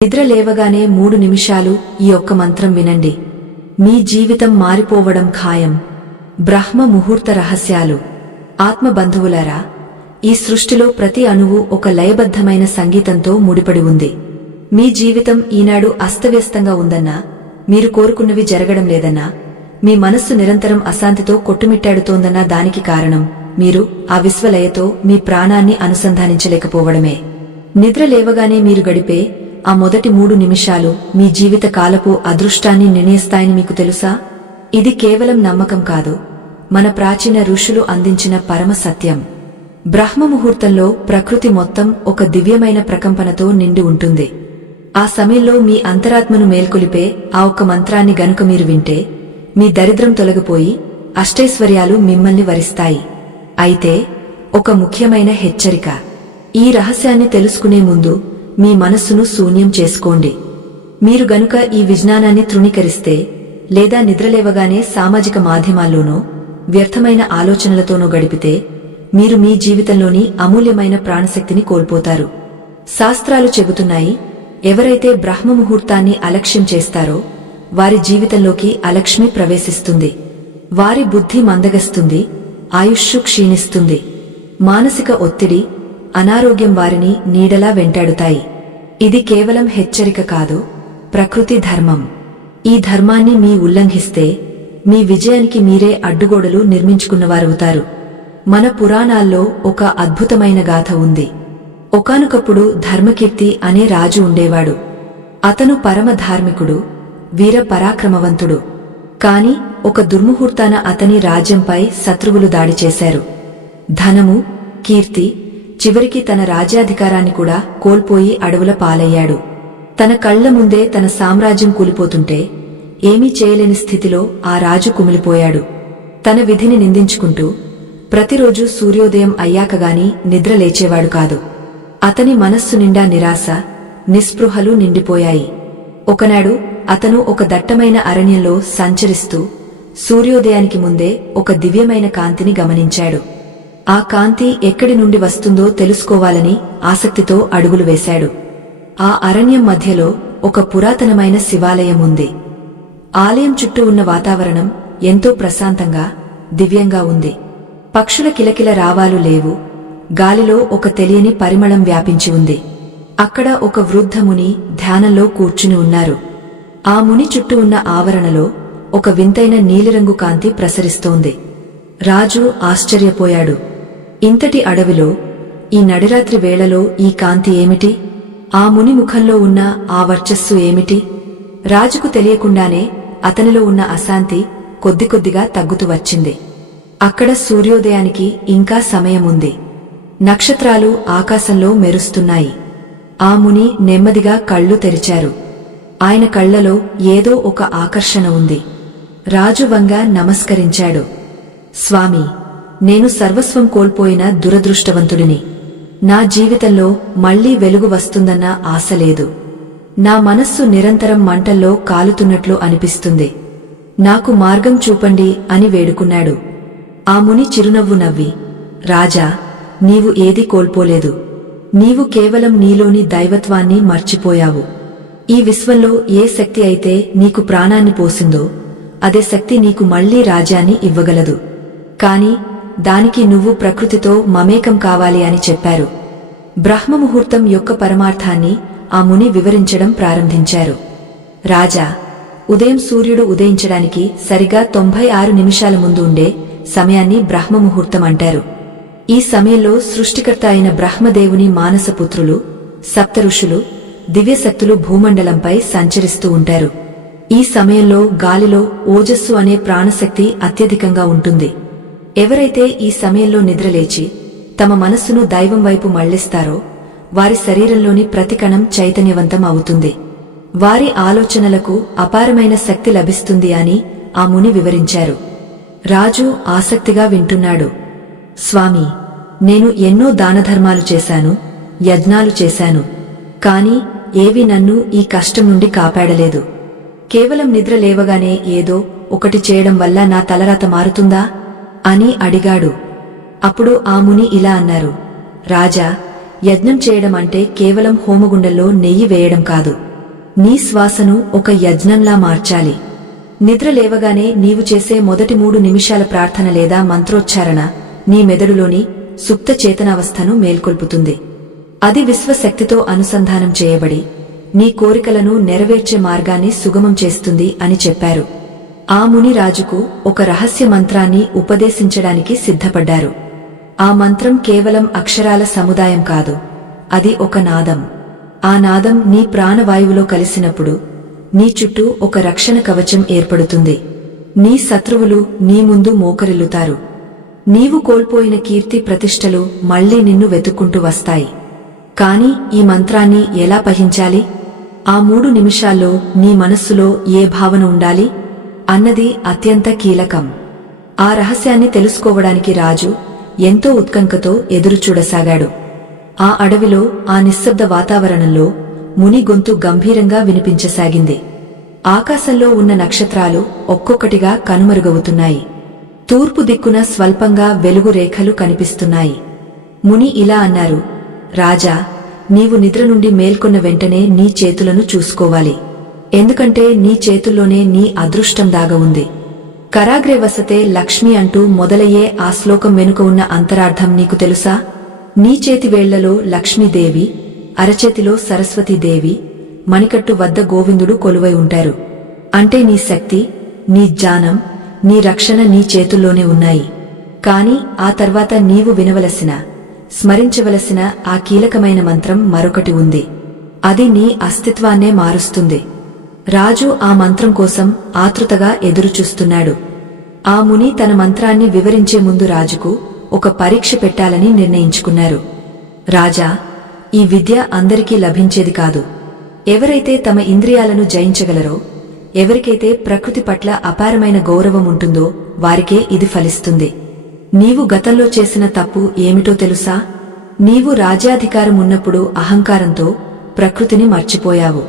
నిద్ర లేవగానే 3 నిమిషాలు ఈ ఒక్క మంత్రం వినండి. మీ జీవితం మారిపోవడం ఖాయం. బ్రహ్మ ముహూర్త రహస్యాలు. ఆత్మబంధువులారా, ఈ సృష్టిలో ప్రతి అణువు ఒక లయబద్ధమైన సంగీతంతో ముడిపడి ఉంది. మీ జీవితం ఈనాడు అస్తవ్యస్తంగా ఉందన్నా, మీరు కోరుకున్నవి జరగడం లేదన్నా, మీ మనస్సు నిరంతరం అశాంతితో కొట్టుమిట్టాడుతోందన్నా దానికి కారణం మీరు ఆ విశ్వలయతో మీ ప్రాణాన్ని అనుసంధానించలేకపోవడమే. నిద్ర లేవగానే మీరు గడిపే ఆ మొదటి 3 నిమిషాలు మీ జీవిత కాలపు అదృష్టాన్ని నిర్ణయిస్తాయని మీకు తెలుసా? ఇది కేవలం నమ్మకం కాదు, మన ప్రాచీన ఋషులు అందించిన పరమ సత్యం. బ్రహ్మముహూర్తంలో ప్రకృతి మొత్తం ఒక దివ్యమైన ప్రకంపనతో నిండి ఉంటుంది. ఆ సమయంలో మీ అంతరాత్మను మేల్కొలిపే ఆ ఒక్క మంత్రాన్ని గనుక మీరు వింటే, మీ దరిద్రం తొలగిపోయి అష్టైశ్వర్యాలు మిమ్మల్ని వరిస్తాయి. అయితే ఒక ముఖ్యమైన హెచ్చరిక. ఈ రహస్యాన్ని తెలుసుకునే ముందు మీ మనస్సును శూన్యం చేసుకోండి. మీరు గనుక ఈ విజ్ఞానాన్ని తృణీకరిస్తే, లేదా నిద్రలేవగానే సామాజిక మాధ్యమాల్లోనో వ్యర్థమైన ఆలోచనలతోనో గడిపితే, మీరు మీ జీవితంలోని అమూల్యమైన ప్రాణశక్తిని కోల్పోతారు. శాస్త్రాలు చెబుతున్నాయి, ఎవరైతే బ్రహ్మముహూర్తాన్ని అలక్ష్యం చేస్తారో వారి జీవితంలోకి అలక్ష్మి ప్రవేశిస్తుంది. వారి బుద్ధి మందగస్తుంది, ఆయుష్షు క్షీణిస్తుంది. మానసిక ఒత్తిడి, అనారోగ్యం వారిని నీడలా వెంటాడుతాయి. ఇది కేవలం హెచ్చరిక కాదు, ప్రకృతి ధర్మం. ఈ ధర్మాన్ని మీ ఉల్లంఘిస్తే మీ విజయానికి మీరే అడ్డుగోడలు నిర్మించుకున్నవారవుతారు. మన పురాణాల్లో ఒక అద్భుతమైన గాథ ఉంది. ఒకానొకప్పుడు ధర్మకీర్తి అనే రాజు ఉండేవాడు. అతను పరమ ధార్మికుడు, వీర పరాక్రమవంతుడు. కాని ఒక దుర్ముహూర్తాన అతని రాజ్యంపై శత్రువులు దాడి చేశారు. ధనము, కీర్తి, చివరికి తన రాజ్యాధికారాన్ని కూడా కోల్పోయి అడవుల పాలయ్యాడు. తన కళ్ల ముందే తన సామ్రాజ్యం కూలిపోతుంటే ఏమీ చేయలేని స్థితిలో ఆ రాజు కుమిలిపోయాడు. తన విధిని నిందించుకుంటూ ప్రతిరోజూ సూర్యోదయం అయ్యాకగాని నిద్ర లేచేవాడు కాదు. అతని మనస్సు నిండా నిరాశ, నిస్పృహలు నిండిపోయాయి. ఒకనాడు అతను ఒక దట్టమైన అరణ్యంలో సంచరిస్తూ సూర్యోదయానికి ముందే ఒక దివ్యమైన కాంతిని గమనించాడు. ఆ కాంతి ఎక్కడి నుండి వస్తుందో తెలుసుకోవాలని ఆసక్తితో అడుగులు వేశాడు. ఆ అరణ్యం మధ్యలో ఒక పురాతనమైన శివాలయం ఉంది. ఆలయం చుట్టూ ఉన్న వాతావరణం ఎంతో ప్రశాంతంగా, దివ్యంగా ఉంది. పక్షుల కిలకిల రావాలు లేవు. గాలిలో ఒక తెలియని పరిమళం వ్యాపించి ఉంది. అక్కడ ఒక వృద్ధ ముని ధ్యానంలో కూర్చుని ఉన్నారు. ఆ ముని చుట్టూ ఉన్న ఆవరణలో ఒక వింతైన నీలిరంగు కాంతి ప్రసరిస్తోంది. రాజు ఆశ్చర్యపోయాడు. ఇంతటి అడవిలో ఈ నడిరాత్రి వేళలో ఈ కాంతి ఏమిటి? ఆ ముని ముఖంలో ఉన్న ఆ వర్చస్సు ఏమిటి? రాజుకు తెలియకుండానే అతనిలో ఉన్న అశాంతి కొద్ది కొద్దిగా తగ్గుతూ వచ్చింది. అక్కడ సూర్యోదయానికి ఇంకా సమయముంది. నక్షత్రాలు ఆకాశంలో మెరుస్తున్నాయి. ఆ ముని నెమ్మదిగా కళ్ళు తెరిచారు. ఆయన కళ్లలో ఏదో ఒక ఆకర్షణ ఉంది. రాజు వంగ నమస్కరించాడు. స్వామీ, నేను సర్వస్వం కోల్పోయిన దురదృష్టవంతుడిని. నా జీవితంలో మళ్లీ వెలుగు వస్తుందన్న ఆశ లేదు. నా మనస్సు నిరంతరం మంటల్లో కాలుతున్నట్లు అనిపిస్తుంది. నాకు మార్గం చూపండి అని వేడుకున్నాడు. ఆ ముని చిరునవ్వు నవ్వి, రాజా, నీవు ఏదీ కోల్పోలేదు. నీవు కేవలం నీలోని దైవత్వాన్ని మర్చిపోయావు. ఈ విశ్వంలో ఏ శక్తి అయితే నీకు ప్రాణాన్ని పోసిందో అదే శక్తి నీకు మళ్లీ రాజ్యాన్ని ఇవ్వగలదు. కాని దానికి నువ్వు ప్రకృతితో మమేకం కావాలి అని చెప్పారు. బ్రహ్మముహూర్తం యొక్క పరమార్థాన్ని ఆ ముని వివరించడం ప్రారంభించారు. రాజా, ఉదయం సూర్యుడు ఉదయించడానికి సరిగా 96 నిమిషాల ముందు ఉండే సమయాన్ని బ్రహ్మముహూర్తం అంటారు. ఈ సమయంలో సృష్టికర్త అయిన బ్రహ్మదేవుని మానసపుత్రులు, సప్తఋషులు, దివ్యశక్తులు భూమండలంపై సంచరిస్తూ ఉంటారు. ఈ సమయంలో గాలిలో ఓజస్సు అనే ప్రాణశక్తి అత్యధికంగా ఉంటుంది. ఎవరైతే ఈ సమయంలో నిద్రలేచి తమ మనస్సును దైవం వైపు మళ్లిస్తారో వారి శరీరంలోని ప్రతి కణం చైతన్యవంతం అవుతుంది. వారి ఆలోచనలకు అపారమైన శక్తి లభిస్తుంది అని ఆ ముని వివరించారు. రాజు ఆసక్తిగా వింటున్నాడు. స్వామీ, నేను ఎన్నో దానధర్మాలు చేశాను, యజ్ఞాలు చేశాను. కాని ఏవి నన్ను ఈ కష్టం నుండి కాపాడలేదు. కేవలం నిద్ర లేవగానే ఏదో ఒకటి చేయడం వల్ల నా తలరాత మారుతుందా అని అడిగాడు. అప్పుడు ఆ ముని ఇలా అన్నారు. రాజా, యజ్ఞం చేయడం అంటే కేవలం హోమగుండంలో నెయ్యి వేయడం కాదు. నీ శ్వాసను ఒక యజ్ఞంలా మార్చాలి. నిద్ర లేవగానే నీవు చేసే మొదటి 3 నిమిషాల ప్రార్థన లేదా మంత్రోచ్చారణ నీ మెదడులోని సుప్త చేతనావస్థను మేల్కొల్పుతుంది. అది విశ్వశక్తితో అనుసంధానం చేయబడి నీ కోరికలను నెరవేర్చే మార్గాన్ని సుగమం చేస్తుంది అని చెప్పారు. ఆ ముని రాజుకు ఒక రహస్య మంత్రాన్ని ఉపదేశించడానికి సిద్ధపడ్డారు. ఆ మంత్రం కేవలం అక్షరాల సముదాయం కాదు, అది ఒక నాదం. ఆ నాదం నీ ప్రాణవాయువులో కలిసినప్పుడు నీ చుట్టూ ఒక రక్షణ కవచం ఏర్పడుతుంది. నీ శత్రువులు నీ ముందు మోకరిల్లుతారు. నీవు కోల్పోయిన కీర్తి ప్రతిష్టలు మళ్లీ నిన్ను వెతుక్కుంటూ వస్తాయి. కాని ఈ మంత్రాన్ని ఎలా పఠించాలి? ఆ 3 నిమిషాల్లో నీ మనస్సులో ఏ భావన ఉండాలి అన్నది అత్యంత కీలకం. ఆ రహస్యాన్ని తెలుసుకోవడానికి రాజు ఎంతో ఉత్కంఠతో ఎదురుచూడసాగాడు. ఆ అడవిలో ఆ నిశ్శబ్ద వాతావరణంలో ముని గొంతు గంభీరంగా వినిపించసాగింది. ఆకాశంలో ఉన్న నక్షత్రాలు ఒక్కొక్కటిగా కనుమరుగవుతున్నాయి. తూర్పు దిక్కున స్వల్పంగా వెలుగు రేఖలు కనిపిస్తున్నాయి. ముని ఇలా అన్నారు, రాజా, నీవు నిద్ర నుండి మేల్కొన్న వెంటనే నీ చేతులను చూసుకోవాలి. ఎందుకంటే నీ చేతుల్లోనే నీ అదృష్టం దాగ ఉంది. కరాగ్రే వసతే లక్ష్మి అంటూ మొదలయ్యే ఆ శ్లోకం వెనుక ఉన్న అంతరార్థం నీకు తెలుసా? నీ చేతి వేళ్లలో లక్ష్మీదేవి, అరచేతిలో సరస్వతీదేవి, మణికట్టు వద్ద గోవిందుడు కొలువై ఉంటారు. అంటే నీ శక్తి, నీ జ్ఞానం, నీ రక్షణ నీ చేతుల్లోనే ఉన్నాయి. కాని ఆ తర్వాత నీవు వినవలసిన, స్మరించవలసిన ఆ కీలకమైన మంత్రం మరొకటి ఉంది. అది నీ అస్తిత్వాన్నే మారుస్తుంది. రాజు ఆ మంత్రం కోసం ఆతృతగా ఎదురుచూస్తున్నాడు. ఆ ముని తన మంత్రాన్ని వివరించే ముందు రాజుకు ఒక పరీక్ష పెట్టాలని నిర్ణయించుకున్నారు. రాజా, ఈ విద్య అందరికీ లభించేది కాదు. ఎవరైతే తమ ఇంద్రియాలను జయించగలరో, ఎవరికైతే ప్రకృతి పట్ల అపారమైన గౌరవం ఉంటుందో వారికే ఇది ఫలిస్తుంది. నీవు గతంలో చేసిన తప్పు ఏమిటో తెలుసా? నీవు రాజ్యాధికారం ఉన్నప్పుడు అహంకారంతో ప్రకృతిని మర్చిపోయావు.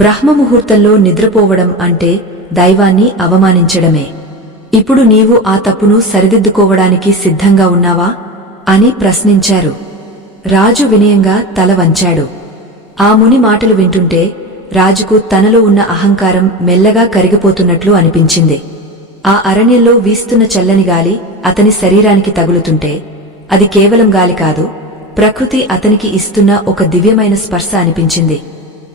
బ్రహ్మముహూర్తంలో నిద్రపోవడం అంటే దైవాన్ని అవమానించడమే. ఇప్పుడు నీవు ఆ తప్పును సరిదిద్దుకోవడానికి సిద్ధంగా ఉన్నావా అని ప్రశ్నించారు. రాజు వినయంగా తల వంచాడు. ఆ ముని మాటలు వింటుంటే రాజుకు తనలో ఉన్న అహంకారం మెల్లగా కరిగిపోతున్నట్లు అనిపించింది. ఆ అరణ్యంలో వీస్తున్న చల్లని గాలి అతని శరీరానికి తగులుతుంటే అది కేవలం గాలి కాదు, ప్రకృతి అతనికి ఇస్తున్న ఒక దివ్యమైన స్పర్శ అనిపించింది.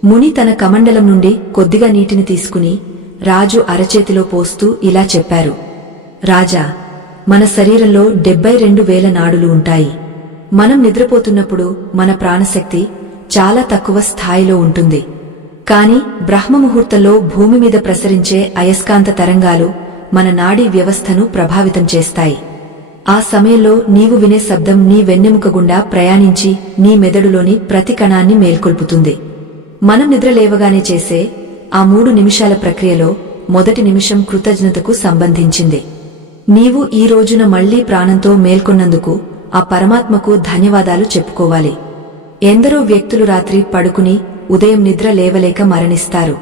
ముని తన కమండలం నుండి కొద్దిగా నీటిని తీసుకుని రాజు అరచేతిలో పోస్తూ ఇలా చెప్పారు, రాజా, మన శరీరంలో 72,000 నాడులు ఉంటాయి. మనం నిద్రపోతున్నప్పుడు మన ప్రాణశక్తి చాలా తక్కువ స్థాయిలో ఉంటుంది. కాని బ్రహ్మముహూర్తంలో భూమి మీద ప్రసరించే అయస్కాంత తరంగాలు మన నాడీ వ్యవస్థను ప్రభావితం చేస్తాయి. ఆ సమయంలో నీవు వినే శబ్దం నీ వెన్నెముక గుండా ప్రయాణించి నీ మెదడులోని ప్రతి కణాన్ని మేల్కొల్పుతుంది. మనం నిద్ర లేవగానే చేసే ఆ 3 నిమిషాల ప్రక్రియలో మొదటి నిమిషం కృతజ్ఞతకు సంబంధించింది. నీవు ఈ రోజున మళ్లీ ప్రాణంతో మేల్కొన్నందుకు ఆ పరమాత్మకు ధన్యవాదాలు చెప్పుకోవాలి. ఎందరో వ్యక్తులు రాత్రి పడుకుని ఉదయం నిద్ర లేవలేక మరణిస్తారు.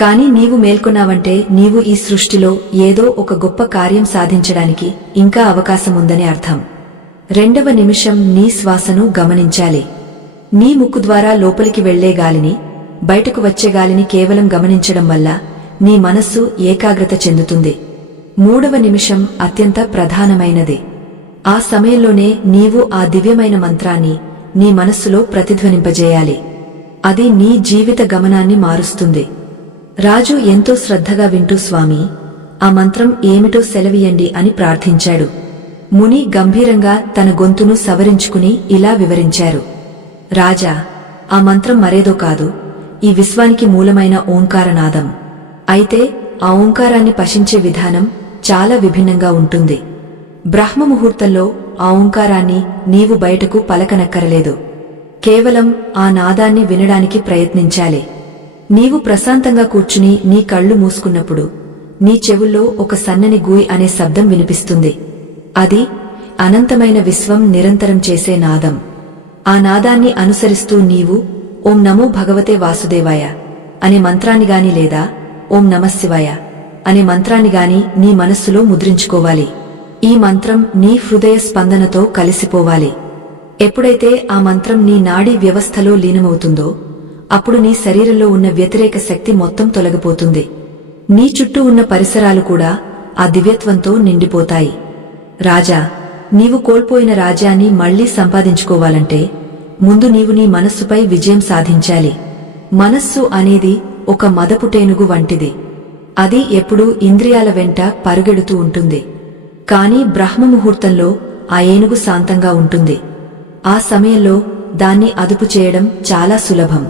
కాని నీవు మేల్కొన్నావంటే నీవు ఈ సృష్టిలో ఏదో ఒక గొప్ప కార్యం సాధించడానికి ఇంకా అవకాశముందని అర్థం. 2వ నిమిషం నీ శ్వాసను గమనించాలి. నీ ముక్కు ద్వారా లోపలికి వెళ్లే గాలిని, బయటకు వచ్చే గాలిని కేవలం గమనించడం వల్ల నీ మనస్సు ఏకాగ్రత చెందుతుంది. 3వ నిమిషం అత్యంత ప్రధానమైనది. ఆ సమయంలోనే నీవు ఆ దివ్యమైన మంత్రాన్ని నీ మనస్సులో ప్రతిధ్వనింపజేయాలి. అది నీ జీవిత గమనాన్ని మారుస్తుంది. రాజు ఎంతో శ్రద్ధగా వింటూ, స్వామి, ఆ మంత్రం ఏమిటో సెలవియండి అని ప్రార్థించాడు. ముని గంభీరంగా తన గొంతును సవరించుకుని ఇలా వివరించారు, రాజా, ఆ మంత్రం మరేదో కాదు, ఈ విశ్వానికి మూలమైన ఓంకారనాదం. అయితే ఆ ఓంకారాన్ని పఠించే విధానం చాలా విభిన్నంగా ఉంటుంది. బ్రహ్మముహూర్తంలో ఆ ఓంకారాన్ని నీవు బయటకు పలకనక్కరలేదు. కేవలం ఆ నాదాన్ని వినడానికి ప్రయత్నించాలి. నీవు ప్రశాంతంగా కూర్చుని నీ కళ్ళు మూసుకున్నప్పుడు నీ చెవుల్లో ఒక సన్నని గూయ్ అనే శబ్దం వినిపిస్తుంది. అది అనంతమైన విశ్వం నిరంతరం చేసే నాదం. ఆ నాదాన్ని అనుసరిస్తూ నీవు ఓం నమో భగవతే వాసుదేవాయ అనే మంత్రాన్ని గాని లేదా ఓం నమఃశివాయ అనే మంత్రాన్ని గాని నీ మనస్సులో ముద్రించుకోవాలి. ఈ మంత్రం నీ హృదయ స్పందనతో కలిసిపోవాలి. ఎప్పుడైతే ఆ మంత్రం నీ నాడీ వ్యవస్థలో లీనమవుతుందో అప్పుడు నీ శరీరంలో ఉన్న వ్యతిరేక శక్తి మొత్తం తొలగిపోతుంది. నీ చుట్టూ ఉన్న పరిసరాలు కూడా ఆ దివ్యత్వంతో నిండిపోతాయి. రాజా, నీవు కోల్పోయిన రాజ్యాన్ని మళ్లీ సంపాదించుకోవాలంటే ముందు నీవు నీ మనస్సుపై విజయం సాధించాలి. మనస్సు అనేది ఒక మదపుటేనుగు వంటిది. అది ఎప్పుడూ ఇంద్రియాల వెంట పరుగెడుతూ ఉంటుంది. కాని బ్రహ్మముహూర్తంలో ఆ ఏనుగు శాంతంగా ఉంటుంది. ఆ సమయంలో దాన్ని అదుపు చేయడం చాలా సులభం.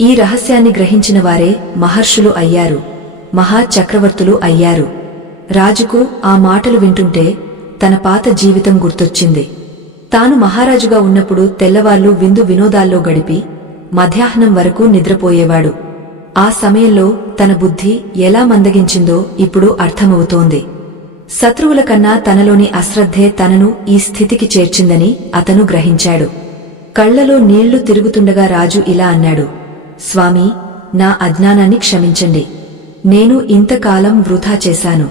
ఈ రహస్యాన్ని గ్రహించిన వారే మహర్షులు అయ్యారు, మహా చక్రవర్తులు అయ్యారు. రాజుకు ఆ మాటలు వింటుంటే తన పాత జీవితం గుర్తొచ్చింది. తాను మహారాజుగా ఉన్నప్పుడు తెల్లవార్లు విందు వినోదాల్లో గడిపి మధ్యాహ్నం వరకు నిద్రపోయేవాడు. ఆ సమయంలో తన బుద్ధి ఎలా మందగించిందో ఇప్పుడు అర్థమవుతోంది. శత్రువుల కన్నా తనలోని అశ్రద్ధే తనను ఈ స్థితికి చేర్చిందని అతను గ్రహించాడు. కళ్లలో నీళ్లు తిరుగుతుండగా రాజు ఇలా అన్నాడు, స్వామీ, నా అజ్ఞానాన్ని క్షమించండి. నేను ఇంతకాలం వృథా చేశాను.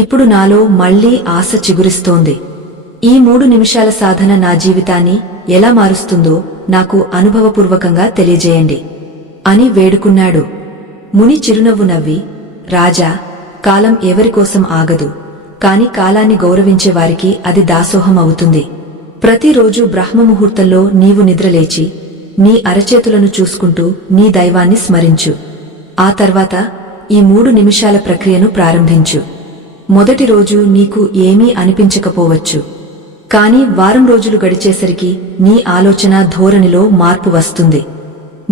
ఇప్పుడు నాలో మళ్లీ ఆశ చిగురిస్తోంది. ఈ 3 నిమిషాల సాధన నా జీవితాన్ని ఎలా మారుస్తుందో నాకు అనుభవపూర్వకంగా తెలియజేయండి అని వేడుకున్నాడు. ముని చిరునవ్వు నవ్వి, రాజా, కాలం ఎవరికోసం ఆగదు, కాని కాలాన్ని గౌరవించే వారికి అది దాసోహం అవుతుంది. ప్రతిరోజు బ్రహ్మముహూర్తంలో నీవు నిద్రలేచి నీ అరచేతులను చూసుకుంటూ నీ దైవాన్ని స్మరించు. ఆ తర్వాత ఈ 3 నిమిషాల ప్రక్రియను ప్రారంభించు. మొదటి రోజు నీకు ఏమీ అనిపించకపోవచ్చు. కాని వారం రోజులు గడిచేసరికి నీ ఆలోచన ధోరణిలో మార్పు వస్తుంది.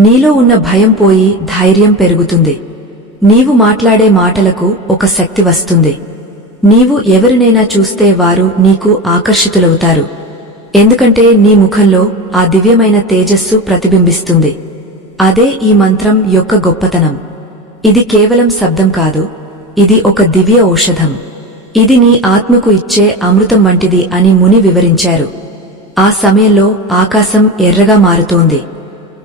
నీలో ఉన్న భయం పోయి ధైర్యం పెరుగుతుంది. నీవు మాట్లాడే మాటలకు ఒక శక్తి వస్తుంది. నీవు ఎవరినైనా చూస్తే వారు నీకు ఆకర్షితులవుతారు. ఎందుకంటే నీ ముఖంలో ఆ దివ్యమైన తేజస్సు ప్రతిబింబిస్తుంది. అదే ఈ మంత్రం యొక్క గొప్పతనం. ఇది కేవలం శబ్దం కాదు, ఇది ఒక దివ్య ఔషధం. ఇది నీ ఆత్మకు ఇచ్చే అమృతం వంటిది అని ముని వివరించారు. ఆ సమయంలో ఆకాశం ఎర్రగా మారుతోంది.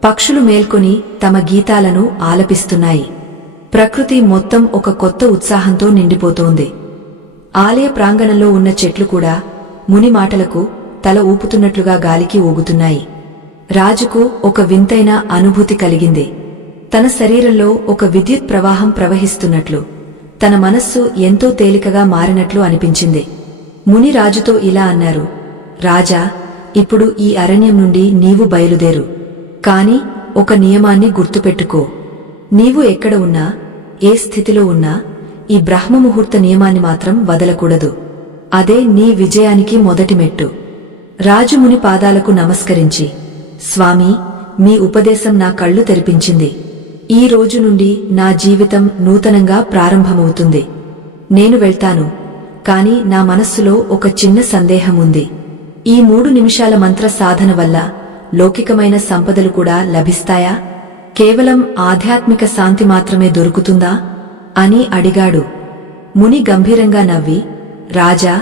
పక్షులు మేల్కొని తమ గీతాలను ఆలపిస్తున్నాయి. ప్రకృతి మొత్తం ఒక కొత్త ఉత్సాహంతో నిండిపోతోంది. ఆలయ ప్రాంగణంలో ఉన్న చెట్లు కూడా ముని మాటలకు తల ఊపుతున్నట్లుగా గాలికి ఊగుతున్నాయి. రాజుకు ఒక వింతైన అనుభూతి కలిగింది. తన శరీరంలో ఒక విద్యుత్ ప్రవాహం ప్రవహిస్తున్నట్లు, తన మనస్సు ఎంతో తేలికగా మారినట్లు అనిపించింది. ముని రాజుతో ఇలా అన్నారు, రాజా, ఇప్పుడు ఈ అరణ్యం నుండి నీవు బయలుదేరు. కాని ఒక నియమాన్ని గుర్తుపెట్టుకో. నీవు ఎక్కడ ఉన్నా, ఏ స్థితిలో ఉన్నా ఈ బ్రహ్మముహూర్త నియమాన్ని మాత్రం వదలకూడదు. అదే నీ విజయానికి మొదటి మెట్టు. రాజు ముని పాదాలకు నమస్కరించి, స్వామీ, మీ ఉపదేశం నా కళ్ళు తెరిపించింది. ఈ రోజు నుండి నా జీవితం నూతనంగా ప్రారంభమవుతుంది. నేను వెళ్తాను, కాని నా మనస్సులో ఒక చిన్న సందేహం ఉంది. ఈ 3 నిమిషాల మంత్ర సాధన వల్ల లౌకికమైన సంపదలు కూడా లభిస్తాయా? కేవలం ఆధ్యాత్మిక శాంతి మాత్రమే దొరుకుతుందా అని అడిగాడు. ముని గంభీరంగా నవ్వి, రాజా,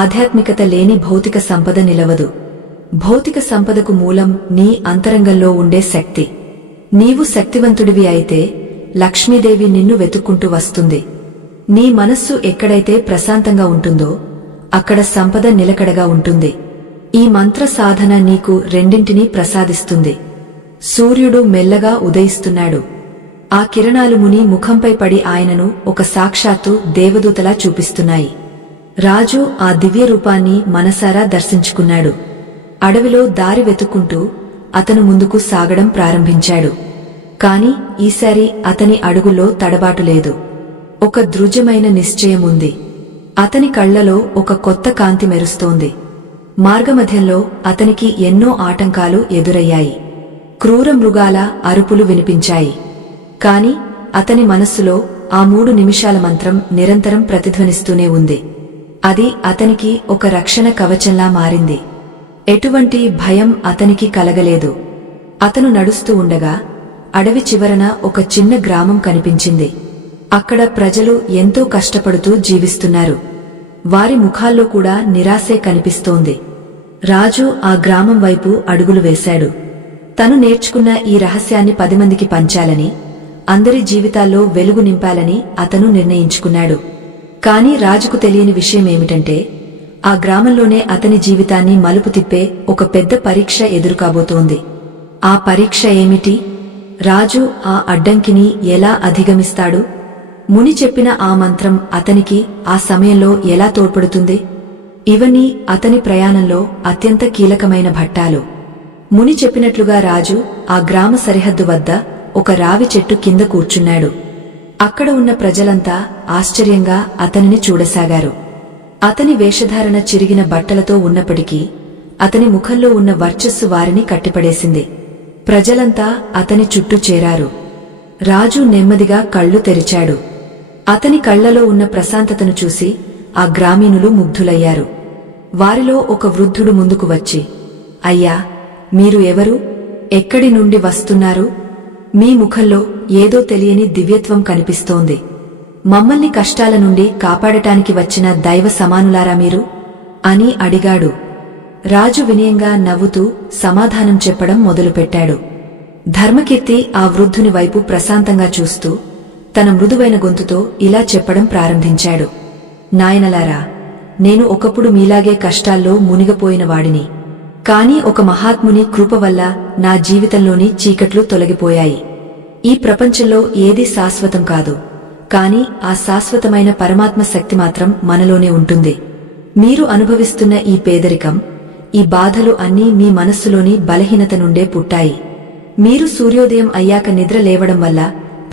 ఆధ్యాత్మికత లేని భౌతిక సంపద నిలవదు. భౌతిక సంపదకు మూలం నీ అంతరంగంలో ఉండే శక్తి. నీవు శక్తివంతుడివి అయితే లక్ష్మీదేవి నిన్ను వెతుక్కుంటూ వస్తుంది. నీ మనస్సు ఎక్కడైతే ప్రశాంతంగా ఉంటుందో అక్కడ సంపద నిలకడగా ఉంటుంది. ఈ మంత్ర సాధన నీకు రెండింటినీ ప్రసాదిస్తుంది. సూర్యుడు మెల్లగా ఉదయిస్తున్నాడు. ఆ కిరణాలు ముని ముఖంపై పడి ఆయనను ఒక సాక్షాత్తు దేవదూతలా చూపిస్తున్నాయి. రాజు ఆ దివ్య రూపాన్ని మనసారా దర్శించుకున్నాడు. అడవిలో దారి వెతుక్కుంటూ అతను ముందుకు సాగడం ప్రారంభించాడు. కాని ఈసారి అతని అడుగులో తడబాటు లేదు. ఒక దృఢమైన నిశ్చయం ఉంది. అతని కళ్లలో ఒక కొత్త కాంతి మెరుస్తోంది. మార్గమధ్యంలో అతనికి ఎన్నో ఆటంకాలు ఎదురయ్యాయి. క్రూర మృగాల అరుపులు వినిపించాయి. కాని అతని మనస్సులో ఆ 3 నిమిషాల మంత్రం నిరంతరం ప్రతిధ్వనిస్తూనే ఉంది. అది అతనికి ఒక రక్షణ కవచంలా మారింది. ఎటువంటి భయం అతనికి కలగలేదు. అతను నడుస్తూ ఉండగా అడవి చివరన ఒక చిన్న గ్రామం కనిపించింది. అక్కడ ప్రజలు ఎంతో కష్టపడుతూ జీవిస్తున్నారు. వారి ముఖాల్లో కూడా నిరాశే కనిపిస్తోంది. రాజు ఆ గ్రామం వైపు అడుగులు వేశాడు. తను నేర్చుకున్న ఈ రహస్యాన్ని 10 మందికి పంచాలని, అందరి జీవితాల్లో వెలుగు నింపాలని అతను నిర్ణయించుకున్నాడు. కాని రాజుకు తెలియని విషయమేమిటంటే ఆ గ్రామంలోనే అతని జీవితాన్ని మలుపు తిప్పే ఒక పెద్ద పరీక్ష ఎదురుకాబోతోంది. ఆ పరీక్ష ఏమిటి? రాజు ఆ అడ్డంకిని ఎలా అధిగమిస్తాడు? ముని చెప్పిన ఆ మంత్రం అతనికి ఆ సమయంలో ఎలా తోడ్పడుతుంది? ఇవన్నీ అతని ప్రయాణంలో అత్యంత కీలకమైన ఘట్టాలు. ముని చెప్పినట్లుగా రాజు ఆ గ్రామ సరిహద్దు వద్ద ఒక రావి చెట్టు కింద కూర్చున్నాడు. అక్కడ ఉన్న ప్రజలంతా ఆశ్చర్యంగా అతనిని చూడసాగారు. అతని వేషధారణ చిరిగిన బట్టలతో ఉన్నప్పటికీ అతని ముఖంలో ఉన్న వర్చస్సు వారిని కట్టిపడేసింది. ప్రజలంతా అతని చుట్టూ చేరారు. రాజు నెమ్మదిగా కళ్ళు తెరిచాడు. అతని కళ్లలో ఉన్న ప్రశాంతతను చూసి ఆ గ్రామీణులు ముగ్ధులయ్యారు. వారిలో ఒక వృద్ధుడు ముందుకు వచ్చి, అయ్యా, మీరు ఎవరు? ఎక్కడి నుండి వస్తున్నారు? మీ ముఖంలో ఏదో తెలియని దివ్యత్వం కనిపిస్తోంది. మమ్మల్ని కష్టాల నుండి కాపాడటానికి వచ్చిన దైవ సమానులారా మీరు? అని అడిగాడు. రాజు వినయంగా నవ్వుతూ సమాధానం చెప్పడం మొదలుపెట్టాడు. ధర్మకీర్తి ఆ వృద్ధుని వైపు ప్రశాంతంగా చూస్తూ తన మృదువైన గొంతుతో ఇలా చెప్పడం ప్రారంభించాడు. నాయనలారా, నేను ఒకప్పుడు మీలాగే కష్టాల్లో మునిగిపోయిన వాడిని. కాని ఒక మహాత్ముని కృప వల్ల నా జీవితంలోని చీకట్లు తొలగిపోయాయి. ఈ ప్రపంచంలో ఏదీ శాశ్వతం కాదు, కాని ఆ శాశ్వతమైన పరమాత్మ శక్తి మాత్రం మనలోనే ఉంటుంది. మీరు అనుభవిస్తున్న ఈ పేదరికం, ఈ బాధలు అన్నీ మీ మనస్సులోని బలహీనత నుండే పుట్టాయి. మీరు సూర్యోదయం అయ్యాక నిద్ర లేవడం వల్ల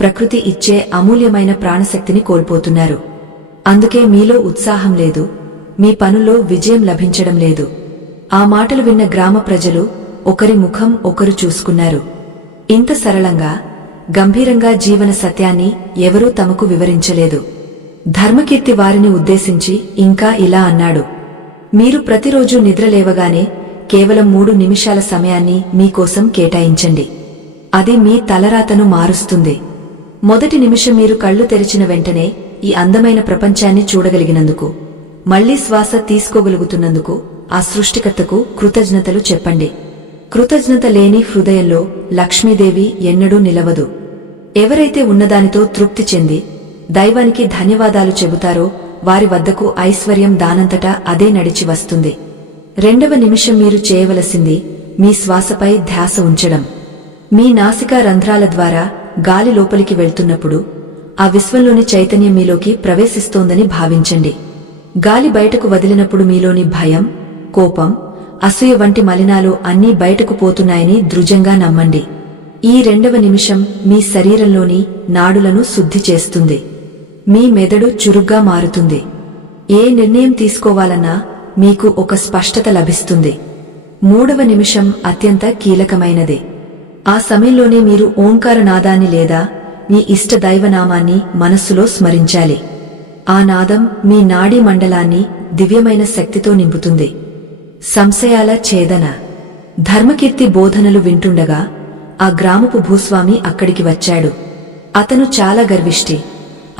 ప్రకృతి ఇచ్చే అమూల్యమైన ప్రాణశక్తిని కోల్పోతున్నారు. అందుకే మీలో ఉత్సాహం లేదు, మీ పనుల్లో విజయం లభించడం లేదు. ఆ మాటలు విన్న గ్రామ ప్రజలు ఒకరి ముఖం ఒకరు చూసుకున్నారు. ఇంత సరళంగా, గంభీరంగా జీవన సత్యాన్ని ఎవరూ తమకు వివరించలేదు. ధర్మకీర్తి వారిని ఉద్దేశించి ఇంకా ఇలా అన్నాడు. మీరు ప్రతిరోజూ నిద్రలేవగానే కేవలం 3 నిమిషాల సమయాన్ని మీకోసం కేటాయించండి. అది మీ తలరాతను మారుస్తుంది. మొదటి నిమిషం మీరు కళ్ళు తెరిచిన వెంటనే ఈ అందమైన ప్రపంచాన్ని చూడగలిగినందుకు, మళ్లీ శ్వాస తీసుకోగలుగుతున్నందుకు ఆ సృష్టికర్తకు కృతజ్ఞతలు చెప్పండి. కృతజ్ఞత లేని హృదయంలో లక్ష్మీదేవి ఎన్నడూ నిలవదు. ఎవరైతే ఉన్నదానితో తృప్తి చెంది దైవానికి ధన్యవాదాలు చెబుతారో వారి వద్దకు ఐశ్వర్యం దానంతటా అదే నడిచి వస్తుంది. రెండవ నిమిషం మీరు చేయవలసింది మీ శ్వాసపై ధ్యాస ఉంచడం. మీ నాసికా రంధ్రాల ద్వారా గాలి లోపలికి వెళ్తున్నప్పుడు ఆ విశ్వంలోని చైతన్యం మీలోకి ప్రవేశిస్తోందని భావించండి. గాలి బయటకు వదిలినప్పుడు మీలోని భయం, కోపం, అసూయ వంటి మలినాలు అన్నీ బయటకు పోతున్నాయని దృఢంగా నమ్మండి. ఈ రెండవ నిమిషం మీ శరీరంలోని నాడులను శుద్ధి చేస్తుంది. మీ మెదడు చురుగ్గా మారుతుంది. ఏ నిర్ణయం తీసుకోవాలన్నా మీకు ఒక స్పష్టత లభిస్తుంది. మూడవ నిమిషం అత్యంత కీలకమైనది. ఆ సమయంలోనే మీరు ఓంకార నాదాన్ని లేదా మీ ఇష్ట దైవనామాన్ని మనస్సులో స్మరించాలి. ఆ నాదం మీ నాడీ మండలాన్ని దివ్యమైన శక్తితో నింపుతుంది. సంశయాల ఛేదన. ధర్మకీర్తి బోధనలు వింటుండగా ఆ గ్రామపు భూస్వామి అక్కడికి వచ్చాడు. అతను చాలా గర్విష్టి,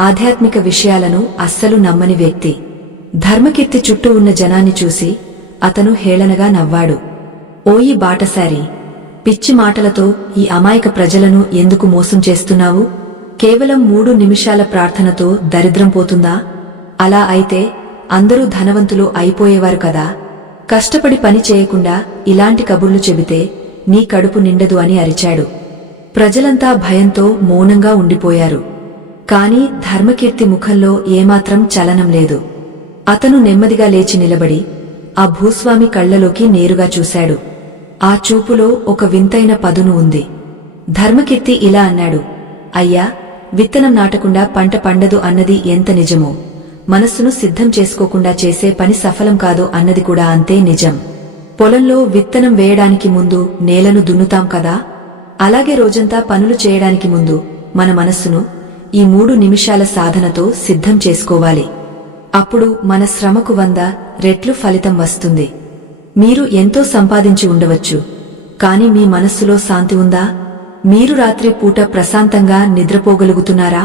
ఆధ్యాత్మిక విషయాలను అస్సలు నమ్మని వ్యక్తి. ధర్మకీర్తి చుట్టూ ఉన్న జనాన్ని చూసి అతను హేళనగా నవ్వాడు. ఓయి బాటసారి, పిచ్చి మాటలతో ఈ అమాయక ప్రజలను ఎందుకు మోసం చేస్తున్నావు? కేవలం 3 నిమిషాల ప్రార్థనతో దరిద్రం పోతుందా? అలా అయితే అందరూ ధనవంతులు అయిపోయేవారు కదా. కష్టపడి పని చేయకుండా ఇలాంటి కబుర్లు చెబితే నీ కడుపు నిండదు అని అరిచాడు. ప్రజలంతా భయంతో మౌనంగా ఉండిపోయారు. కాని ధర్మకీర్తి ముఖంలో ఏమాత్రం చలనం లేదు. అతను నెమ్మదిగా లేచి నిలబడి ఆ భూస్వామి కళ్లలోకి నేరుగా చూశాడు. ఆ చూపులో ఒక వింతైన పదును ఉంది. ధర్మకీర్తి ఇలా అన్నాడు, అయ్యా, విత్తనం నాటకుండా పంట పండదు అన్నది ఎంత నిజమో, మనస్సును సిద్ధం చేసుకోకుండా చేసే పని సఫలం కాదు అన్నది కూడా అంతే నిజం. పొలంలో విత్తనం వేయడానికి ముందు నేలను దున్నుతాం కదా, అలాగే రోజంతా పనులు చేయడానికి ముందు మన మనస్సును ఈ 3 నిమిషాల సాధనతో సిద్ధం చేసుకోవాలి. అప్పుడు మన శ్రమకు 100 రెట్లు ఫలితం వస్తుంది. మీరు ఎంతో సంపాదించి ఉండవచ్చు, కాని మీ మనస్సులో శాంతి ఉందా? మీరు రాత్రి పూట ప్రశాంతంగా నిద్రపోగలుగుతున్నారా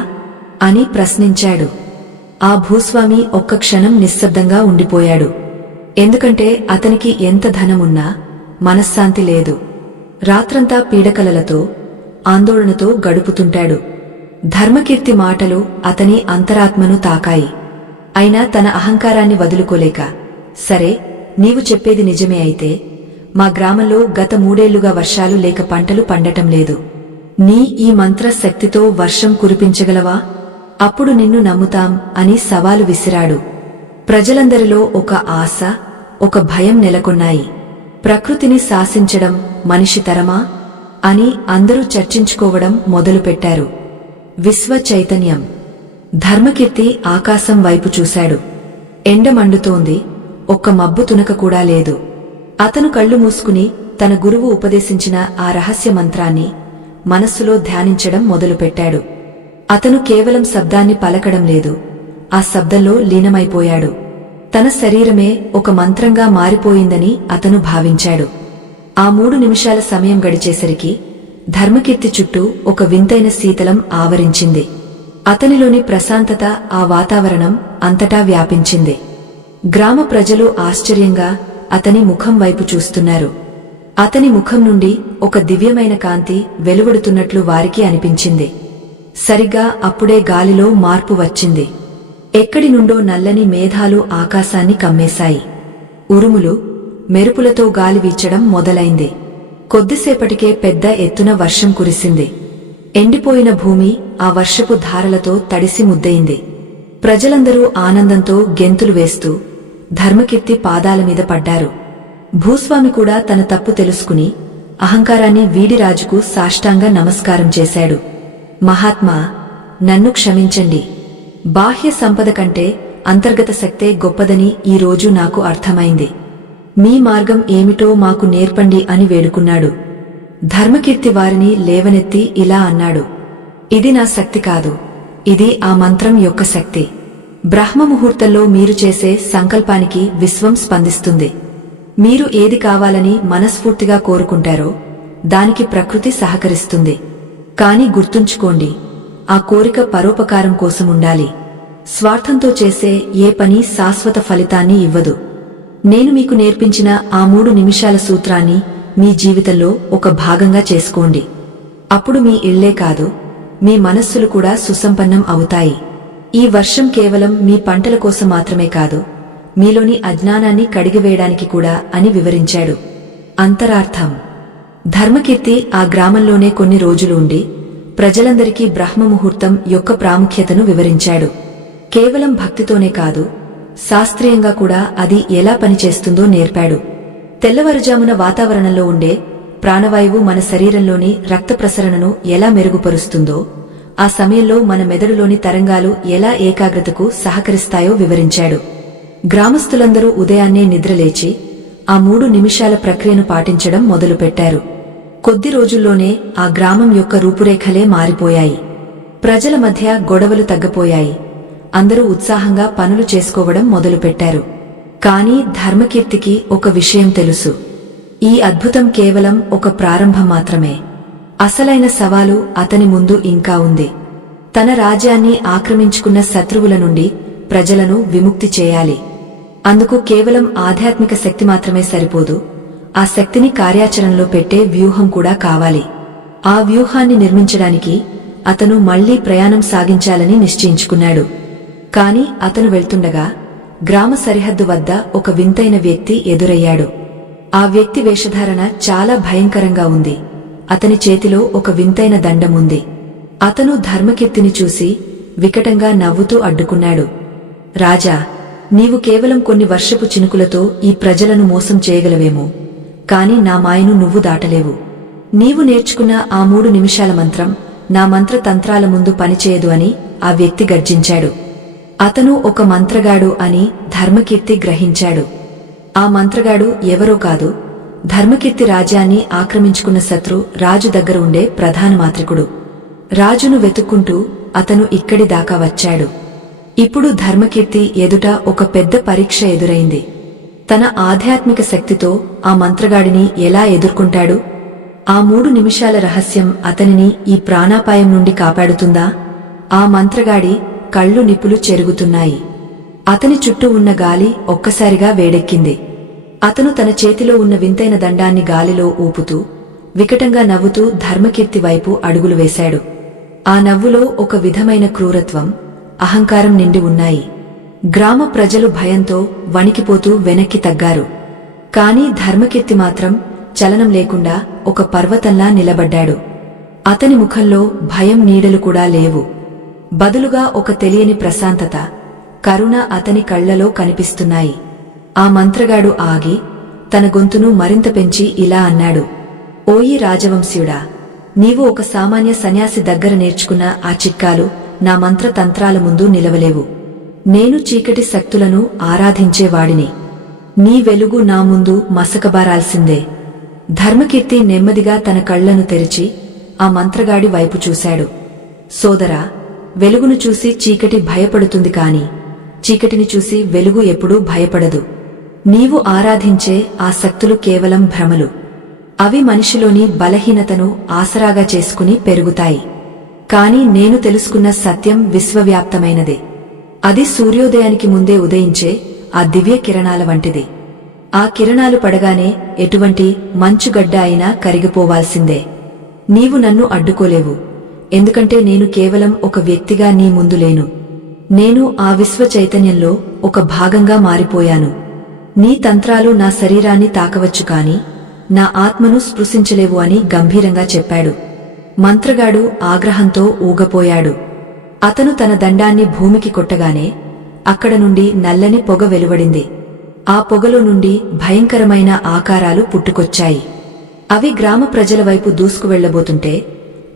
అని ప్రశ్నించాడు. ఆ భూస్వామి ఒక్క క్షణం నిశ్శబ్దంగా ఉండిపోయాడు. ఎందుకంటే అతనికి ఎంత ధనమున్నా మనశ్శాంతి లేదు. రాత్రంతా పీడకలలతో, ఆందోళనతో గడుపుతుంటాడు. ధర్మకీర్తి మాటలు అతని అంతరాత్మను తాకాయి. అయినా తన అహంకారాన్ని వదులుకోలేక, సరే, నీవు చెప్పేది నిజమే అయితే మా గ్రామంలో గత 3 ఏళ్లుగా వర్షాలు లేక పంటలు పండటం లేదు. నీ ఈ మంత్రశక్తితో వర్షం కురిపించగలవా? అప్పుడు నిన్ను నమ్ముతాం అని సవాలు విసిరాడు. ప్రజలందరిలో ఒక ఆశ, ఒక భయం నెలకొన్నాయి. ప్రకృతిని శాసించడం మనిషి తరమా అని అందరూ చర్చించుకోవడం మొదలుపెట్టారు. విశ్వ చైతన్యం. ధర్మకీర్తి ఆకాశం వైపు చూశాడు. ఎండ మండుతోంది, ఒక్క మబ్బు తునక కూడా లేదు. అతను కళ్ళు మూసుకుని తన గురువు ఉపదేశించిన ఆ రహస్య మంత్రాన్ని మనస్సులో ధ్యానించడం మొదలుపెట్టాడు. అతను కేవలం శబ్దాన్ని పలకడం లేదు, ఆ శబ్దంలో లీనమైపోయాడు. తన శరీరమే ఒక మంత్రంగా మారిపోయిందని అతను భావించాడు. ఆ 3 నిమిషాల సమయం గడిచేసరికి ధర్మకీర్తి చుట్టూ ఒక వింతైన శీతలం ఆవరించింది. అతనిలోని ప్రశాంతత ఆ వాతావరణం అంతటా వ్యాపించింది. గ్రామ ప్రజలు ఆశ్చర్యంగా అతని ముఖం వైపు చూస్తున్నారు. అతని ముఖం నుండి ఒక దివ్యమైన కాంతి వెలువడుతున్నట్లు వారికి అనిపించింది. సరిగ్గా అప్పుడే గాలిలో మార్పు వచ్చింది. ఎక్కడి నుండో నల్లని మేఘాలు ఆకాశాన్ని కమ్మేశాయి. ఉరుములు, మెరుపులతో గాలి వీచడం మొదలైంది. కొద్దిసేపటికే పెద్ద ఎత్తున వర్షం కురిసింది. ఎండిపోయిన భూమి ఆ వర్షపు ధారలతో తడిసి ముద్దయింది. ప్రజలందరూ ఆనందంతో గెంతులు వేస్తూ ధర్మకీర్తి పాదాలమీద పడ్డారు. భూస్వామి కూడా తన తప్పు తెలుసుకుని అహంకారాన్ని వీడి రాజుకు సాష్టాంగ నమస్కారం చేశాడు. మహాత్మా, నన్ను క్షమించండి. బాహ్య సంపద కంటే అంతర్గత శక్తే గొప్పదని ఈ రోజు నాకు అర్థమైంది. మీ మార్గం ఏమిటో మాకు నేర్పండి అని వేడుకున్నాడు. ధర్మకీర్తి వారిని లేవనెత్తి ఇలా అన్నాడు. ఇది నా శక్తి కాదు, ఇది ఆ మంత్రం యొక్క శక్తి. బ్రహ్మముహూర్తంలో మీరు చేసే సంకల్పానికి విశ్వం స్పందిస్తుంది. మీరు ఏది కావాలని మనస్ఫూర్తిగా కోరుకుంటారో దానికి ప్రకృతి సహకరిస్తుంది. కాని గుర్తుంచుకోండి, ఆ కోరిక పరోపకారం కోసం ఉండాలి. స్వార్థంతో చేసే ఏ పని శాశ్వత ఫలితాన్ని ఇవ్వదు. నేను మీకు నేర్పించిన ఆ 3 నిమిషాల సూత్రాన్ని మీ జీవితంలో ఒక భాగంగా చేసుకోండి. అప్పుడు మీ ఇళ్లే కాదు, మీ మనస్సులు కూడా సుసంపన్నం అవుతాయి. ఈ వర్షం కేవలం మీ పంటల కోసం మాత్రమే కాదు, మీలోని అజ్ఞానాన్ని కడిగివేయడానికి కూడా అని వివరించాడు. అంతరార్థం. ధర్మకీర్తి ఆ గ్రామంలోనే కొన్ని రోజులు ఉండి ప్రజలందరికీ బ్రహ్మముహూర్తం యొక్క ప్రాముఖ్యతను వివరించాడు. కేవలం భక్తితోనే కాదు, శాస్త్రీయంగా కూడా అది ఎలా పనిచేస్తుందో నేర్పాడు. తెల్లవారుజామున వాతావరణంలో ఉండే ప్రాణవాయువు మన శరీరంలోని రక్త ప్రసరణను ఎలా మెరుగుపరుస్తుందో, ఆ సమయంలో మన మెదడులోని తరంగాలు ఎలా ఏకాగ్రతకు సహకరిస్తాయో వివరించాడు. గ్రామస్తులందరూ ఉదయాన్నే నిద్రలేచి ఆ 3 నిమిషాల ప్రక్రియను పాటించడం మొదలుపెట్టారు. కొద్ది రోజుల్లోనే ఆ గ్రామం యొక్క రూపురేఖలే మారిపోయాయి. ప్రజల మధ్య గొడవలు తగ్గపోయాయి. అందరూ ఉత్సాహంగా పనులు చేసుకోవడం మొదలుపెట్టారు. కాని ధర్మకీర్తికి ఒక విషయం తెలుసు. ఈ అద్భుతం కేవలం ఒక ప్రారంభం మాత్రమే. అసలైన సవాలు అతని ముందు ఇంకా ఉంది. తన రాజ్యాన్ని ఆక్రమించుకున్న శత్రువుల నుండి ప్రజలను విముక్తి చేయాలి. అందుకు కేవలం ఆధ్యాత్మిక శక్తి మాత్రమే సరిపోదు, ఆ శక్తిని కార్యాచరణలో పెట్టే వ్యూహం కూడా కావాలి. ఆ వ్యూహాన్ని నిర్మించడానికి అతను మళ్లీ ప్రయాణం సాగించాలని నిశ్చయించుకున్నాడు. కాని అతను వెళ్తుండగా గ్రామ సరిహద్దు వద్ద ఒక వింతైన వ్యక్తి ఎదురయ్యాడు. ఆ వ్యక్తి వేషధారణ చాలా భయంకరంగా ఉంది. అతని చేతిలో ఒక వింతైన దండం ఉంది. అతను ధర్మకీర్తిని చూసి వికటంగా నవ్వుతూ అడ్డుకున్నాడు. రాజా, నీవు కేవలం కొన్ని వర్షపు చినుకులతో ఈ ప్రజలను మోసం చేయగలవేమో, కాని నా మాయను నువ్వు దాటలేవు. నీవు నేర్చుకున్న ఆ 3 నిమిషాల మంత్రం నా మంత్రతంత్రాల ముందు పనిచేయదు అని ఆ వ్యక్తి గర్జించాడు. అతను ఒక మంత్రగాడు అని ధర్మకీర్తి గ్రహించాడు. ఆ మంత్రగాడు ఎవరో కాదు, ధర్మకీర్తి రాజ్యాన్ని ఆక్రమించుకున్న శత్రు రాజు దగ్గర ఉండే ప్రధాన మాంత్రికుడు. రాజును వెతుక్కుంటూ అతను ఇక్కడి దాకా వచ్చాడు. ఇప్పుడు ధర్మకీర్తి ఎదుట ఒక పెద్ద పరీక్ష ఎదురైంది. తన ఆధ్యాత్మిక శక్తితో ఆ మంత్రగాడిని ఎలా ఎదుర్కొంటాడు? ఆ 3 నిమిషాల రహస్యం అతనిని ఈ ప్రాణాపాయం నుండి కాపాడుతుందా? ఆ మంత్రగాడి కళ్ళు నిప్పులు చెరుగుతున్నాయి. అతని చుట్టూ ఉన్న గాలి ఒక్కసారిగా వేడెక్కింది. అతను తన చేతిలో ఉన్న వింతైన దండాన్ని గాలిలో ఊపుతూ వికటంగా నవ్వుతూ ధర్మకీర్తి వైపు అడుగులు వేశాడు. ఆ నవ్వులో ఒక విధమైన క్రూరత్వం, అహంకారం నిండి ఉన్నాయి. గ్రామ ప్రజలు భయంతో వణికిపోతూ వెనక్కి తగ్గారు. కాని ధర్మకీర్తి మాత్రం చలనం లేకుండా ఒక పర్వతంలా నిలబడ్డాడు. అతని ముఖంలో భయం నీడలు కూడా లేవు. బదులుగా ఒక తెలియని ప్రశాంతత, కరుణ అతని కళ్లలో కనిపిస్తున్నాయి. ఆ మంత్రగాడు ఆగి తన గొంతును మరింత పెంచి ఇలా అన్నాడు. ఓయి రాజవంశీయుడా, నీవు ఒక సామాన్య సన్యాసి దగ్గర నేర్చుకున్న ఆ చిట్కాలు నా మంత్రతంత్రాల ముందు నిలవలేవు. నేను చీకటి శక్తులను ఆరాధించేవాడిని. నీ వెలుగు నా ముందు మసకబారాల్సిందే. ధర్మకీర్తి నెమ్మదిగా తన కళ్లను తెరిచి ఆ మంత్రగాడి వైపు చూశాడు. సోదరా, వెలుగును చూసి చీకటి భయపడుతుంది కాని చీకటిని చూసి వెలుగు ఎప్పుడూ భయపడదు. నీవు ఆరాధించే ఆ శక్తులు కేవలం భ్రమలు. అవి మనిషిలోని బలహీనతను ఆసరాగా చేసుకుని పెరుగుతాయి. కాని నేను తెలుసుకున్న సత్యం విశ్వవ్యాప్తమైనదే. అది సూర్యోదయానికి ముందే ఉదయించే ఆ దివ్య కిరణాల వంటిది. ఆ కిరణాలు పడగానే ఎటువంటి మంచుగడ్డ అయినా కరిగిపోవాల్సిందే. నీవు నన్ను అడ్డుకోలేవు, ఎందుకంటే నేను కేవలం ఒక వ్యక్తిగా నీ ముందు లేను. నేను ఆ విశ్వ చైతన్యంలో ఒక భాగంగా మారిపోయాను. నీ తంత్రాలు నా శరీరాన్ని తాకవచ్చు కాని నా ఆత్మను స్పృశించలేవు అని గంభీరంగా చెప్పాడు. మంత్రగాడు ఆగ్రహంతో ఊగపోయాడు. అతను తన దండాన్ని భూమికి కొట్టగానే అక్కడ నుండి నల్లని పొగ వెలువడింది. ఆ పొగలో నుండి భయంకరమైన ఆకారాలు పుట్టుకొచ్చాయి. అవి గ్రామ ప్రజల వైపు దూసుకువెళ్లబోతుంటే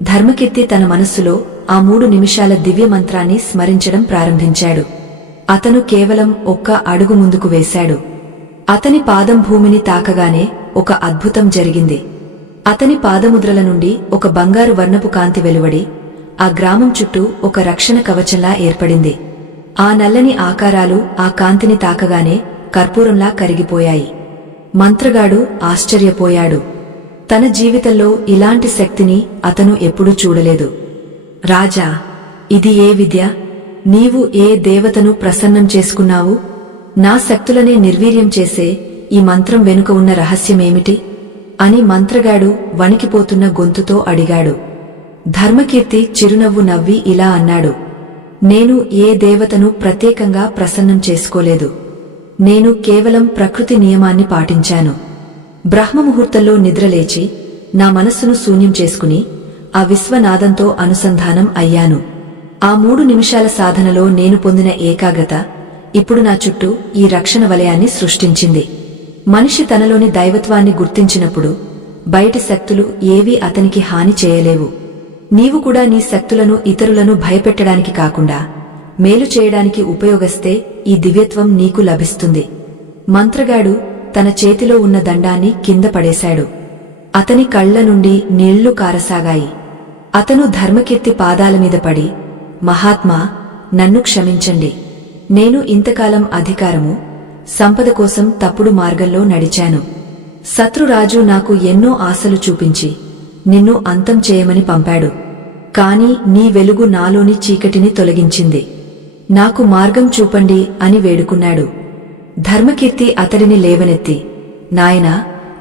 ధర్మకీర్తి తన మనస్సులో ఆ 3 నిమిషాల దివ్య మంత్రాన్ని స్మరించడం ప్రారంభించాడు. అతను కేవలం ఒక్క అడుగు ముందుకు వేశాడు. అతని పాదం భూమిని తాకగానే ఒక అద్భుతం జరిగింది. అతని పాదముద్రల నుండి ఒక బంగారు వర్ణపు కాంతి వెలువడి ఆ గ్రామం చుట్టూ ఒక రక్షణ కవచంలా ఏర్పడింది. ఆ నల్లని ఆకారాలు ఆ కాంతిని తాకగానే కర్పూరంలా కరిగిపోయాయి. మంత్రగాడు ఆశ్చర్యపోయాడు. తన జీవితంలో ఇలాంటి శక్తిని అతను ఎప్పుడూ చూడలేదు. రాజా, ఇది ఏ విద్య? నీవు ఏ దేవతను ప్రసన్నం చేసుకున్నావు? నా శక్తులనే నిర్వీర్యం చేసే ఈ మంత్రం వెనుక ఉన్న రహస్యమేమిటి? అని మంత్రగాడు వణికిపోతున్న గొంతుతో అడిగాడు. ధర్మకీర్తి చిరునవ్వు నవ్వి ఇలా అన్నాడు. నేను ఏ దేవతను ప్రత్యేకంగా ప్రసన్నం చేసుకోలేదు. నేను కేవలం ప్రకృతి నియమాన్ని పాటించాను. బ్రహ్మముహూర్తంలో నిద్రలేచి నా మనస్సును శూన్యం చేసుకుని ఆ విశ్వనాదంతో అనుసంధానం అయ్యాను. ఆ 3 నిమిషాల సాధనలో నేను పొందిన ఏకాగ్రత ఇప్పుడు నా చుట్టూ ఈ రక్షణ వలయాన్ని సృష్టించింది. మనిషి తనలోని దైవత్వాన్ని గుర్తించినప్పుడు బయటి శక్తులు ఏవీ అతనికి హాని చేయలేవు. నీవు కూడా నీ శక్తులను ఇతరులను భయపెట్టడానికి కాకుండా మేలు చేయడానికి ఉపయోగిస్తే ఈ దివ్యత్వం నీకు లభిస్తుంది. మంత్రగాడు తన చేతిలో ఉన్న దండాన్ని కింద పడేశాడు. అతని కళ్ల నుండి నీళ్లు కారసాగాయి. అతను ధర్మకీర్తి పాదాల మీద పడి, మహాత్మా, నన్ను క్షమించండి. నేను ఇంతకాలం అధికారము, సంపద కోసం తప్పుడు మార్గంలో నడిచాను. శత్రురాజు నాకు ఎన్నో ఆశలు చూపించి నిన్ను అంతం చేయమని పంపాడు. కాని నీ వెలుగు నాలోని చీకటిని తొలగించింది. నాకు మార్గం చూపండి అని వేడుకున్నాడు. ధర్మకీర్తి అతడిని లేవనెత్తి, నాయనా,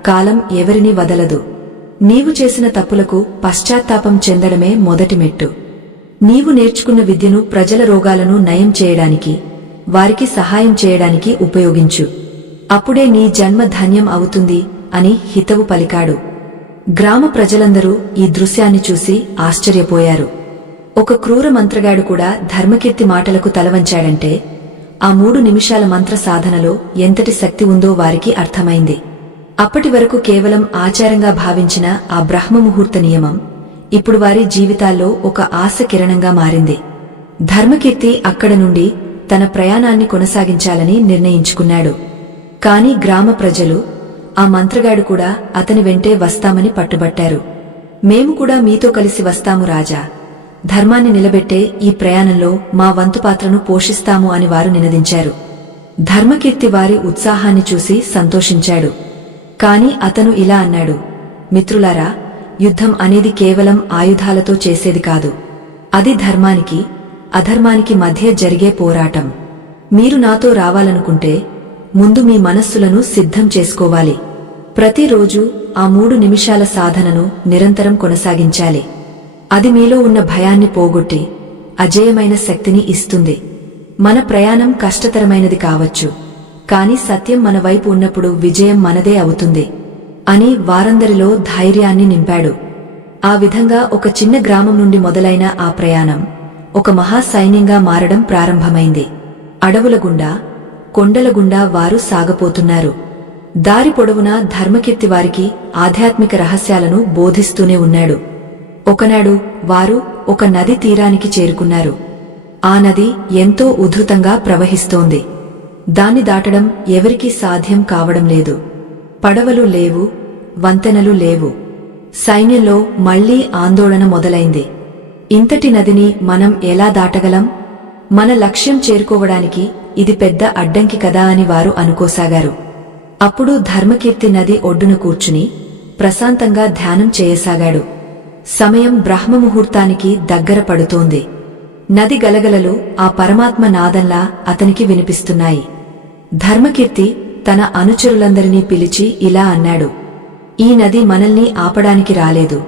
కాలం ఎవరినీ వదలదు. నీవు చేసిన తప్పులకు పశ్చాత్తాపం చెందడమే మొదటి మెట్టు. నీవు నేర్చుకున్న విద్యను ప్రజల రోగాలను నయం చేయడానికి, వారికి సహాయం చేయడానికి ఉపయోగించు. అప్పుడే నీ జన్మ ధన్యం అవుతుంది అని హితవు పలికాడు. గ్రామ ప్రజలందరూ ఈ దృశ్యాన్ని చూసి ఆశ్చర్యపోయారు. ఒక క్రూర మంత్రగాడు కూడా ధర్మకీర్తి మాటలకు తలవంచాడంటే ఆ 3 నిమిషాల మంత్ర సాధనలో ఎంతటి శక్తి ఉందో వారికి అర్థమైంది. అప్పటి వరకు కేవలం ఆచారంగా భావించిన ఆ బ్రహ్మముహూర్త నియమం ఇప్పుడు వారి జీవితాల్లో ఒక ఆశ కిరణంగా మారింది. ధర్మకీర్తి అక్కడ నుండి తన ప్రయాణాన్ని కొనసాగించాలని నిర్ణయించుకున్నాడు. కాని గ్రామ ప్రజలు, ఆ మంత్రగాడు కూడా అతని వెంటే వస్తామని పట్టుబట్టారు. మేము కూడా మీతో కలిసి వస్తాము రాజా. ధర్మాన్ని నిలబెట్టే ఈ ప్రయాణంలో మా వంతు పాత్రను పోషిస్తాము అని వారు నినదించారు. ధర్మకీర్తి వారి ఉత్సాహాన్ని చూసి సంతోషించాడు. కాని అతను ఇలా అన్నాడు, మిత్రులారా, యుద్ధం అనేది కేవలం ఆయుధాలతో చేసేది కాదు. అది ధర్మానికి, అధర్మానికి మధ్య జరిగే పోరాటం. మీరు నాతో రావాలనుకుంటే ముందు మీ మనస్సులను సిద్ధం చేసుకోవాలి. ప్రతిరోజు ఆ 3 నిమిషాల సాధనను నిరంతరం కొనసాగించాలి. అది మీలో ఉన్న భయాన్ని పోగొట్టి అజేయమైన శక్తిని ఇస్తుంది. మన ప్రయాణం కష్టతరమైనది కావచ్చు, కాని సత్యం మన వైపు ఉన్నప్పుడు విజయం మనదే అవుతుంది అని వారందరిలో ధైర్యాన్ని నింపాడు. ఆ విధంగా ఒక చిన్న గ్రామం నుండి మొదలైన ఆ ప్రయాణం ఒక మహా సైన్యంగా మారడం ప్రారంభమైంది. అడవుల గుండా, కొండల గుండా వారు సాగపోతున్నారు. దారి పొడవునా ధర్మకీర్తి వారికి ఆధ్యాత్మిక రహస్యాలను బోధిస్తూనే ఉన్నాడు. ఒకనాడు వారు ఒక నది తీరానికి చేరుకున్నారు. ఆ నది ఎంతో ఉధృతంగా ప్రవహిస్తోంది. దాన్ని దాటడం ఎవరికీ సాధ్యం కావడం లేదు. పడవలు లేవు, వంతెనలు లేవు. సైన్యంలో మళ్లీ ఆందోళన మొదలైంది. ఇంతటి నదిని మనం ఎలా దాటగలం? మన లక్ష్యం చేరుకోవడానికి ఇది పెద్ద అడ్డంకి కదా అని వారు అనుకోసాగారు. అప్పుడు ధర్మకీర్తి నది ఒడ్డున కూర్చుని ప్రశాంతంగా ధ్యానం చేయసాగాడు. సమయం బ్రహ్మముహూర్తానికి దగ్గర పడుతోంది. నది గలగలలు ఆ పరమాత్మ నాదంలా అతనికి వినిపిస్తున్నాయి. ధర్మకీర్తి తన అనుచరులందరినీ పిలిచి ఇలా అన్నాడు, ఈ నది మనల్ని ఆపడానికి రాలేదు,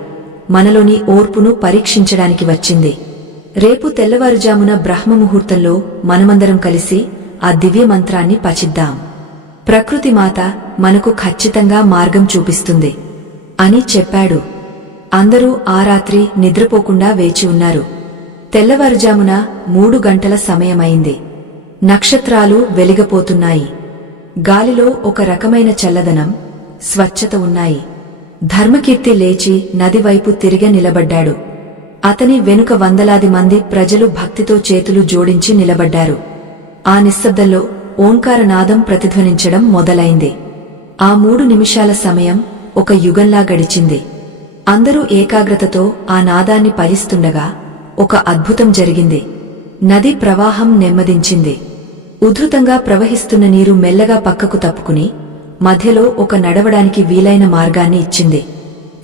మనలోని ఓర్పును పరీక్షించడానికి వచ్చింది. రేపు తెల్లవారుజామున బ్రహ్మముహూర్తంలో మనమందరం కలిసి ఆ దివ్య మంత్రాన్ని పఠిద్దాం. ప్రకృతి మాత మనకు ఖచ్చితంగా మార్గం చూపిస్తుంది అని చెప్పాడు. అందరూ ఆ రాత్రి నిద్రపోకుండా వేచి ఉన్నారు. తెల్లవారుజామున 3 గంటల సమయమైంది. నక్షత్రాలు వెలిగపోతున్నాయి. గాలిలో ఒక రకమైన చల్లదనం, స్వచ్ఛత ఉన్నాయి. ధర్మకీర్తి లేచి నదివైపు తిరిగి నిలబడ్డాడు. అతని వెనుక వందలాది మంది ప్రజలు భక్తితో చేతులు జోడించి నిలబడ్డారు. ఆ నిశ్శబ్దంలో ఓంకారనాదం ప్రతిధ్వనించడం మొదలైంది. ఆ 3 నిమిషాల సమయం ఒక యుగంలా గడిచింది. అందరూ ఏకాగ్రతతో ఆ నాదాన్ని పలిస్తుండగా ఒక అద్భుతం జరిగింది. నది ప్రవాహం నెమ్మదించింది. ఉధృతంగా ప్రవహిస్తున్న నీరు మెల్లగా పక్కకు తప్పుకుని మధ్యలో ఒక నడవడానికి వీలైన మార్గాన్ని ఇచ్చింది.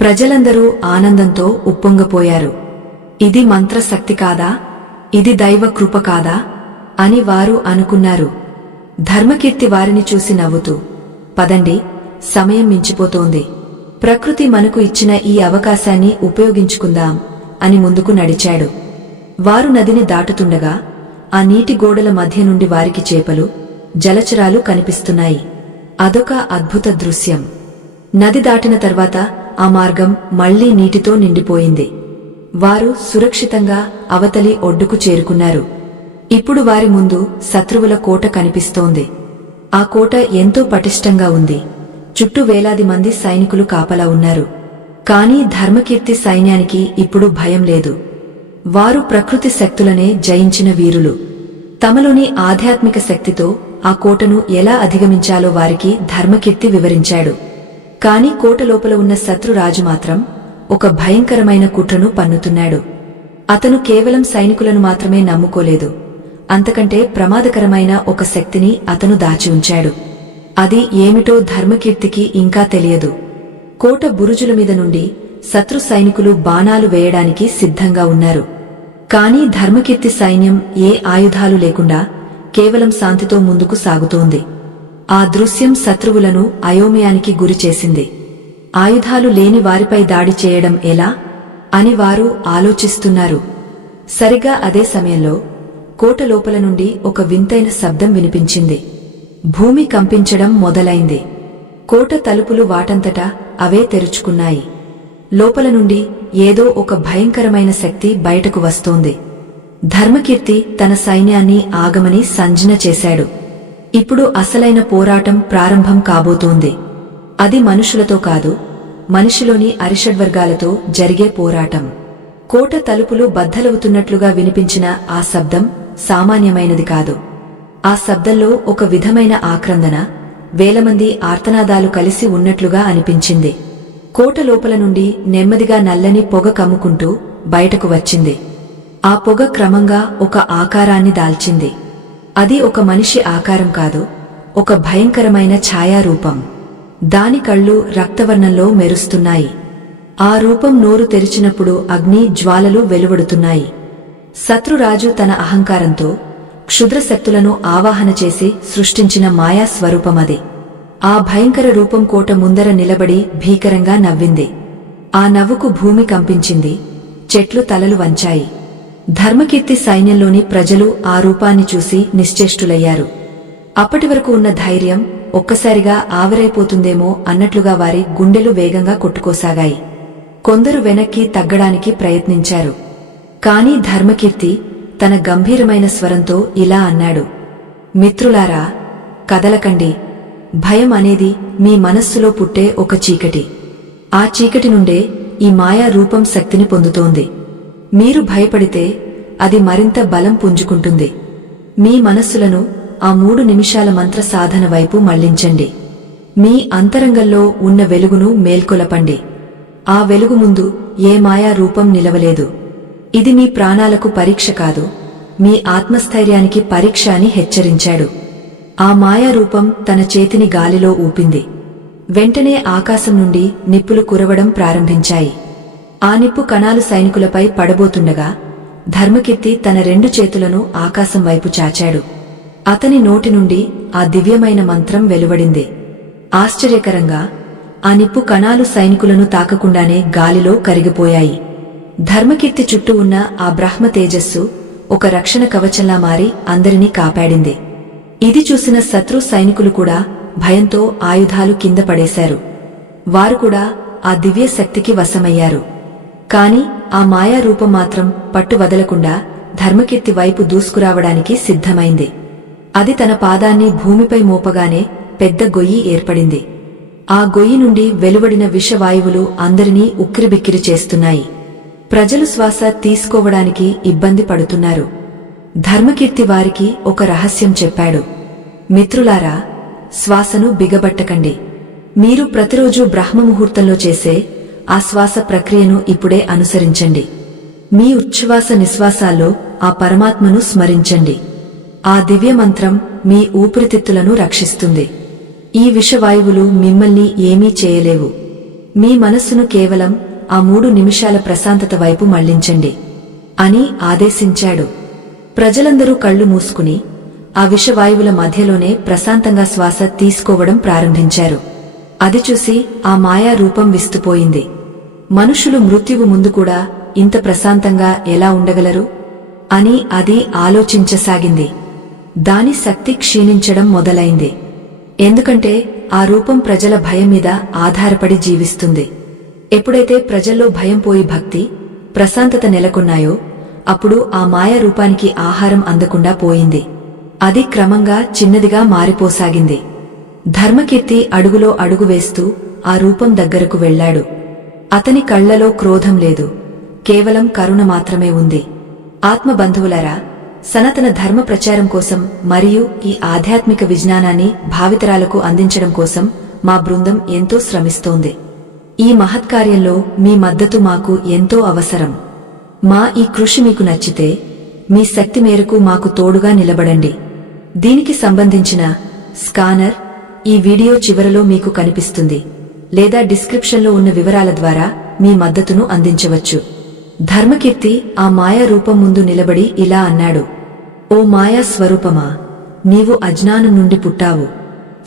ప్రజలందరూ ఆనందంతో ఉప్పొంగపోయారు. ఇది మంత్రశక్తి కాదా? ఇది దైవ కృప కాదా అని వారు అనుకున్నారు. ధర్మకీర్తి వారిని చూసి నవ్వుతూ, పదండి, సమయం మించిపోతోంది. ప్రకృతి మనకు ఇచ్చిన ఈ అవకాశాన్ని ఉపయోగించుకుందాం అని ముందుకు నడిచాడు. వారు నదిని దాటుతుండగా ఆ నీటి గోడల మధ్య నుండి వారికి చేపలు, జలచరాలు కనిపిస్తున్నాయి. అదొక అద్భుత దృశ్యం. నది దాటిన తర్వాత ఆ మార్గం మళ్లీ నీటితో నిండిపోయింది. వారు సురక్షితంగా అవతలి ఒడ్డుకు చేరుకున్నారు. ఇప్పుడు వారి ముందు శత్రువుల కోట కనిపిస్తోంది. ఆ కోట ఎంతో పటిష్టంగా ఉంది. చుట్టూ వేలాది మంది సైనికులు కాపలా ఉన్నారు. కాని ధర్మకీర్తి సైన్యానికి ఇప్పుడు భయం లేదు. వారు ప్రకృతి శక్తులనే జయించిన వీరులు. తమలోని ఆధ్యాత్మిక శక్తితో ఆ కోటను ఎలా అధిగమించాలో వారికి ధర్మకీర్తి వివరించాడు. కాని కోట లోపల ఉన్న శత్రురాజు మాత్రం ఒక భయంకరమైన కుట్రను పన్నుతున్నాడు. అతను కేవలం సైనికులను మాత్రమే నమ్ముకోలేదు, అంతకంటే ప్రమాదకరమైన ఒక శక్తిని అతను దాచి ఉంచాడు. అది ఏమిటో ధర్మకీర్తికి ఇంకా తెలియదు. కోట బురుజుల మీద నుండి శత్రు సైనికులు బాణాలు వేయడానికి సిద్ధంగా ఉన్నారు. కాని ధర్మకీర్తి సైన్యం ఏ ఆయుధాలు లేకుండా కేవలం శాంతితో ముందుకు సాగుతోంది. ఆ దృశ్యం శత్రువులను అయోమయానికి గురిచేసింది. ఆయుధాలు లేని వారిపై దాడి చేయడం ఎలా అని వారు ఆలోచిస్తున్నారు. సరిగా అదే సమయంలో కోట లోపల నుండి ఒక వింతైన శబ్దం వినిపించింది. భూమి కంపించడం మొదలైంది. కోట తలుపులు వాటంతటా అవే తెరుచుకున్నాయి. లోపల నుండి ఏదో ఒక భయంకరమైన శక్తి బయటకు వస్తోంది. ధర్మకీర్తి తన సైన్యాన్ని ఆగమని సంజ్ఞ చేశాడు. ఇప్పుడు అసలైన పోరాటం ప్రారంభం కాబోతోంది. అది మనుషులతో కాదు, మనిషిలోని అరిషడ్వర్గాలతో జరిగే పోరాటం. కోట తలుపులు బద్దలవుతున్నట్లుగా వినిపించిన ఆ శబ్దం సామాన్యమైనది కాదు. ఆ శబ్దంలో ఒక విధమైన ఆక్రందన, వేలమంది ఆర్తనాదాలు కలిసి ఉన్నట్లుగా అనిపించింది. కోట లోపల నుండి నెమ్మదిగా నల్లని పొగ కమ్ముకుంటూ బయటకు వచ్చింది. ఆ పొగ క్రమంగా ఒక ఆకారాన్ని దాల్చింది. అది ఒక మనిషి ఆకారం కాదు, ఒక భయంకరమైన ఛాయారూపం. దాని కళ్ళు రక్తవర్ణంలో మెరుస్తున్నాయి. ఆ రూపం నోరు తెరిచినప్పుడు అగ్ని జ్వాలలు వెలువడుతున్నాయి. శత్రురాజు తన అహంకారంతో క్షుద్రశక్తులను ఆవాహన చేసి సృష్టించిన మాయా స్వరూపమది. ఆ భయంకర రూపం కోట ముందర నిలబడి భీకరంగా నవ్వింది. ఆ నవ్వుకు భూమి కంపించింది, చెట్లు తలలు వంచాయి. ధర్మకీర్తి సైన్యంలోని ప్రజలు ఆ రూపాన్ని చూసి నిశ్చేష్టులయ్యారు. అప్పటివరకు ఉన్న ధైర్యం ఒక్కసారిగా ఆవిరైపోతుందేమో అన్నట్లుగా వారి గుండెలు వేగంగా కొట్టుకోసాగాయి. కొందరు వెనక్కి తగ్గడానికి ప్రయత్నించారు. కాని ధర్మకీర్తి తన గంభీరమైన స్వరంతో ఇలా అన్నాడు, మిత్రులారా, కదలకండి. భయం అనేది మీ మనస్సులో పుట్టే ఒక చీకటి. ఆ చీకటి నుండే ఈ మాయా రూపం శక్తిని పొందుతోంది. మీరు భయపడితే అది మరింత బలం పుంజుకుంటుంది. మీ మనస్సులను ఆ 3 నిమిషాల మంత్ర సాధన వైపు మళ్లించండి. మీ అంతరంగంలో ఉన్న వెలుగును మేల్కొలపండి. ఆ వెలుగు ముందు ఏ మాయా రూపం నిలవలేదు. ఇది మీ ప్రాణాలకు పరీక్ష కాదు, మీ ఆత్మస్థైర్యానికి పరీక్ష అని హెచ్చరించాడు. ఆ మాయారూపం తన చేతిని గాలిలో ఊపింది. వెంటనే ఆకాశం నుండి నిప్పులు కురవడం ప్రారంభించాయి. ఆ నిప్పు కణాలు సైనికులపై పడబోతుండగా ధర్మకీర్తి తన 2 చేతులను ఆకాశం వైపు చాచాడు. అతని నోటి నుండి ఆ దివ్యమైన మంత్రం వెలువడింది. ఆశ్చర్యకరంగా ఆ నిప్పు కణాలు సైనికులను తాకకుండానే గాలిలో కరిగిపోయాయి. ధర్మకీర్తి చుట్టూ ఉన్న ఆ బ్రహ్మ తేజస్సు ఒక రక్షణ కవచంలా మారి అందరినీ కాపాడింది. ఇది చూసిన శత్రు సైనికులు కూడా భయంతో ఆయుధాలు కింద పడేశారు. వారు కూడా ఆ దివ్య శక్తికి వశమయ్యారు. కాని ఆ మాయా రూపం మాత్రం పట్టు వదలకుండా ధర్మకీర్తి వైపు దూసుకురావడానికి సిద్ధమైంది. అది తన పాదాన్ని భూమిపై మోపగానే పెద్ద గొయ్యి ఏర్పడింది. ఆ గొయ్యి నుండి వెలువడిన విషవాయువులు అందరినీ ఉక్కిరిబిక్కిరి చేస్తున్నాయి. ప్రజలు శ్వాస తీసుకోవడానికి ఇబ్బంది పడుతున్నారు. ధర్మకీర్తి వారికి ఒక రహస్యం చెప్పాడు. మిత్రులారా, శ్వాసను బిగబట్టకండి. మీరు ప్రతిరోజు బ్రహ్మముహూర్తంలో చేసే ఆ శ్వాస ప్రక్రియను ఇప్పుడే అనుసరించండి. మీ ఉచ్ఛ్వాస నిశ్వాసాల్లో ఆ పరమాత్మను స్మరించండి. ఆ దివ్యమంత్రం మీ ఊపిరితిత్తులను రక్షిస్తుంది. ఈ విషవాయువులు మిమ్మల్ని ఏమీ చేయలేవు. మీ మనస్సును కేవలం ఆ 3 నిమిషాల ప్రశాంతత వైపు మళ్లించండి అని ఆదేశించాడు. ప్రజలందరూ కళ్లు మూసుకుని ఆ విషవాయువుల మధ్యలోనే ప్రశాంతంగా శ్వాస తీసుకోవడం ప్రారంభించారు. అది చూసి ఆ మాయా రూపం విస్తుపోయింది. మనుషులు మృత్యువు ముందు కూడా ఇంత ప్రశాంతంగా ఎలా ఉండగలరు అని అది ఆలోచించసాగింది. దాని శక్తి క్షీణించడం మొదలైంది. ఎందుకంటే ఆ రూపం ప్రజల భయం మీద ఆధారపడి జీవిస్తుంది. ఎప్పుడైతే ప్రజల్లో భయం పోయి భక్తి, ప్రశాంతత నెలకొన్నాయో అప్పుడు ఆ మాయా రూపానికి ఆహారం అందకుండా పోయింది. అది క్రమంగా చిన్నదిగా మారిపోసాగింది. ధర్మకీర్తి అడుగులో అడుగు వేస్తూ ఆ రూపం దగ్గరకు వెళ్లాడు. అతని కళ్లలో క్రోధం లేదు, కేవలం కరుణ మాత్రమే ఉంది. ఆత్మబంధువులారా, సనాతన ధర్మ ప్రచారం కోసం మరియు ఈ ఆధ్యాత్మిక విజ్ఞానాన్ని భావితరాలకు అందించడం కోసం మా బృందం ఎంతో శ్రమిస్తోంది. ఈ మహత్కార్యంలో మీ మద్దతు మాకు ఎంతో అవసరం. మా ఈ కృషి మీకు నచ్చితే మీ శక్తి మేరకు మాకు తోడుగా నిలబడండి. దీనికి సంబంధించిన స్కానర్ ఈ వీడియో చివరలో మీకు కనిపిస్తుంది, లేదా డిస్క్రిప్షన్లో ఉన్న వివరాల ద్వారా మీ మద్దతును అందించవచ్చు. ధర్మకీర్తి ఆ మాయా రూపం ముందు నిలబడి ఇలా అన్నాడు. ఓ మాయా స్వరూపమా, నీవు అజ్ఞానం నుండి పుట్టావు.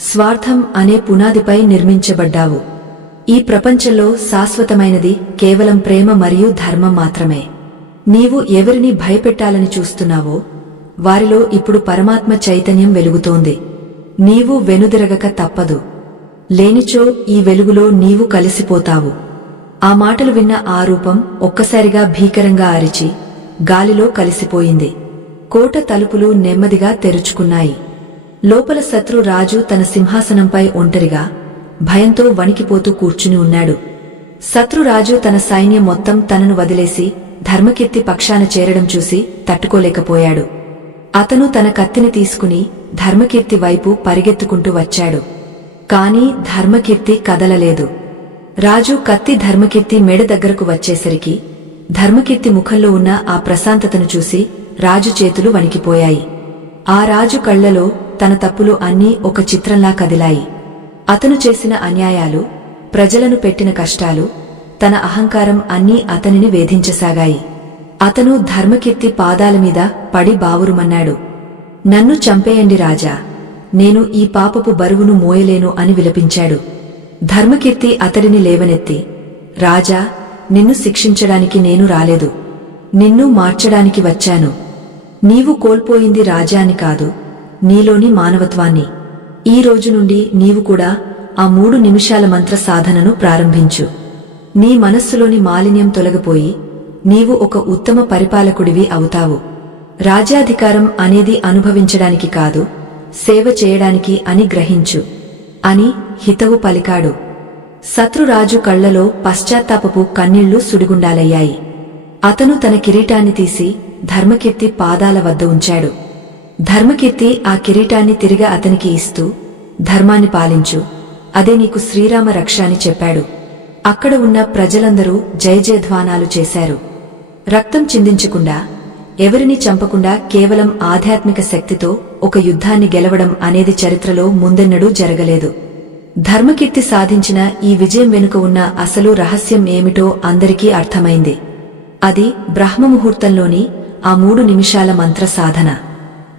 స్వార్థం అనే పునాదిపై నిర్మించబడ్డావు. ఈ ప్రపంచంలో శాశ్వతమైనది కేవలం ప్రేమ మరియు ధర్మం మాత్రమే. నీవు ఎవరిని భయపెట్టాలని చూస్తున్నావో వారిలో ఇప్పుడు పరమాత్మ చైతన్యం వెలుగుతోంది. నీవు వెనుదిరగక తప్పదు. లేనిచో ఈ వెలుగులో నీవు కలిసిపోతావు. ఆ మాటలు విన్న ఆ రూపం ఒక్కసారిగా భీకరంగా అరిచి గాలిలో కలిసిపోయింది. కోట తలుపులు నెమ్మదిగా తెరుచుకున్నాయి. లోపల శత్రు రాజు తన సింహాసనంపై ఒంటరిగా భయంతో వణికిపోతూ కూర్చుని ఉన్నాడు. శత్రురాజు తన సైన్యం మొత్తం తనను వదిలేసి ధర్మకీర్తి పక్షాన చేరడం చూసి తట్టుకోలేకపోయాడు. అతను తన కత్తిని తీసుకుని ధర్మకీర్తి వైపు పరిగెత్తుకుంటూ వచ్చాడు. కాని ధర్మకీర్తి కదలలేదు. రాజు కత్తి ధర్మకీర్తి మెడ దగ్గరకు వచ్చేసరికి ధర్మకీర్తి ముఖంలో ఉన్న ఆ ప్రశాంతతను చూసి రాజు చేతులు వణికిపోయాయి. ఆ రాజు కళ్లలో తన తప్పులు అన్నీ ఒక చిత్రంలా కదిలాయి. అతను చేసిన అన్యాయాలు, ప్రజలను పెట్టిన కష్టాలు, తన అహంకారం అన్నీ అతనిని వేధించసాగాయి. అతను ధర్మకీర్తి పాదాల మీద పడి బావురుమన్నాడు. నన్ను చంపేయండి రాజా, నేను ఈ పాపపు బరువును మోయలేను అని విలపించాడు. ధర్మకీర్తి అతడిని లేవనెత్తి, రాజా, నిన్ను శిక్షించడానికి నేను రాలేదు, నిన్ను మార్చడానికి వచ్చాను. నీవు కోల్పోయింది రాజ్యాన్ని కాదు, నీలోని మానవత్వాన్ని. ఈ రోజు నుండి నీవు కూడా ఆ 3 నిమిషాల మంత్ర సాధనను ప్రారంభించు. నీ మనస్సులోని మాలిన్యం తొలగిపోయి నీవు ఒక ఉత్తమ పరిపాలకుడివి అవుతావు. రాజ్యాధికారం అనేది అనుభవించడానికి కాదు, సేవ చేయడానికి అని గ్రహించు అని హితవు పలికాడు. శత్రురాజు కళ్లలో పశ్చాత్తాపపు కన్నీళ్లు సుడిగుండాలయ్యాయి. అతను తన కిరీటాన్ని తీసి ధర్మకీర్తి పాదాల వద్ద ఉంచాడు. ధర్మకీర్తి ఆ కిరీటాన్ని తిరిగి అతనికి ఇస్తూ, ధర్మాన్ని పాలించు, అదే నీకు శ్రీరామ రక్ష అని చెప్పాడు. అక్కడ ఉన్న ప్రజలందరూ జయజయధ్వానాలు చేశారు. రక్తం చిందించకుండా, ఎవరిని చంపకుండా కేవలం ఆధ్యాత్మిక శక్తితో ఒక యుద్ధాన్ని గెలవడం అనేది చరిత్రలో ముందెన్నడూ జరగలేదు. ధర్మకీర్తి సాధించిన ఈ విజయం వెనుక ఉన్న అసలు రహస్యం ఏమిటో అందరికీ అర్థమైంది. అది బ్రహ్మముహూర్తంలోని ఆ 3 నిమిషాల మంత్ర సాధన.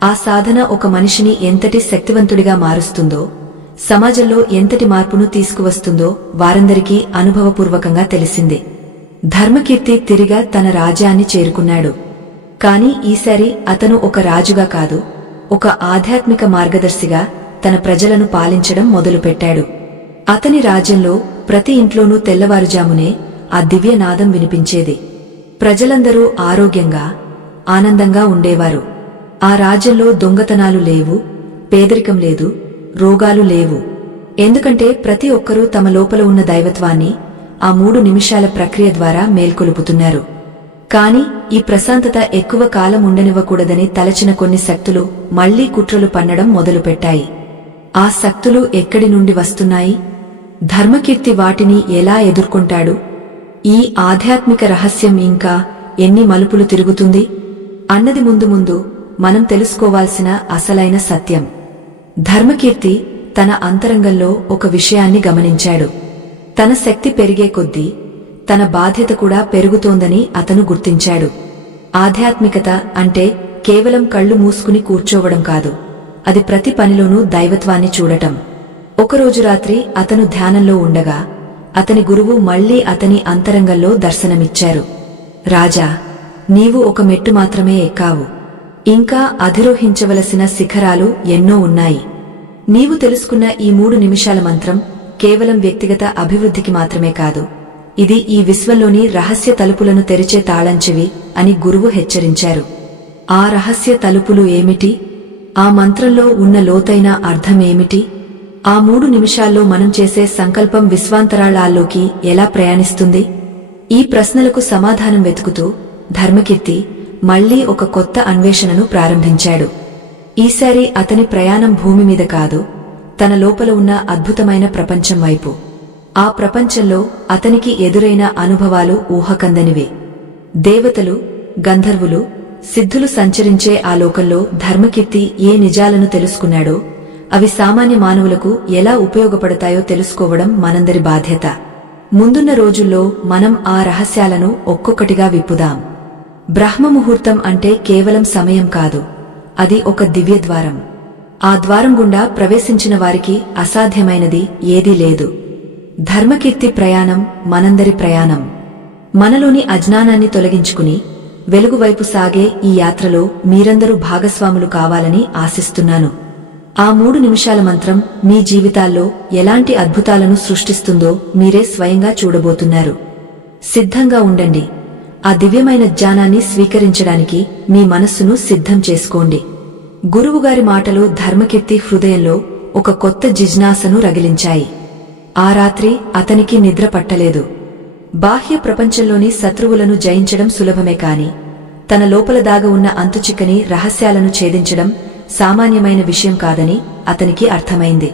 ఆ సాధన ఒక మనిషిని ఎంతటి శక్తివంతుడిగా మారుస్తుందో, సమాజంలో ఎంతటి మార్పును తీసుకువస్తుందో వారందరికీ అనుభవపూర్వకంగా తెలిసింది. ధర్మకీర్తి తిరిగా తన రాజ్యాన్ని చేరుకున్నాడు. కాని ఈసారి అతను ఒక రాజుగా కాదు, ఒక ఆధ్యాత్మిక మార్గదర్శిగా తన ప్రజలను పాలించడం మొదలుపెట్టాడు. అతని రాజ్యంలో ప్రతి ఇంట్లోనూ తెల్లవారుజామునే ఆ దివ్యనాదం వినిపించేది. ప్రజలందరూ ఆరోగ్యంగా, ఆనందంగా ఉండేవారు. ఆ రాజ్యంలో దొంగతనాలు లేవు, పేదరికం లేదు, రోగాలు లేవు. ఎందుకంటే ప్రతి ఒక్కరూ తమ లోపల ఉన్న దైవత్వాన్ని ఆ 3 నిమిషాల ప్రక్రియ ద్వారా మేల్కొలుపుతున్నారు. కాని ఈ ప్రశాంతత ఎక్కువ కాలం ఉండనివ్వకూడదని తలచిన కొన్ని శక్తులు మళ్లీ కుట్రలు పన్నడం మొదలుపెట్టాయి. ఆ శక్తులు ఎక్కడి నుండి వస్తున్నాయి? ధర్మకీర్తి వాటిని ఎలా ఎదుర్కొంటాడు? ఈ ఆధ్యాత్మిక రహస్యం ఇంకా ఎన్ని మలుపులు తిరుగుతుంది అన్నది ముందు ముందు మనం తెలుసుకోవాల్సిన అసలైన సత్యం. ధర్మకీర్తి తన అంతరంగంలో ఒక విషయాన్ని గమనించాడు. తన శక్తి పెరిగే కొద్దీ తన బాధ్యత కూడా పెరుగుతోందని అతను గుర్తించాడు. ఆధ్యాత్మికత అంటే కేవలం కళ్ళు మూసుకుని కూర్చోవడం కాదు, అది ప్రతి పనిలోనూ దైవత్వాన్ని చూడటం. ఒకరోజు రాత్రి అతను ధ్యానంలో ఉండగా అతని గురువు మళ్లీ అతని అంతరంగంలో దర్శనమిచ్చారు. రాజా, నీవు ఒక మెట్టు మాత్రమే ఎక్కావు. ఇంకా అధిరోహించవలసిన శిఖరాలు ఎన్నో ఉన్నాయి. నీవు తెలుసుకున్న ఈ 3 నిమిషాల మంత్రం కేవలం వ్యక్తిగత అభివృద్ధికి మాత్రమే కాదు, ఇది ఈ విశ్వంలోని రహస్య తలుపులను తెరిచే తాళంచెవి అని గురువు హెచ్చరించారు. ఆ రహస్య తలుపులు ఏమిటి? ఆ మంత్రంలో ఉన్న లోతైన అర్థమేమిటి? ఆ 3 నిమిషాల్లో మనం చేసే సంకల్పం విశ్వాంతరాళాల్లోకి ఎలా ప్రయాణిస్తుంది? ఈ ప్రశ్నలకు సమాధానం వెతుకుతూ ధర్మకీర్తి మళ్లీ ఒక కొత్త అన్వేషణను ప్రారంభించాడు. ఈసారి అతని ప్రయాణం భూమి మీద కాదు, తన లోపల ఉన్న అద్భుతమైన ప్రపంచం వైపు. ఆ ప్రపంచంలో అతనికి ఎదురైన అనుభవాలు ఊహకందనివే. దేవతలు, గంధర్వులు, సిద్ధులు సంచరించే ఆ లోకంలో ధర్మకీర్తి ఏ నిజాలను తెలుసుకున్నాడో అవి సామాన్య మానవులకు ఎలా ఉపయోగపడతాయో తెలుసుకోవడం మనందరి బాధ్యత. ముందున్న రోజుల్లో మనం ఆ రహస్యాలను ఒక్కొక్కటిగా విప్పుదాం. బ్రహ్మముహూర్తం అంటే కేవలం సమయం కాదు, అది ఒక దివ్యద్వారం. ఆ ద్వారం గుండా ప్రవేశించిన వారికి అసాధ్యమైనది ఏదీ లేదు. ధర్మకీర్తి ప్రయాణం మనందరి ప్రయాణం. మనలోని అజ్ఞానాన్ని తొలగించుకుని వెలుగువైపు సాగే ఈ యాత్రలో మీరందరూ భాగస్వాములు కావాలని ఆశిస్తున్నాను. ఆ 3 నిమిషాల మంత్రం మీ జీవితాల్లో ఎలాంటి అద్భుతాలను సృష్టిస్తుందో మీరే స్వయంగా చూడబోతున్నారు. సిద్ధంగా ఉండండి. ఆ దివ్యమైన జ్ఞానాన్ని స్వీకరించడానికి మీ మనస్సును సిద్ధం చేసుకోండి. గురువుగారి మాటలు ధర్మకీర్తి హృదయంలో ఒక కొత్త జిజ్ఞాసను రగిలించాయి. ఆ రాత్రి అతనికి నిద్ర పట్టలేదు. బాహ్య ప్రపంచంలోని శత్రువులను జయించడం సులభమే కాని తన లోపల దాగ ఉన్న అంతుచిక్కని రహస్యాలను ఛేదించడం సామాన్యమైన విషయం కాదని అతనికి అర్థమైంది.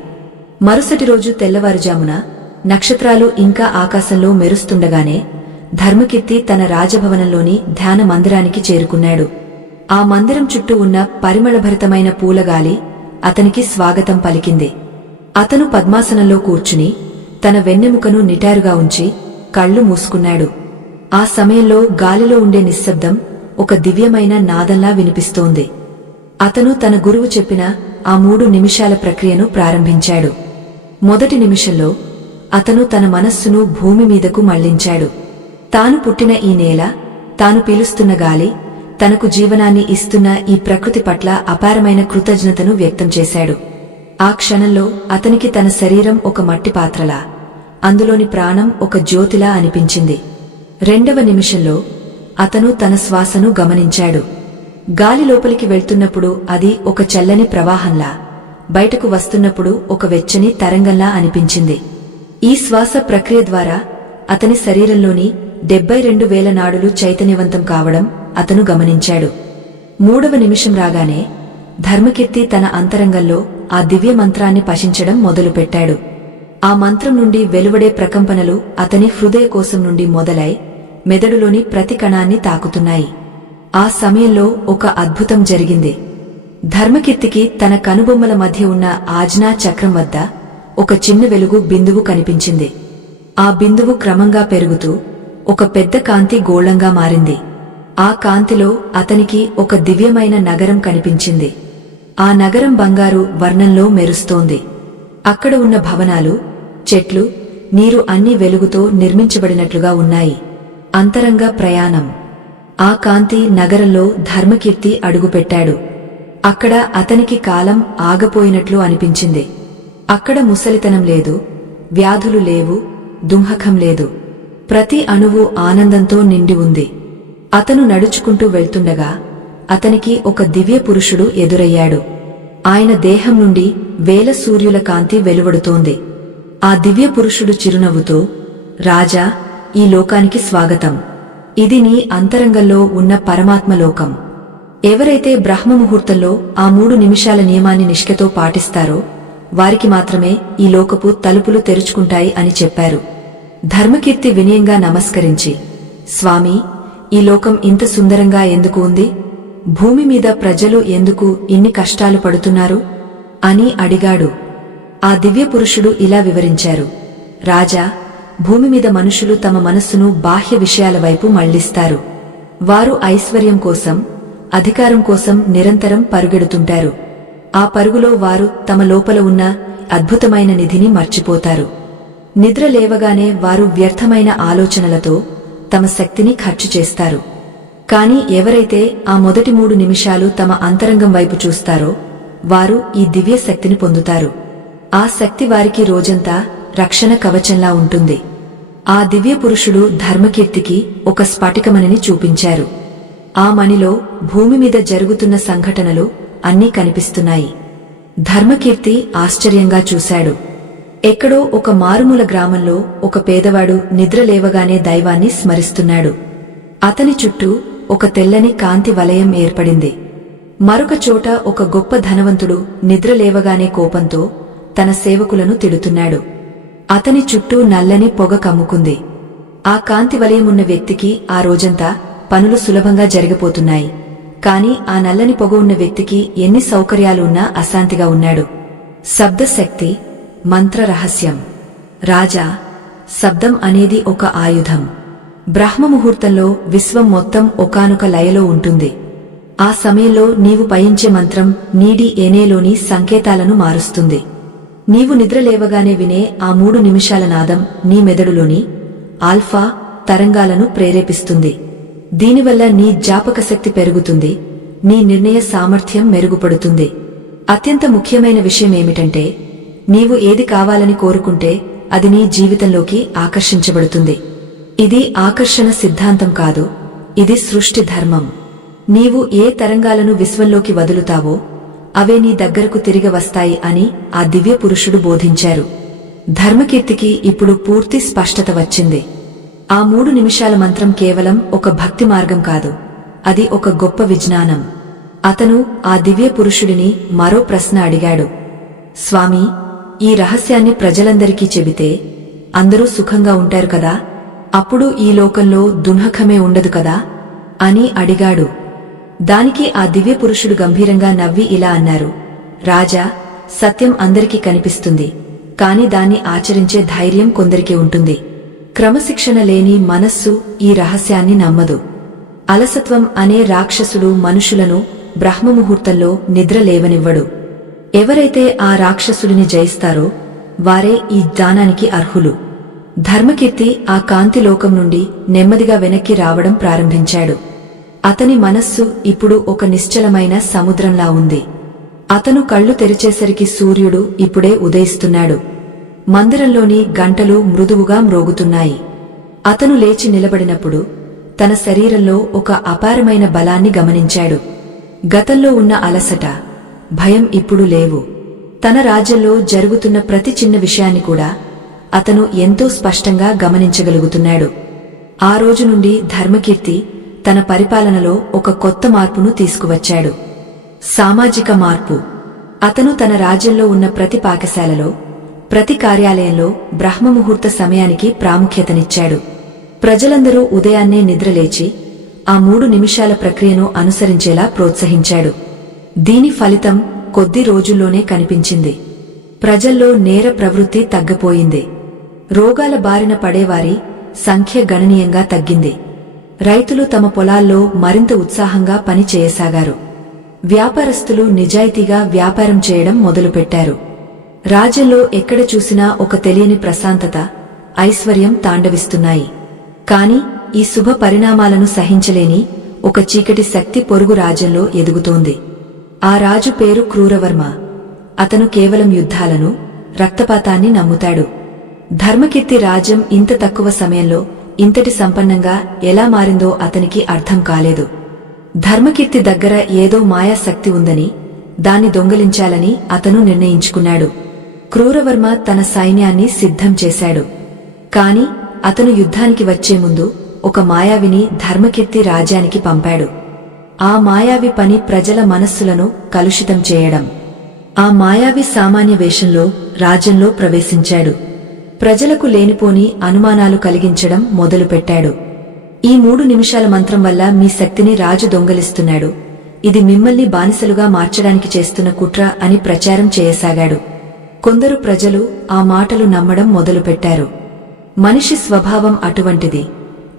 మరుసటి రోజు తెల్లవారుజామున నక్షత్రాలు ఇంకా ఆకాశంలో మెరుస్తుండగానే ధర్మకీర్తి తన రాజభవనంలోని ధ్యాన మందిరానికి చేరుకున్నాడు. ఆ మందిరం చుట్టూ ఉన్న పరిమళభరితమైన పూలగాలి అతనికి స్వాగతం పలికింది. అతను పద్మాసనంలో కూర్చుని తన వెన్నెముకను నిటారుగా ఉంచి కళ్ళు మూసుకున్నాడు. ఆ సమయంలో గాలిలో ఉండే నిశ్శబ్దం ఒక దివ్యమైన నాదంలా వినిపిస్తోంది. అతను తన గురువు చెప్పిన ఆ 3 నిమిషాల ప్రక్రియను ప్రారంభించాడు. మొదటి నిమిషంలో అతను తన మనస్సును భూమి మీదకు మళ్లించాడు. తాను పుట్టిన ఈ నేల, తాను పీలుస్తున్న గాలి, తనకు జీవనాన్ని ఇస్తున్న ఈ ప్రకృతి పట్ల అపారమైన కృతజ్ఞతను వ్యక్తం చేశాడు. ఆ క్షణంలో అతనికి తన శరీరం ఒక మట్టి పాత్రలా, అందులోని ప్రాణం ఒక జ్యోతిలా అనిపించింది. రెండవ నిమిషంలో అతను తన శ్వాసను గమనించాడు. గాలి లోపలికి వెళ్తున్నప్పుడు అది ఒక చల్లని ప్రవాహంలా, బయటకు వస్తున్నప్పుడు ఒక వెచ్చని తరంగంలా అనిపించింది. ఈ శ్వాస ప్రక్రియ ద్వారా అతని శరీరంలోని 72,000 నాడులు చైతన్యవంతం కావడం అతను గమనించాడు. మూడవ నిమిషం రాగానే ధర్మకీర్తి తన అంతరంగంలో ఆ దివ్య మంత్రాన్ని పఠించడం మొదలుపెట్టాడు. ఆ మంత్రం నుండి వెలువడే ప్రకంపనలు అతని హృదయ కోశం నుండి మొదలై మెదడులోని ప్రతి కణాన్ని తాకుతున్నాయి. ఆ సమయంలో ఒక అద్భుతం జరిగింది. ధర్మకీర్తికి తన కనుబొమ్మల మధ్య ఉన్న ఆజ్ఞా చక్రం వద్ద ఒక చిన్న వెలుగు బిందువు కనిపించింది. ఆ బిందువు క్రమంగా పెరుగుతూ ఒక పెద్ద కాంతి గోళంగా మారింది. ఆ కాంతిలో అతనికి ఒక దివ్యమైన నగరం కనిపించింది. ఆ నగరం బంగారు వర్ణంలో మెరుస్తోంది. అక్కడ ఉన్న భవనాలు, చెట్లు, నీరు అన్నీ వెలుగుతో నిర్మించబడినట్లుగా ఉన్నాయి. అంతరంగ ప్రయాణం. ఆ కాంతి నగరంలో ధర్మకీర్తి అడుగుపెట్టాడు. అక్కడ అతనికి కాలం ఆగపోయినట్లు అనిపించింది. అక్కడ ముసలితనం లేదు, వ్యాధులు లేవు, దుంహకం లేదు. ప్రతి అణువు ఆనందంతో నిండి ఉంది. అతను నడుచుకుంటూ వెళ్తుండగా అతనికి ఒక దివ్య పురుషుడు ఎదురయ్యాడు. ఆయన దేహం నుండి 1000 సూర్యుల కాంతి వెలువడుతోంది. ఆ దివ్య పురుషుడు చిరునవ్వుతో, రాజా, ఈ లోకానికి స్వాగతం. ఇది నీ అంతరంగంలో ఉన్న పరమాత్మ లోకం. ఎవరైతే బ్రహ్మముహూర్తంలో ఆ 3 నిమిషాల నియమాన్ని నిష్ఠతో పాటిస్తారో వారికి మాత్రమే ఈ లోకపు తలుపులు తెరుచుకుంటాయి అని చెప్పారు. ధర్మకీర్తి వినయంగా నమస్కరించి, స్వామీ, ఈ లోకం ఇంత సుందరంగా ఎందుకు ఉంది? భూమి మీద ప్రజలు ఎందుకు ఇన్ని కష్టాలు పడుతున్నారు అని అడిగాడు. ఆ దివ్య పురుషుడు ఇలా వివరించారు, రాజా, భూమి మీద మనుషులు తమ మనస్సును బాహ్య విషయాల వైపు మళ్లిస్తారు. వారు ఐశ్వర్యం కోసం, అధికారం కోసం నిరంతరం పరుగెడుతుంటారు. ఆ పరుగులో వారు తమ లోపల ఉన్న అద్భుతమైన నిధిని మర్చిపోతారు. నిద్ర లేవగానే వారు వ్యర్థమైన ఆలోచనలతో తమ శక్తిని ఖర్చు చేస్తారు. కాని ఎవరైతే ఆ మొదటి 3 నిమిషాలు తమ అంతరంగం వైపు చూస్తారో వారు ఈ దివ్య శక్తిని పొందుతారు. ఆ శక్తి వారికి రోజంతా రక్షణ కవచంలా ఉంటుంది. ఆ దివ్య పురుషుడు ధర్మకీర్తికి ఒక స్ఫటికమణిని చూపించారు. ఆ మణిలో భూమి మీద జరుగుతున్న సంఘటనలు అన్నీ కనిపిస్తున్నాయి. ధర్మకీర్తి ఆశ్చర్యంగా చూశాడు. ఎక్కడో ఒక మారుమూల గ్రామంలో ఒక పేదవాడు నిద్రలేవగానే దైవాన్ని స్మరిస్తున్నాడు. అతని చుట్టూ ఒక తెల్లని కాంతి వలయం ఏర్పడింది. మరొక చోట ఒక గొప్ప ధనవంతుడు నిద్రలేవగానే కోపంతో తన సేవకులను తిడుతున్నాడు. అతని చుట్టూ నల్లని పొగ కమ్ముకుంది. ఆ కాంతి వలయం ఉన్న వ్యక్తికి ఆ రోజంతా పనులు సులభంగా జరిగిపోతున్నాయి. కాని ఆ నల్లని పొగ ఉన్న వ్యక్తికి ఎన్ని సౌకర్యాలు ఉన్నా అశాంతిగా ఉన్నాడు. శబ్దశక్తి, మంత్ర రహస్యం. రాజా, శబ్దం అనేది ఒక ఆయుధం. బ్రహ్మముహూర్తంలో విశ్వం మొత్తం ఒకానొక లయలో ఉంటుంది. ఆ సమయంలో నీవు పయించే మంత్రం నీడి ఎనేలోని సంకేతాలను మారుస్తుంది. నీవు నిద్రలేవగానే వినే ఆ 3 నిమిషాల నాదం నీ మెదడులోని ఆల్ఫా తరంగాలను ప్రేరేపిస్తుంది. దీనివల్ల నీ జ్ఞాపకశక్తి పెరుగుతుంది, నీ నిర్ణయ సామర్థ్యం మెరుగుపడుతుంది. అత్యంత ముఖ్యమైన విషయమేమిటంటే నీవు ఏది కావాలని కోరుకుంటే అది నీ జీవితంలోకి ఆకర్షించబడుతుంది. ఇది ఆకర్షణ సిద్ధాంతం కాదు, ఇది సృష్టి ధర్మం. నీవు ఏ తరంగాలను విశ్వంలోకి వదులుతావో అవే నీ దగ్గరకు తిరిగి వస్తాయి అని ఆ దివ్య పురుషుడు బోధించారు. ధర్మకీర్తికి ఇప్పుడు పూర్తి స్పష్టత వచ్చింది. ఆ 3 నిమిషాల మంత్రం కేవలం ఒక భక్తి మార్గం కాదు, అది ఒక గొప్ప విజ్ఞానం. అతను ఆ దివ్య పురుషుడిని మరో ప్రశ్న అడిగాడు. స్వామీ, ఈ రహస్యాన్ని ప్రజలందరికీ చెబితే అందరూ సుఖంగా ఉంటారు కదా? అప్పుడు ఈ లోకంలో దున్హకమే ఉండదు కదా అని అడిగాడు. దానికి ఆ దివ్య పురుషుడు గంభీరంగా నవ్వి ఇలా అన్నారు, రాజా, సత్యం అందరికీ కనిపిస్తుంది, కాని దాన్ని ఆచరించే ధైర్యం కొందరికి ఉంటుంది. క్రమశిక్షణ లేని మనస్సు ఈ రహస్యాన్ని నమ్మదు. అలసత్వం అనే రాక్షసుడు మనుషులను బ్రహ్మముహూర్తంలో నిద్ర లేవనివ్వడు. ఎవరైతే ఆ రాక్షసుడిని జయిస్తారో వారే ఈ జ్ఞానానికి అర్హులు. ధర్మకీర్తి ఆ కాంతి లోకం నుండి నెమ్మదిగా వెనక్కి రావడం ప్రారంభించాడు. అతని మనస్సు ఇప్పుడు ఒక నిశ్చలమైన సముద్రంలా ఉంది. అతను కళ్ళు తెరిచేసరికి సూర్యుడు ఇప్పుడే ఉదయిస్తున్నాడు. మందిరంలోని గంటలు మృదువుగా మ్రోగుతున్నాయి. అతను లేచి నిలబడినప్పుడు తన శరీరంలో ఒక అపారమైన బలాన్ని గమనించాడు. గతంలో ఉన్న అలసట, భయం ఇప్పుడు లేవు. తన రాజ్యంలో జరుగుతున్న ప్రతి చిన్న విషయాన్ని కూడా అతను ఎంతో స్పష్టంగా గమనించగలుగుతున్నాడు. ఆ రోజు నుండి ధర్మకీర్తి తన పరిపాలనలో ఒక కొత్త మార్పును తీసుకువచ్చాడు. సామాజిక మార్పు. అతను తన రాజ్యంలో ఉన్న ప్రతి పాకశాలలో, ప్రతి కార్యాలయంలో బ్రహ్మముహూర్త సమయానికి ప్రాముఖ్యతనిచ్చాడు. ప్రజలందరూ ఉదయాన్నే నిద్రలేచి ఆ 3 నిమిషాల ప్రక్రియను అనుసరించేలా ప్రోత్సహించాడు. దీని ఫలితం కొద్ది రోజుల్లోనే కనిపించింది. ప్రజల్లో నేర ప్రవృత్తి తగ్గిపోయింది. రోగాల బారిన పడేవారి సంఖ్య గణనీయంగా తగ్గింది. రైతులు తమ పొలాల్లో మరింత ఉత్సాహంగా పని చేయసాగారు. వ్యాపారస్తులు నిజాయితీగా వ్యాపారం చేయడం మొదలుపెట్టారు. రాజ్యంలో ఎక్కడ చూసినా ఒక తెలియని ప్రశాంతత, ఐశ్వర్యం తాండవిస్తున్నాయి. కాని ఈ శుభ పరిణామాలను సహించలేని ఒక చీకటి శక్తి పొరుగు రాజ్యంలో ఎదుగుతోంది. ఆ రాజు పేరు క్రూరవర్మ. అతను కేవలం యుద్ధాలను, రక్తపాతాన్ని నమ్ముతాడు. ధర్మకీర్తి రాజ్యం ఇంత తక్కువ సమయంలో ఇంతటి సంపన్నంగా ఎలా మారిందో అతనికి అర్థం కాలేదు. ధర్మకీర్తి దగ్గర ఏదో మాయాశక్తి ఉందని, దాన్ని దొంగిలించాలని అతను నిర్ణయించుకున్నాడు. క్రూరవర్మ తన సైన్యాన్ని సిద్ధం చేశాడు. కాని అతను యుద్ధానికి వచ్చే ముందు ఒక మాయావిని ధర్మకీర్తి రాజ్యానికి పంపాడు. ఆ మాయావి పని ప్రజల మనస్సులను కలుషితం చేయడం. ఆ మాయావి సామాన్య వేషంలో రాజ్యంలో ప్రవేశించాడు. ప్రజలకు లేనిపోని అనుమానాలు కలిగించడం మొదలుపెట్టాడు. ఈ 3 నిమిషాల మంత్రం వల్ల మీ శక్తిని రాజు దొంగలిస్తున్నాడు, ఇది మిమ్మల్ని బానిసలుగా మార్చడానికి చేస్తున్న కుట్ర అని ప్రచారం చేయసాగాడు. కొందరు ప్రజలు ఆ మాటలు నమ్మడం మొదలుపెట్టారు. మనిషి స్వభావం అటువంటిది,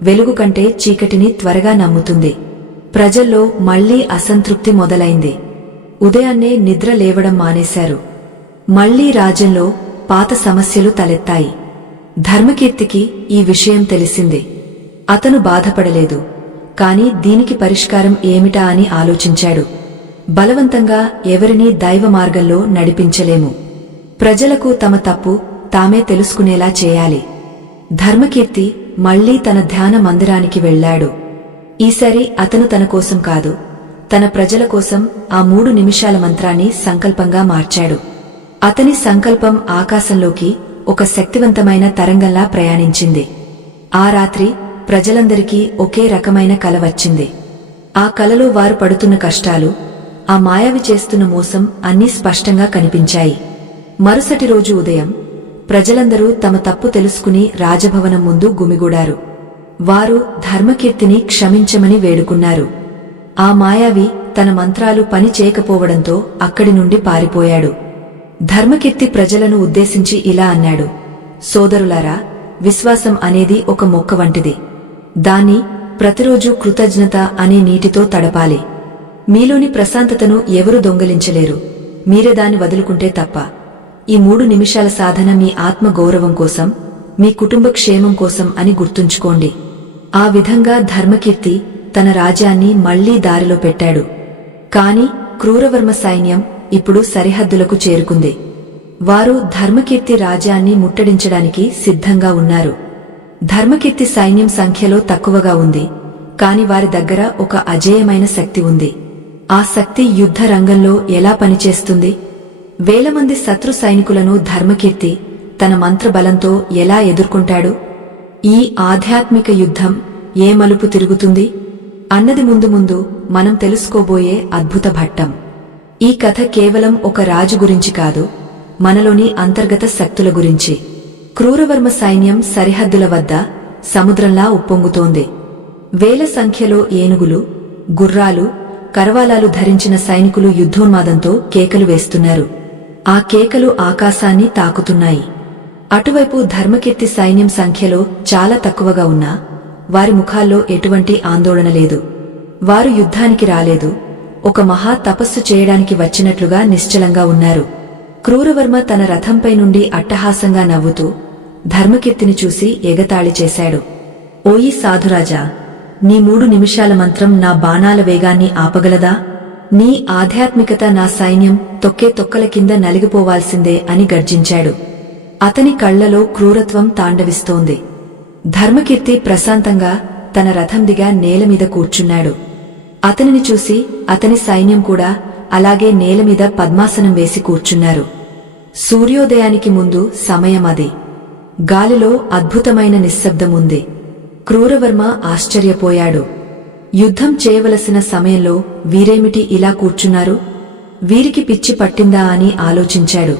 వెలుగు కంటే చీకటిని త్వరగా నమ్ముతుంది. ప్రజల్లో మళ్లీ అసంతృప్తి మొదలైంది. ఉదయాన్నే నిద్ర లేవడం మానేశారు. మళ్లీ రాజ్యంలో పాత సమస్యలు తలెత్తాయి. ధర్మకీర్తికి ఈ విషయం తెలిసింది. అతను బాధపడలేదు, కాని దీనికి పరిష్కారం ఏమిటా అని ఆలోచించాడు. బలవంతంగా ఎవరినీ దైవ మార్గంలో నడిపించలేము. ప్రజలకు తమ తప్పు తామే తెలుసుకునేలా చేయాలి. ధర్మకీర్తి మళ్లీ తన ధ్యాన మందిరానికి వెళ్లాడు. ఈసారి అతను తన కోసం కాదు, తన ప్రజల కోసం ఆ 3 నిమిషాల మంత్రాన్ని సంకల్పంగా మార్చాడు. అతని సంకల్పం ఆకాశంలోకి ఒక శక్తివంతమైన తరంగంలా ప్రయాణించింది. ఆ రాత్రి ప్రజలందరికీ ఒకే రకమైన కల వచ్చింది. ఆ కలలో వారు పడుతున్న కష్టాలు, ఆ మాయావి చేస్తున్న మోసం అన్నీ స్పష్టంగా కనిపించాయి. మరుసటి రోజు ఉదయం ప్రజలందరూ తమ తప్పు తెలుసుకుని రాజభవనం ముందు గుమిగూడారు. వారు ధర్మకీర్తిని క్షమించమని వేడుకున్నారు. ఆ మాయావి తన మంత్రాలు పని చేయకపోవడంతో అక్కడి నుండి పారిపోయాడు. ధర్మకీర్తి ప్రజలను ఉద్దేశించి ఇలా అన్నాడు: సోదరులారా, విశ్వాసం అనేది ఒక మొక్క వంటిది. దాన్ని ప్రతిరోజూ కృతజ్ఞత అనే నీటితో తడపాలి. మీలోని ప్రశాంతతను ఎవరు దొంగిలించలేరు, మీరే దాన్ని వదులుకుంటే తప్ప. ఈ 3 నిమిషాల సాధన మీ ఆత్మ గౌరవం కోసం, మీ కుటుంబ క్షేమం కోసం అని గుర్తుంచుకోండి. ఆ విధంగా ధర్మకీర్తి తన రాజ్యాన్ని మళ్లీ దారిలో పెట్టాడు. కాని క్రూరవర్మ సైన్యం ఇప్పుడు సరిహద్దులకు చేరుకుంది. వారు ధర్మకీర్తి రాజ్యాన్ని ముట్టడించడానికి సిద్ధంగా ఉన్నారు. ధర్మకీర్తి సైన్యం సంఖ్యలో తక్కువగా ఉంది, కాని వారి దగ్గర ఒక అజేయమైన శక్తి ఉంది. ఆ శక్తి యుద్ధ రంగంలో ఎలా పనిచేస్తుంది? వేల మంది శత్రు సైనికులను ధర్మకీర్తి తన మంత్రబలంతో ఎలా ఎదుర్కొంటాడు? ఈ ఆధ్యాత్మిక యుద్ధం ఏ మలుపు తిరుగుతుంది అన్నది ముందు ముందు మనం తెలుసుకోబోయే అద్భుత ఘట్టం. ఈ కథ కేవలం ఒక రాజు గురించి కాదు, మనలోని అంతర్గత శక్తుల గురించి. క్రూరవర్మ సైన్యం సరిహద్దుల వద్ద సముద్రంలా ఉప్పొంగుతోంది. వేల సంఖ్యలో ఏనుగులు, గుర్రాలు, కరవాలాలు ధరించిన సైనికులు యుద్ధోన్మాదంతో కేకలు వేస్తున్నారు. ఆ కేకలు ఆకాశాన్ని తాకుతున్నాయి. అటువైపు ధర్మకీర్తి సైన్యం సంఖ్యలో చాలా తక్కువగా ఉన్నా వారి ముఖాల్లో ఎటువంటి ఆందోళన లేదు. వారు యుద్ధానికి రాలేదు, ఒక మహా తపస్సు చేయడానికి వచ్చినట్లుగా నిశ్చలంగా ఉన్నారు. క్రూరవర్మ తన రథంపై నుండి అట్టహాసంగా నవ్వుతూ ధర్మకీర్తిని చూసి ఎగతాళి చేశాడు. ఓయి సాధురాజా, నీ 3 నిమిషాల మంత్రం నా బాణాల వేగాన్ని ఆపగలదా? నీ ఆధ్యాత్మికత నా సైన్యం తొక్కే తొక్కల కింద నలిగిపోవాల్సిందే అని గర్జించాడు. అతని కళ్లలో క్రూరత్వం తాండవిస్తోంది. ధర్మకీర్తి ప్రశాంతంగా తన రథం దిగా నేలమీద కూర్చున్నాడు. అతనిని చూసి అతని సైన్యం కూడా అలాగే నేలమీద పద్మాసనం వేసి కూర్చున్నారు. సూర్యోదయానికి ముందు సమయం అది. గాలిలో అద్భుతమైన నిశ్శబ్దముంది. క్రూరవర్మ ఆశ్చర్యపోయాడు. యుద్ధం చేయవలసిన సమయంలో వీరేమిటి ఇలా కూర్చున్నారు? వీరికి పిచ్చి పట్టిందా అని ఆలోచించాడు.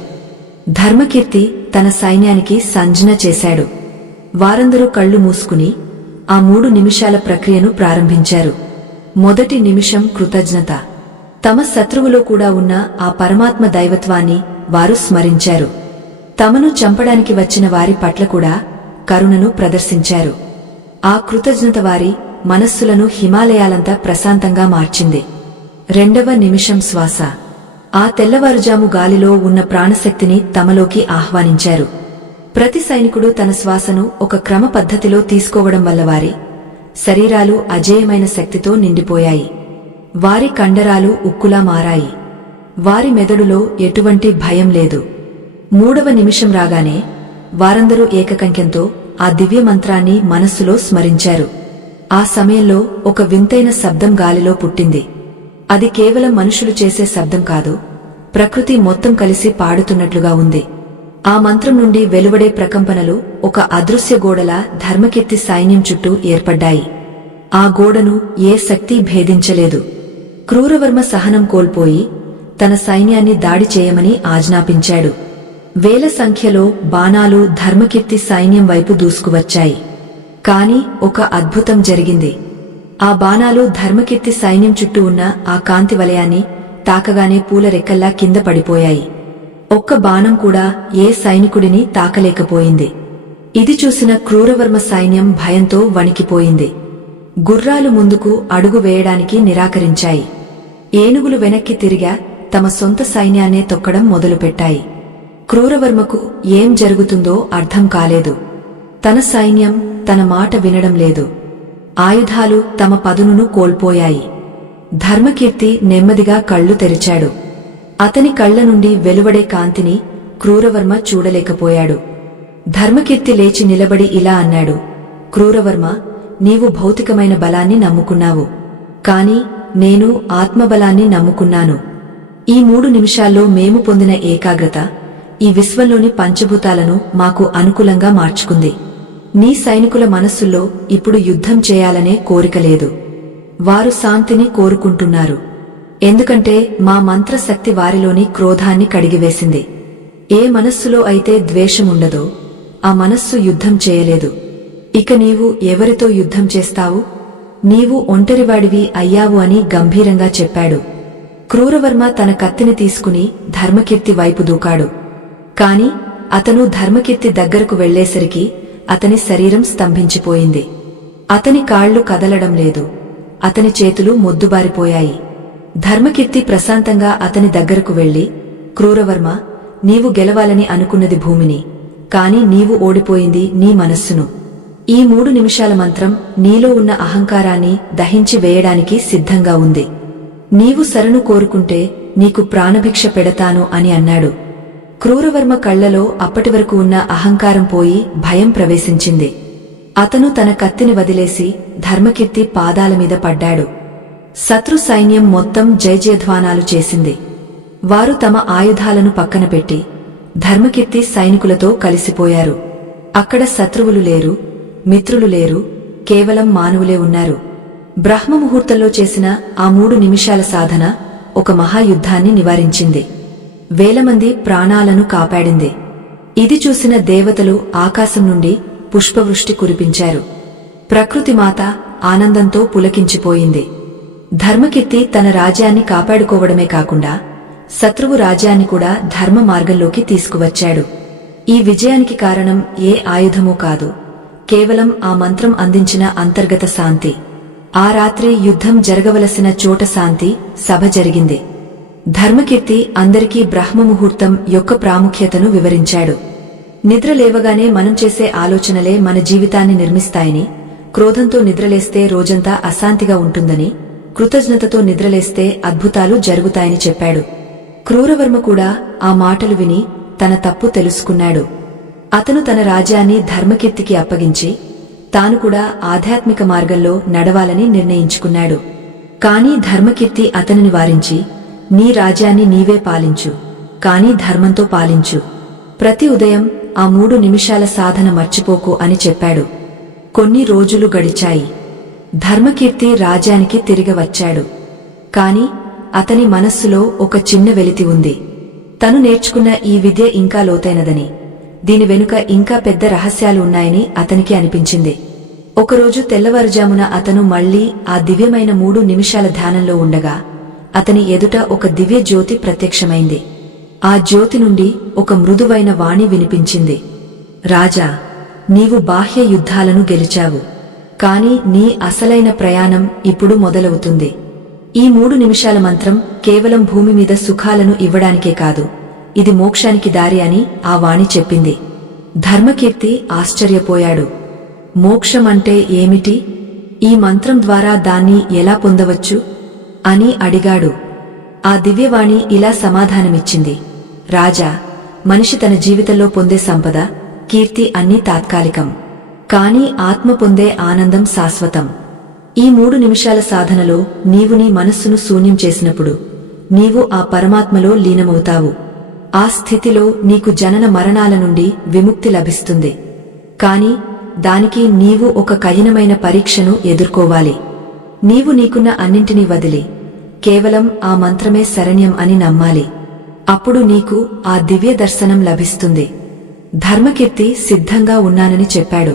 ధర్మకీర్తి తన సైన్యానికి సంజ్ఞ చేశాడు. వారందరూ కళ్ళు మూసుకుని ఆ 3 నిమిషాల ప్రక్రియను ప్రారంభించారు. మొదటి నిమిషం కృతజ్ఞత. తమ శత్రువులో కూడా ఉన్న ఆ పరమాత్మ దైవత్వాన్ని వారు స్మరించారు. తమను చంపడానికి వచ్చిన వారి పట్ల కూడా కరుణను ప్రదర్శించారు. ఆ కృతజ్ఞత వారి మనస్సులను హిమాలయాలంతా ప్రశాంతంగా మార్చింది. రెండవ నిమిషం శ్వాస. ఆ తెల్లవారుజాము గాలిలో ఉన్న ప్రాణశక్తిని తమలోకి ఆహ్వానించారు. ప్రతి సైనికుడు తన శ్వాసను ఒక క్రమ పద్ధతిలో తీసుకోవడం వల్ల వారి శరీరాలు అజేయమైన శక్తితో నిండిపోయాయి. వారి కండరాలు ఉక్కులా మారాయి. వారి మెదడులో ఎటువంటి భయం లేదు. మూడవ నిమిషం రాగానే వారందరూ ఏకకంఠంతో ఆ దివ్య మంత్రాన్ని మనస్సులో స్మరించారు. ఆ సమయంలో ఒక వింతైన శబ్దం గాలిలో పుట్టింది. అది కేవలం మనుషులు చేసే శబ్దం కాదు, ప్రకృతి మొత్తం కలిసి పాడుతున్నట్లుగా ఉంది. ఆ మంత్రం నుండి వెలువడే ప్రకంపనలు ఒక అదృశ్య గోడలా ధర్మకీర్తి సైన్యం చుట్టూ ఏర్పడ్డాయి. ఆ గోడను ఏ శక్తి భేదించలేదు. క్రూరవర్మ సహనం కోల్పోయి తన సైన్యాన్ని దాడి చేయమని ఆజ్ఞాపించాడు. వేల సంఖ్యలో బాణాలు ధర్మకీర్తి సైన్యం వైపు దూసుకువచ్చాయి. కాని ఒక అద్భుతం జరిగింది. ఆ బాణాలు ధర్మకీర్తి సైన్యం చుట్టూ ఉన్న ఆ కాంతి వలయాన్ని తాకగానే పూల రెక్కల్లా కింద పడిపోయాయి. ఒక్క బాణం కూడా ఏ సైనికుడిని తాకలేకపోయింది. ఇది చూసిన క్రూరవర్మ సైన్యం భయంతో వణికిపోయింది. గుర్రాలు ముందుకు అడుగు వేయడానికి నిరాకరించాయి. ఏనుగులు వెనక్కి తిరిగా తమ సొంత సైన్యాన్నే తొక్కడం మొదలుపెట్టాయి. క్రూరవర్మకు ఏం జరుగుతుందో అర్థం కాలేదు. తన సైన్యం తన మాట వినడం లేదు. ఆయుధాలు తమ పదునును కోల్పోయాయి. ధర్మకీర్తి నెమ్మదిగా కళ్ళు తెరిచాడు. అతని కళ్ల నుండి వెలువడే కాంతిని క్రూరవర్మ చూడలేకపోయాడు. ధర్మకీర్తి లేచి నిలబడి ఇలా అన్నాడు, క్రూరవర్మ, నీవు భౌతికమైన బలాన్ని నమ్ముకున్నావు. కాని నేను ఆత్మబలాన్ని నమ్ముకున్నాను. ఈ 3 నిమిషాల్లో మేము పొందిన ఏకాగ్రత ఈ విశ్వంలోని పంచభూతాలను మాకు అనుకూలంగా మార్చుకుంది. నీ సైనికుల మనస్సుల్లో ఇప్పుడు యుద్ధం చేయాలనే కోరిక లేదు. వారు శాంతిని కోరుకుంటున్నారు. ఎందుకంటే మా మంత్రశక్తి వారిలోని క్రోధాన్ని కడిగివేసింది. ఏ మనస్సులో అయితే ద్వేషముండదో ఆ మనస్సు యుద్ధం చేయలేదు. ఇక నీవు ఎవరితో యుద్ధం చేస్తావు? నీవు ఒంటరివాడివి అయ్యావు అని గంభీరంగా చెప్పాడు. క్రూరవర్మ తన కత్తిని తీసుకుని ధర్మకీర్తి వైపు దూకాడు. కాని అతను ధర్మకీర్తి దగ్గరకు వెళ్లేసరికి అతని శరీరం స్తంభించిపోయింది. అతని కాళ్లు కదలడం లేదు. అతని చేతులు మొద్దుబారిపోయాయి. ధర్మకీర్తి ప్రశాంతంగా అతని దగ్గరకు వెళ్లి, క్రూరవర్మ, నీవు గెలవాలని అనుకున్నది భూమిని, కాని నీవు ఓడిపోయింది నీ మనస్సును. ఈ 3 నిమిషాల మంత్రం నీలో ఉన్న అహంకారాన్ని దహించి వేయడానికి సిద్ధంగా ఉంది. నీవు శరణు కోరుకుంటే నీకు ప్రాణభిక్ష పెడతాను అని అన్నాడు. క్రూరవర్మ కళ్లలో అప్పటివరకు ఉన్న అహంకారం పోయి భయం ప్రవేశించింది. అతను తన కత్తిని వదిలేసి ధర్మకీర్తి పాదాలమీద పడ్డాడు. శత్రు సైన్యం మొత్తం జయజయధ్వానాలు చేసింది. వారు తమ ఆయుధాలను పక్కన పెట్టి ధర్మకీర్తి సైనికులతో కలిసిపోయారు. అక్కడ శత్రువులు లేరు, మిత్రులు లేరు, కేవలం మానవులే ఉన్నారు. బ్రహ్మముహూర్తంలో చేసిన ఆ 3 నిమిషాల సాధన ఒక మహాయుద్ధాన్ని నివారించింది. వేలమంది ప్రాణాలను కాపాడింది. ఇది చూసిన దేవతలు ఆకాశం నుండి పుష్పవృష్టి కురిపించారు. ప్రకృతిమాత ఆనందంతో పులకించిపోయింది. ధర్మకీర్తి తన రాజ్యాన్ని కాపాడుకోవడమే కాకుండా శత్రువు రాజ్యాన్ని కూడా ధర్మ మార్గంలోకి తీసుకువచ్చాడు. ఈ విజయానికి కారణం ఏ ఆయుధమూ కాదు, కేవలం ఆ మంత్రం అందించిన అంతర్గత శాంతి. ఆ రాత్రి యుద్ధం జరగవలసిన చోట శాంతి సభ జరిగింది. ధర్మకీర్తి అందరికీ బ్రహ్మముహూర్తం యొక్క ప్రాముఖ్యతను వివరించాడు. నిద్ర లేవగానే మనం చేసే ఆలోచనలే మన జీవితాన్ని నిర్మిస్తాయని, క్రోధంతో నిద్రలేస్తే రోజంతా అశాంతిగా ఉంటుందని, కృతజ్ఞతతో నిద్రలేస్తే అద్భుతాలు జరుగుతాయని చెప్పాడు. క్రూరవర్మ కూడా ఆ మాటలు విని తన తప్పు తెలుసుకున్నాడు. అతను తన రాజ్యాన్ని ధర్మకీర్తికి అప్పగించి తాను కూడా ఆధ్యాత్మిక మార్గంలో నడవాలని నిర్ణయించుకున్నాడు. కాని ధర్మకీర్తి అతనిని వారించి, నీ రాజ్యాన్ని నీవే పాలించు, కాని ధర్మంతో పాలించు. ప్రతి ఉదయం ఆ 3 నిమిషాల సాధన మర్చిపోకు అని చెప్పాడు. కొన్ని రోజులు గడిచాయి. ధర్మకీర్తి రాజ్యానికి తిరిగి వచ్చాడు. కాని అతని మనస్సులో ఒక చిన్న వెలితి ఉంది. తను నేర్చుకున్న ఈ విద్య ఇంకా లోతైనదని, దీని వెనుక ఇంకా పెద్ద రహస్యాలు ఉన్నాయని అతనికి అనిపించింది. ఒకరోజు తెల్లవారుజామున అతను మళ్లీ ఆ దివ్యమైన 3 నిమిషాల ధ్యానంలో ఉండగా అతని ఎదుట ఒక దివ్య జ్యోతి ప్రత్యక్షమైంది. ఆ జ్యోతి నుండి ఒక మృదువైన వాణి వినిపించింది. రాజా, నీవు బాహ్య యుద్ధాలను గెలిచావు, కాని నీ అసలైన ప్రయాణం ఇప్పుడు మొదలవుతుంది. ఈ 3 నిమిషాల మంత్రం కేవలం భూమి మీద సుఖాలను ఇవ్వడానికే కాదు, ఇది మోక్షానికి దారి అని ఆ వాణి చెప్పింది. ధర్మకీర్తి ఆశ్చర్యపోయాడు. మోక్షం అంటే ఏమిటి? ఈ మంత్రం ద్వారా దాన్ని ఎలా పొందవచ్చు అని అడిగాడు. ఆ దివ్యవాణి ఇలా సమాధానమిచ్చింది. రాజా, మనిషి తన జీవితంలో పొందే సంపద, కీర్తి అన్నీ తాత్కాలికం, కాని ఆత్మ పొందే ఆనందం శాశ్వతం. ఈ 3 నిమిషాల సాధనలో నీవు నీ మనస్సును శూన్యం చేసినప్పుడు నీవు ఆ పరమాత్మలో లీనమవుతావు. ఆ స్థితిలో నీకు జనన మరణాల నుండి విముక్తి లభిస్తుంది. కాని దానికి నీవు ఒక కఠినమైన పరీక్షను ఎదుర్కోవాలి. నీవు నీకున్న అన్నింటినీ వదిలి కేవలం ఆ మంత్రమే శరణ్యం అని నమ్మాలి. అప్పుడు నీకు ఆ దివ్య దర్శనం లభిస్తుంది. ధర్మకీర్తి సిద్ధంగా ఉన్నానని చెప్పాడు.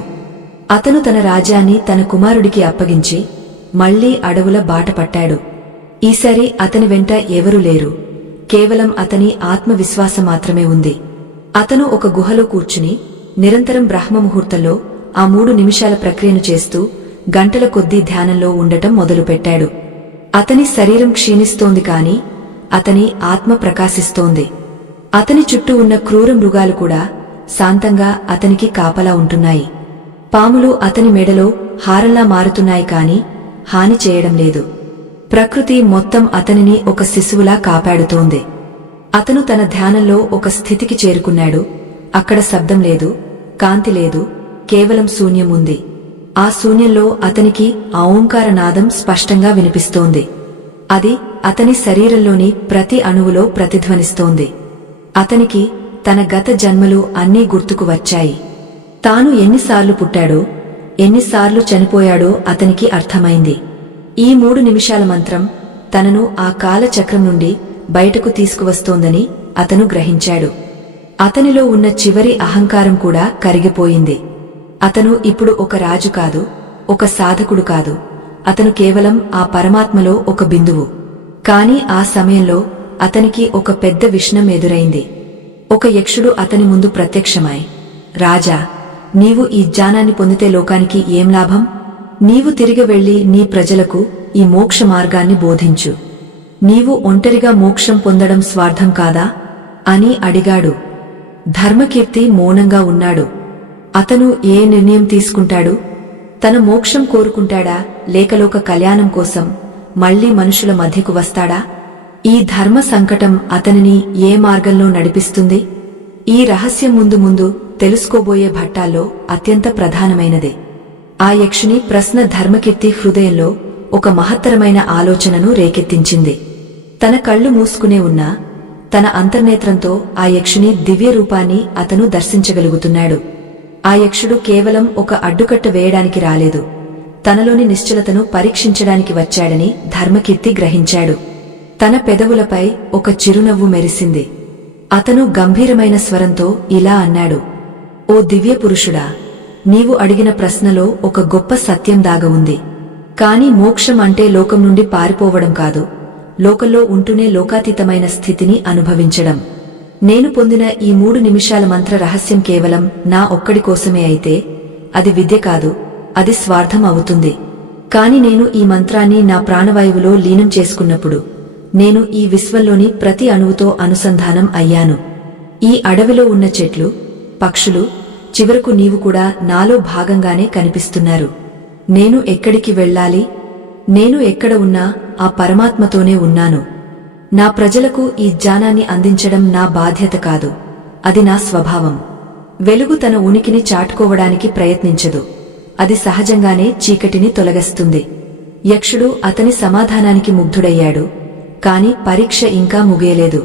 అతను తన రాజ్యాన్ని తన కుమారుడికి అప్పగించి మళ్లీ అడవుల బాట పట్టాడు. ఈసారి అతని వెంట ఎవరూ లేరు, కేవలం అతని ఆత్మవిశ్వాసం మాత్రమే ఉంది. అతను ఒక గుహలో కూర్చుని నిరంతరం బ్రహ్మముహూర్తంలో ఆ 3 నిమిషాల ప్రక్రియను చేస్తూ గంటల కొద్దీ ధ్యానంలో ఉండటం మొదలుపెట్టాడు. అతని శరీరం క్షీణిస్తోంది, కాని అతని ఆత్మ ప్రకాశిస్తోంది. అతని చుట్టూ ఉన్న క్రూర మృగాలు కూడా శాంతంగా అతనికి కాపలా ఉంటున్నాయి. పాములు అతని మెడలో హారంలా మారుతున్నాయి, కాని హాని చేయడం లేదు. ప్రకృతి మొత్తం అతనిని ఒక శిశువులా కాపాడుతోంది. అతను తన ధ్యానంలో ఒక స్థితికి చేరుకున్నాడు. అక్కడ శబ్దం లేదు, కాంతి లేదు, కేవలం శూన్యం ఉంది. ఆ శూన్యంలో అతనికి ఆ ఓంకార నాదం స్పష్టంగా వినిపిస్తోంది. అది అతని శరీరంలోని ప్రతి అణువులో ప్రతిధ్వనిస్తోంది. అతనికి తన గత జన్మలు అన్నీ గుర్తుకు వచ్చాయి. తాను ఎన్నిసార్లు పుట్టాడో, ఎన్నిసార్లు చనిపోయాడో అతనికి అర్థమైంది. ఈ 3 నిమిషాల మంత్రం తనను ఆ కాలచక్రం నుండి బయటకు తీసుకువస్తోందని అతను గ్రహించాడు. అతనిలో ఉన్న చివరి అహంకారం కూడా కరిగిపోయింది. అతను ఇప్పుడు ఒక రాజు కాదు, ఒక సాధకుడు కాదు, అతను కేవలం ఆ పరమాత్మలో ఒక బిందువు. కాని ఆ సమయంలో అతనికి ఒక పెద్ద విషణం ఎదురైంది. ఒక యక్షుడు అతని ముందు ప్రత్యక్షమై, రాజా, నీవు ఈ జ్ఞానాన్ని పొందితే లోకానికి ఏం లాభం? నీవు తిరిగి వెళ్లి నీ ప్రజలకు ఈ మోక్ష మార్గాన్ని బోధించు. నీవు ఒంటరిగా మోక్షం పొందడం స్వార్థం కాదా అని అడిగాడు. ధర్మకీర్తి మౌనంగా ఉన్నాడు. అతను ఏ నిర్ణయం తీసుకుంటాడు? తన మోక్షం కోరుకుంటాడా, లేక లోక కళ్యాణం కోసం మళ్లీ మనుషుల మధ్యకు వస్తాడా? ఈ ధర్మ సంకటం అతనిని ఏ మార్గంలో నడిపిస్తుంది? ఈ రహస్యం ముందు ముందు తెలుసుకోబోయే భట్టాల్లో అత్యంత ప్రధానమైనదే. ఆ యక్షుని ప్రశ్న ధర్మకీర్తి హృదయంలో ఒక మహత్తరమైన ఆలోచనను రేకెత్తించింది. తన కళ్ళు మూసుకునే ఉన్నా తన అంతర్నేత్రంతో ఆ యక్షుని దివ్య రూపాన్ని అతను దర్శించగలుగుతున్నాడు. ఆ యక్షుడు కేవలం ఒక అడ్డుకట్ట వేయడానికి రాలేదు, తనలోని నిశ్చలతను పరీక్షించడానికి వచ్చాడని ధర్మకీర్తి గ్రహించాడు. తన పెదవులపై ఒక చిరునవ్వు మెరిసింది. అతను గంభీరమైన స్వరంతో ఇలా అన్నాడు, ఓ దివ్య పురుషుడా, నీవు అడిగిన ప్రశ్నలో ఒక గొప్ప సత్యం దాగ ఉంది. కాని మోక్షం అంటే లోకం నుండి పారిపోవడం కాదు, లోకంలో ఉంటూనే లోకాతీతమైన స్థితిని అనుభవించడం. నేను పొందిన ఈ 3 నిమిషాల మంత్ర రహస్యం కేవలం నా ఒక్కడి కోసమే అయితే అది విద్య కాదు, అది స్వార్థం అవుతుంది. కాని నేను ఈ మంత్రాన్ని నా ప్రాణవాయువులో లీనం చేసుకున్నప్పుడు నేను ఈ విశ్వంలోని ప్రతి అణువుతో అనుసంధానం అయ్యాను. ఈ అడవిలో ఉన్న చెట్లు, పక్షులు, చివరకు నీవు కూడా నాలో భాగంగానే కనిపిస్తున్నారు. నేను ఎక్కడికి వెళ్ళాలి? నేను ఎక్కడ ఉన్నా ఆ పరమాత్మతోనే ఉన్నాను. నా ప్రజలకు ఈ జ్ఞానాన్ని అందించడం నా బాధ్యత కాదు, అది నా స్వభావం. వెలుగు తన ఉనికిని చాటుకోవడానికి ప్రయత్నించదు. అది సహజంగానే చీకటిని తొలగిస్తుంది. యక్షుడు అతని సమాధానానికి ముగ్ధుడయ్యాడు. కాని పరీక్ష ఇంకా ముగియలేదు.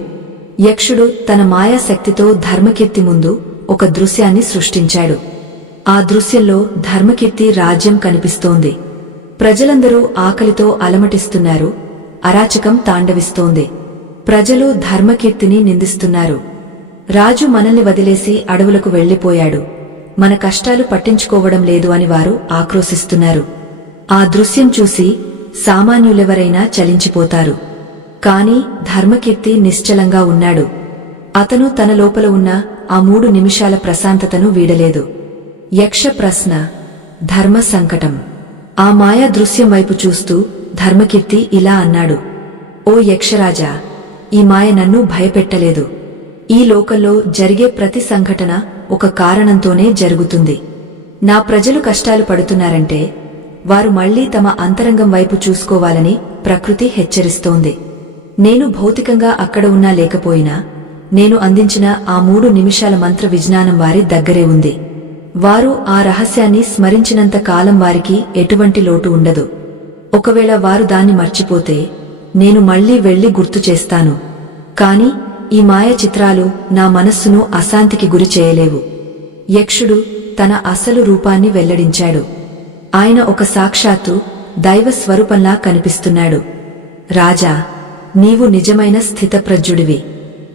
యక్షుడు తన మాయాశక్తితో ధర్మకీర్తి ముందు ఒక దృశ్యాన్ని సృష్టించాడు. ఆ దృశ్యంలో ధర్మకీర్తి రాజ్యం కనిపిస్తోంది. ప్రజలందరూ ఆకలితో అలమటిస్తున్నారు. అరాచకం తాండవిస్తోంది. ప్రజలు ధర్మకీర్తిని నిందిస్తున్నారు. రాజు మనల్ని వదిలేసి అడవులకు వెళ్లిపోయాడు, మన కష్టాలు పట్టించుకోవడం లేదు అని వారు ఆక్రోశిస్తున్నారు. ఆ దృశ్యం చూసి సామాన్యులెవరైనా చలించిపోతారు. కాని ధర్మకీర్తి నిశ్చలంగా ఉన్నాడు. అతను తన లోపల ఉన్న ఆ 3 నిమిషాల ప్రశాంతతను వీడలేదు. యక్ష ప్రశ్న, ధర్మ సంకటం. ఆ మాయా దృశ్యం వైపు చూస్తూ ధర్మకీర్తి ఇలా అన్నాడు: ఓ యక్షరాజా, ఈ మాయ నన్ను భయపెట్టలేదు. ఈ లోకంలో జరిగే ప్రతి సంఘటన ఒక కారణంతోనే జరుగుతుంది. నా ప్రజలు కష్టాలు పడుతున్నారంటే వారు మళ్లీ తమ అంతరంగం వైపు చూసుకోవాలని ప్రకృతి హెచ్చరిస్తోంది. నేను భౌతికంగా అక్కడ ఉన్నా లేకపోయినా నేను అందించిన ఆ 3 నిమిషాల మంత్ర విజ్ఞానం వారి దగ్గరే ఉంది. వారు ఆ రహస్యాన్ని స్మరించినంత కాలం వారికి ఎటువంటి లోటు ఉండదు. ఒకవేళ వారు దాన్ని మర్చిపోతే నేను మళ్లీ వెళ్లి గుర్తు చేస్తాను. కాని ఈ మాయ చిత్రాలు నా మనస్సును అశాంతికి గురి చేయలేవు. యక్షుడు తన అసలు రూపాన్ని వెల్లడించాడు. ఆయన ఒక సాక్షాత్తు దైవ స్వరూపంలా కనిపిస్తున్నాడు. రాజా, నీవు నిజమైన స్థితప్రజ్ఞుడివి.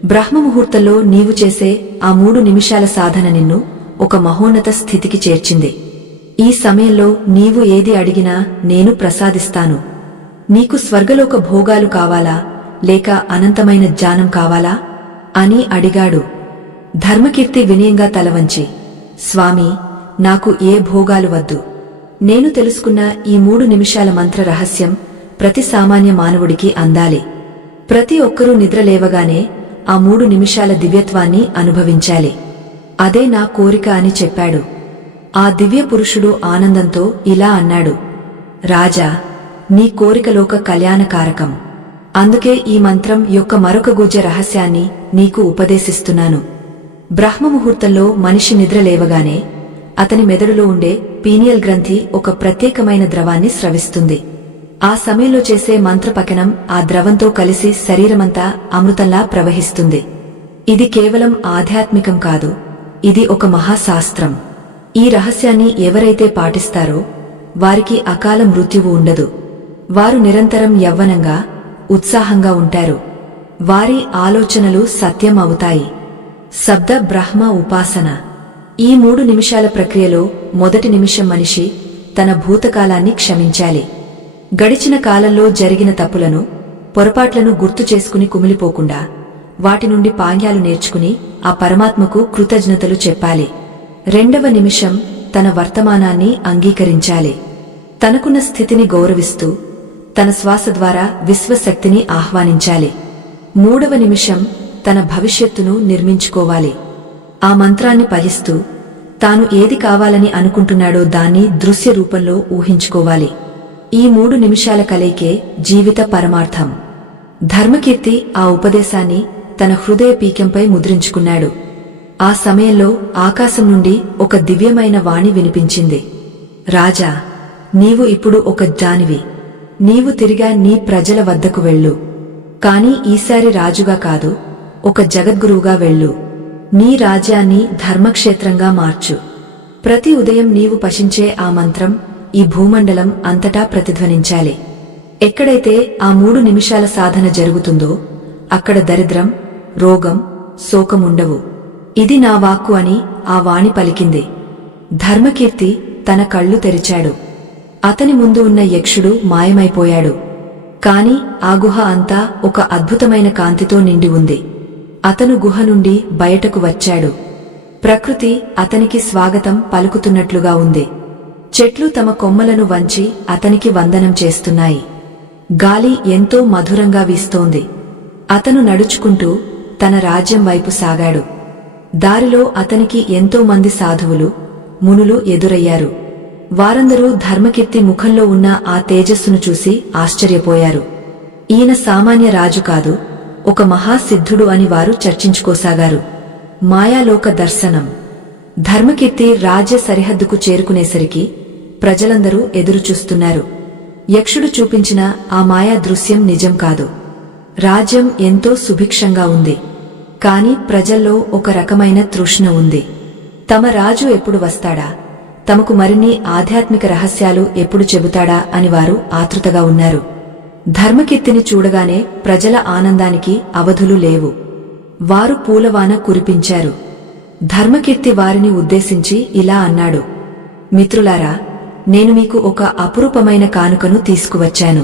బ్రహ్మముహూర్తంలో నీవు చేసే ఆ 3 నిమిషాల సాధన నిన్ను ఒక మహోన్నత స్థితికి చేర్చింది. ఈ సమయంలో నీవు ఏది అడిగినా నేను ప్రసాదిస్తాను. నీకు స్వర్గలోక భోగాలు కావాలా, లేక అనంతమైన జ్ఞానం కావాలా అని అడిగాడు. ధర్మకీర్తి వినయంగా తలవంచి, స్వామీ, నాకు ఏ భోగాలు వద్దు. నేను తెలుసుకున్న ఈ 3 నిమిషాల మంత్ర రహస్యం ప్రతి సామాన్య మానవుడికి అందాలి. ప్రతి ఒక్కరూ నిద్రలేవగానే ఆ 3 నిమిషాల దివ్యత్వాన్ని అనుభవించాలి. అదే నా కోరిక అని చెప్పాడు. ఆ దివ్య పురుషుడు ఆనందంతో ఇలా అన్నాడు: రాజా, నీ కోరికలోక కళ్యాణకారకం. అందుకే ఈ మంత్రం యొక్క మరొక గుజ్జ రహస్యాన్ని నీకు ఉపదేశిస్తున్నాను. బ్రహ్మముహూర్తంలో మనిషి నిద్రలేవగానే అతని మెదడులో ఉండే పీనియల్ గ్రంథి ఒక ప్రత్యేకమైన ద్రవాన్ని స్రవిస్తుంది. ఆ సమయంలో చేసే మంత్రపఠనం ఆ ద్రవంతో కలిసి శరీరమంతా అమృతంలా ప్రవహిస్తుంది. ఇది కేవలం ఆధ్యాత్మికం కాదు, ఇది ఒక మహాశాస్త్రం. ఈ రహస్యాన్ని ఎవరైతే పాటిస్తారో వారికి అకాల మృత్యువు ఉండదు. వారు నిరంతరం యవ్వనంగా, ఉత్సాహంగా ఉంటారు. వారి ఆలోచనలు సత్యం అవుతాయి. శబ్ద బ్రహ్మ ఉపాసన. ఈ 3 నిమిషాల ప్రక్రియలో మొదటి నిమిషం మనిషి తన భూతకాలాన్ని క్షమించాలి. గడిచిన కాలంలో జరిగిన తప్పులను, పొరపాట్లను గుర్తు చేసుకుని కుమిలిపోకుండా వాటి నుండి పాఠాలు నేర్చుకుని ఆ పరమాత్మకు కృతజ్ఞతలు చెప్పాలి. రెండవ నిమిషం తన వర్తమానాన్ని అంగీకరించాలి. తనకున్న స్థితిని గౌరవిస్తూ తన శ్వాస ద్వారా విశ్వశక్తిని ఆహ్వానించాలి. మూడవ నిమిషం తన భవిష్యత్తును నిర్మించుకోవాలి. ఆ మంత్రాన్ని పఠిస్తూ తాను ఏది కావాలని అనుకుంటున్నాడో దాన్ని దృశ్య రూపంలో ఊహించుకోవాలి. ఈ 3 నిమిషాల కలయికే జీవిత పరమార్థం. ధర్మకీర్తి ఆ ఉపదేశాన్ని తన హృదయ పీకంపై ముద్రించుకున్నాడు. ఆ సమయంలో ఆకాశం నుండి ఒక దివ్యమైన వాణి వినిపించింది. రాజా, నీవు ఇప్పుడు ఒక జ్ఞానివి. నీవు తిరిగా నీ ప్రజల వద్దకు వెళ్ళు. కాని ఈసారి రాజుగా కాదు, ఒక జగద్గురువుగా వెళ్ళు. నీ రాజ్యాన్ని ధర్మక్షేత్రంగా మార్చు. ప్రతి ఉదయం నీవు పఠించే ఆ మంత్రం ఈ భూమండలం అంతటా ప్రతిధ్వనించాలి. ఎక్కడైతే ఆ 3 నిమిషాల సాధన జరుగుతుందో అక్కడ దరిద్రం, రోగం, శోకముండవు. ఇది నా వాక్కు అని ఆ వాణి పలికింది. ధర్మకీర్తి తన కళ్ళు తెరిచాడు. అతని ముందు ఉన్న యక్షుడు మాయమైపోయాడు. కాని ఆ గుహ అంతా ఒక అద్భుతమైన కాంతితో నిండి ఉంది. అతను గుహ నుండి బయటకు వచ్చాడు. ప్రకృతి అతనికి స్వాగతం పలుకుతున్నట్లుగా ఉంది. చెట్లు తమ కొమ్మలను వంచి అతనికి వందనం చేస్తున్నాయి. గాలి ఎంతో మధురంగా వీస్తోంది. అతను నడుచుకుంటూ తన రాజ్యం వైపు సాగాడు. దారిలో అతనికి ఎంతో మంది సాధువులు, మునులు ఎదురయ్యారు. వారందరూ ధర్మకీర్తి ముఖంలో ఉన్న ఆ తేజస్సును చూసి ఆశ్చర్యపోయారు. ఈయన సామాన్య రాజు కాదు, ఒక మహాసిద్ధుడు అని వారు చర్చించుకోసాగారు. మాయాలోక దర్శనం. ధర్మకీర్తి రాజ్య సరిహద్దుకు చేరుకునేసరికి ప్రజలందరూ ఎదురుచూస్తున్నారు. యక్షుడు చూపించిన ఆ మాయా దృశ్యం నిజం కాదు. రాజ్యం ఎంతో సుభిక్షంగా ఉంది. కాని ప్రజల్లో ఒక రకమైన తృష్ణ ఉంది. తమ రాజు ఎప్పుడు వస్తాడా, తమకు మరిన్ని ఆధ్యాత్మిక రహస్యాలు ఎప్పుడు చెబుతాడా అని వారు ఆతృతగా ఉన్నారు. ధర్మకీర్తిని చూడగానే ప్రజల ఆనందానికి అవధులు లేవు. వారు పూలవాన కురిపించారు. ధర్మకీర్తి వారిని ఉద్దేశించి ఇలా అన్నాడు, మిత్రులారా, నేను మీకు ఒక అపురూపమైన కానుకను తీసుకువచ్చాను.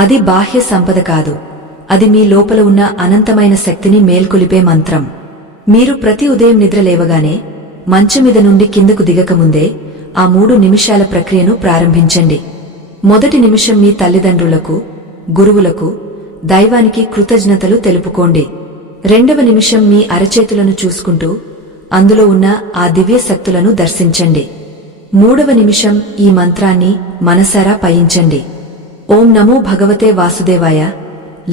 అది బాహ్య సంపద కాదు, అది మీ లోపల ఉన్న అనంతమైన శక్తిని మేల్కొలిపే మంత్రం. మీరు ప్రతి ఉదయం నిద్రలేవగానే మంచమీద నుండి కిందకు దిగకముందే ఆ 3 నిమిషాల ప్రక్రియను ప్రారంభించండి. మొదటి నిమిషం మీ తల్లిదండ్రులకు, గురువులకు, దైవానికి కృతజ్ఞతలు తెలుపుకోండి. రెండవ నిమిషం మీ అరచేతులను చూసుకుంటూ అందులో ఉన్న ఆ దివ్య శక్తులను దర్శించండి. మూడవ నిమిషం ఈ మంత్రాన్ని మనసారా పయించండి. ఓం నమో భగవతే వాసుదేవాయ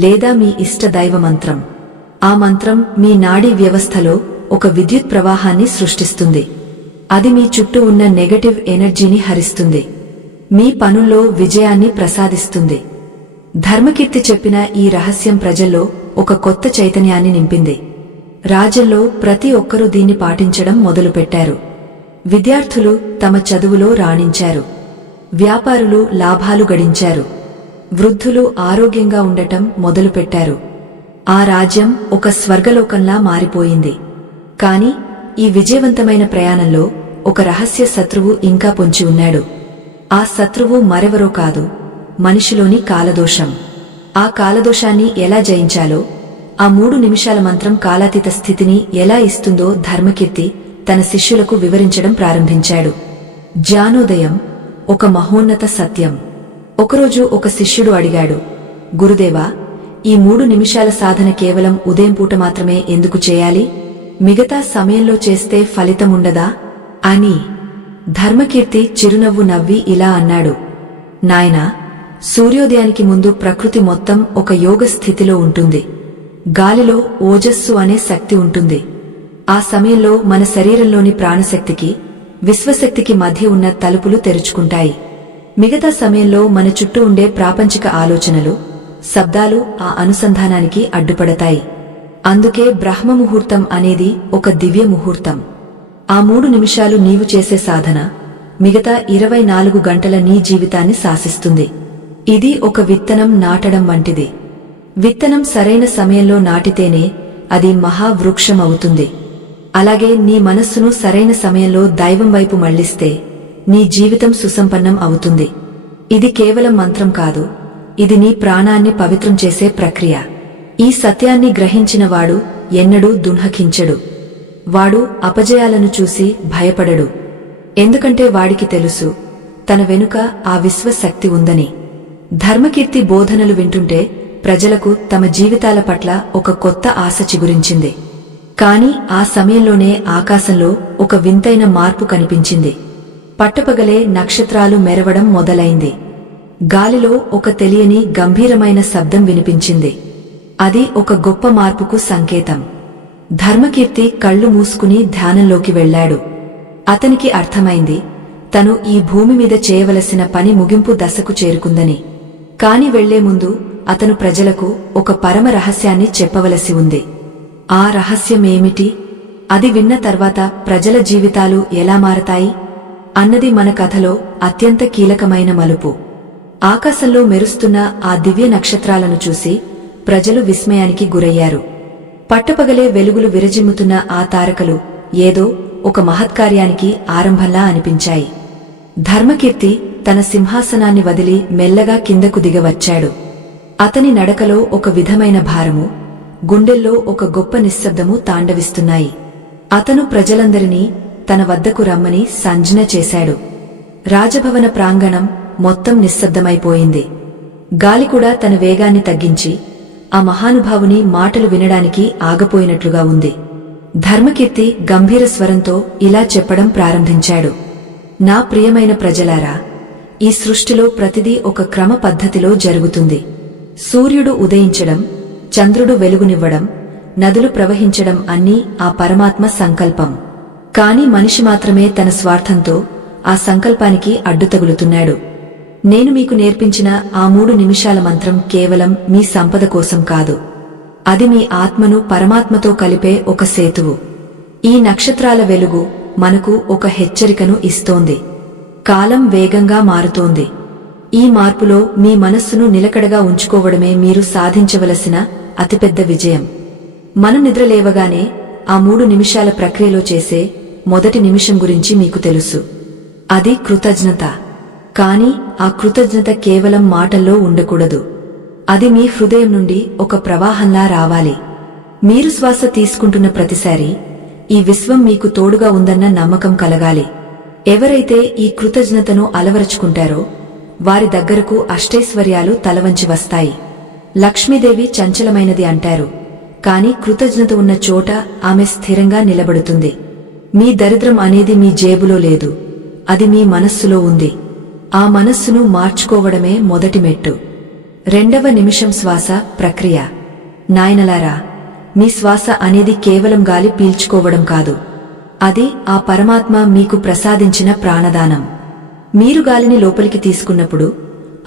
లేదా మీ ఇష్ట దైవ మంత్రం. ఆ మంత్రం మీ నాడీ వ్యవస్థలో ఒక విద్యుత్ ప్రవాహాన్ని సృష్టిస్తుంది. అది మీ చుట్టూ ఉన్న నెగటివ్ ఎనర్జీని హరిస్తుంది. మీ పనుల్లో విజయాన్ని ప్రసాదిస్తుంది. ధర్మకీర్తి చెప్పిన ఈ రహస్యం ప్రజల్లో ఒక కొత్త చైతన్యాన్ని నింపింది. రాజ్యంలో ప్రతి ఒక్కరూ దీన్ని పాటించడం మొదలుపెట్టారు. విద్యార్థులు తమ చదువులో రాణించారు. వ్యాపారులు లాభాలు గడించారు. వృద్ధులు ఆరోగ్యంగా ఉండటం మొదలుపెట్టారు. ఆ రాజ్యం ఒక స్వర్గలోకంలా మారిపోయింది. కాని ఈ విజయవంతమైన ప్రయాణంలో ఒక రహస్య శత్రువు ఇంకా పొంచి ఉన్నాడు. ఆ శత్రువు మరెవరో కాదు, మనిషిలోని కాలదోషం. ఆ కాలదోషాన్ని ఎలా జయించాలో, ఆ 3 నిమిషాల మంత్రం కాలాతీత స్థితిని ఎలా ఇస్తుందో ధర్మకీర్తి తన శిష్యులకు వివరించడం ప్రారంభించాడు. జ్ఞానోదయం ఒక మహోన్నత సత్యం. ఒకరోజు ఒక శిష్యుడు అడిగాడు, గురుదేవా, ఈ 3 నిమిషాల సాధన కేవలం ఉదయం పూట మాత్రమే ఎందుకు చేయాలి? మిగతా సమయంలో చేస్తే ఫలితముండదా అని. ధర్మకీర్తి చిరునవ్వు నవ్వి ఇలా అన్నాడు, నాయనా, సూర్యోదయానికి ముందు ప్రకృతి మొత్తం ఒక యోగ స్థితిలో ఉంటుంది. గాలిలో ఓజస్సు అనే శక్తి ఉంటుంది. ఆ సమయంలో మన శరీరంలోని ప్రాణశక్తికి, విశ్వశక్తికి మధ్య ఉన్న తలుపులు తెరుచుకుంటాయి. మిగతా సమయంలో మన చుట్టూ ఉండే ప్రాపంచిక ఆలోచనలు, శబ్దాలు ఆ అనుసంధానానికి అడ్డుపడతాయి. అందుకే బ్రహ్మముహూర్తం అనేది ఒక దివ్య ముహూర్తం. ఆ 3 నిమిషాలు నీవు చేసే సాధన మిగతా 24 గంటల నీ జీవితాన్ని శాసిస్తుంది. ఇది ఒక విత్తనం నాటడం వంటిది. విత్తనం సరైన సమయంలో నాటితేనే అది మహావృక్షం అవుతుంది. అలాగే నీ మనస్సును సరైన సమయంలో దైవం వైపు మళ్లిస్తే నీ జీవితం సుసంపన్నం అవుతుంది. ఇది కేవలం మంత్రం కాదు, ఇది నీ ప్రాణాన్ని పవిత్రం చేసే ప్రక్రియ. ఈ సత్యాన్ని గ్రహించినవాడు ఎన్నడూ దున్హకించడు. వాడు అపజయాలను చూసి భయపడడు. ఎందుకంటే వాడికి తెలుసు, తన వెనుక ఆ విశ్వశక్తి ఉందని. ధర్మకీర్తి బోధనలు వింటుంటే ప్రజలకు తమ జీవితాల పట్ల ఒక కొత్త ఆశ చిగురించింది. కాని ఆ సమయంలోనే ఆకాశంలో ఒక వింతైన మార్పు కనిపించింది. పట్టపగలే నక్షత్రాలు మెరవడం మొదలైంది. గాలిలో ఒక తెలియని గంభీరమైన శబ్దం వినిపించింది. అది ఒక గొప్ప మార్పుకు సంకేతం. ధర్మకీర్తి కళ్ళు మూసుకుని ధ్యానంలోకి వెళ్లాడు. అతనికి అర్థమైంది, తను ఈ భూమి మీద చేయవలసిన పని ముగింపు దశకు చేరుకుందని. కాని వెళ్లే ముందు అతను ప్రజలకు ఒక పరమ రహస్యాన్ని చెప్పవలసి ఉంది. ఆ రహస్యమేమిటి? అది విన్న తర్వాత ప్రజల జీవితాలు ఎలా మారతాయి అన్నది మన కథలో అత్యంత కీలకమైన మలుపు. ఆకాశంలో మెరుస్తున్న ఆ దివ్య నక్షత్రాలను చూసి ప్రజలు విస్మయానికి గురయ్యారు. పట్టపగలే వెలుగులు విరజిమ్ముతున్న ఆ తారకలు ఏదో ఒక మహత్కార్యానికి ఆరంభంలా అనిపించాయి. ధర్మకీర్తి తన సింహాసనాన్ని వదిలి మెల్లగా కిందకు దిగవచ్చాడు. అతని నడకలో ఒక విధమైన భారము, గుండెల్లో ఒక గొప్ప నిశ్శబ్దము తాండవిస్తున్నాయి. అతను ప్రజలందరినీ తన వద్దకు రమ్మని సంజ్ఞ చేశాడు. రాజభవన ప్రాంగణం మొత్తం నిశ్శబ్దమైపోయింది. గాలి కూడా తన వేగాన్ని తగ్గించి ఆ మహానుభావుని మాటలు వినడానికి ఆగపోయినట్లుగా ఉంది. ధర్మకీర్తి గంభీర స్వరంతో ఇలా చెప్పడం ప్రారంభించాడు, నా ప్రియమైన ప్రజలారా, ఈ సృష్టిలో ప్రతిదీ ఒక క్రమ పద్ధతిలో జరుగుతుంది. సూర్యుడు ఉదయించడం, చంద్రుడు వెలుగునివ్వడం, నదులు ప్రవహించడం అన్నీ ఆ పరమాత్మ సంకల్పం. కాని మనిషి మాత్రమే తన స్వార్థంతో ఆ సంకల్పానికి అడ్డు తగులుతున్నాడు. నేను మీకు నేర్పించిన ఆ 3 నిమిషాల మంత్రం కేవలం మీ సంపద కోసం కాదు. అది మీ ఆత్మను పరమాత్మతో కలిపే ఒక సేతువు. ఈ నక్షత్రాల వెలుగు మనకు ఒక హెచ్చరికను ఇస్తోంది. కాలం వేగంగా మారుతోంది. ఈ మార్పులో మీ మనస్సును నిలకడగా ఉంచుకోవడమే మీరు సాధించవలసిన అతిపెద్ద విజయం. మనం నిద్రలేవగానే ఆ 3 నిమిషాల ప్రక్రియలో చేసే మొదటి నిమిషం గురించి మీకు తెలుసు. అది కృతజ్ఞత. కాని ఆ కృతజ్ఞత కేవలం మాటల్లో ఉండకూడదు. అది మీ హృదయం నుండి ఒక ప్రవాహంలా రావాలి. మీరు శ్వాస తీసుకుంటున్న ప్రతిసారి ఈ విశ్వం మీకు తోడుగా ఉందన్న నమ్మకం కలగాలి. ఎవరైతే ఈ కృతజ్ఞతను అలవరుచుకుంటారో వారి దగ్గరకు అష్టైశ్వర్యాలు తలవంచి వస్తాయి. లక్ష్మీదేవి చంచలమైనది అంటారు, కాని కృతజ్ఞత ఉన్న చోట ఆమె స్థిరంగా నిలబడుతుంది. మీ దరిద్రం అనేది మీ జేబులో లేదు, అది మీ మనస్సులో ఉంది. ఆ మనస్సును మార్చుకోవడమే మొదటి మెట్టు. 2వ నిమిషం శ్వాస ప్రక్రియ. నాయనలారా, మీ శ్వాస అనేది కేవలం గాలి పీల్చుకోవడం కాదు. అది ఆ పరమాత్మ మీకు ప్రసాదించిన ప్రాణదానం. మీరు గాలిని లోపలికి తీసుకున్నప్పుడు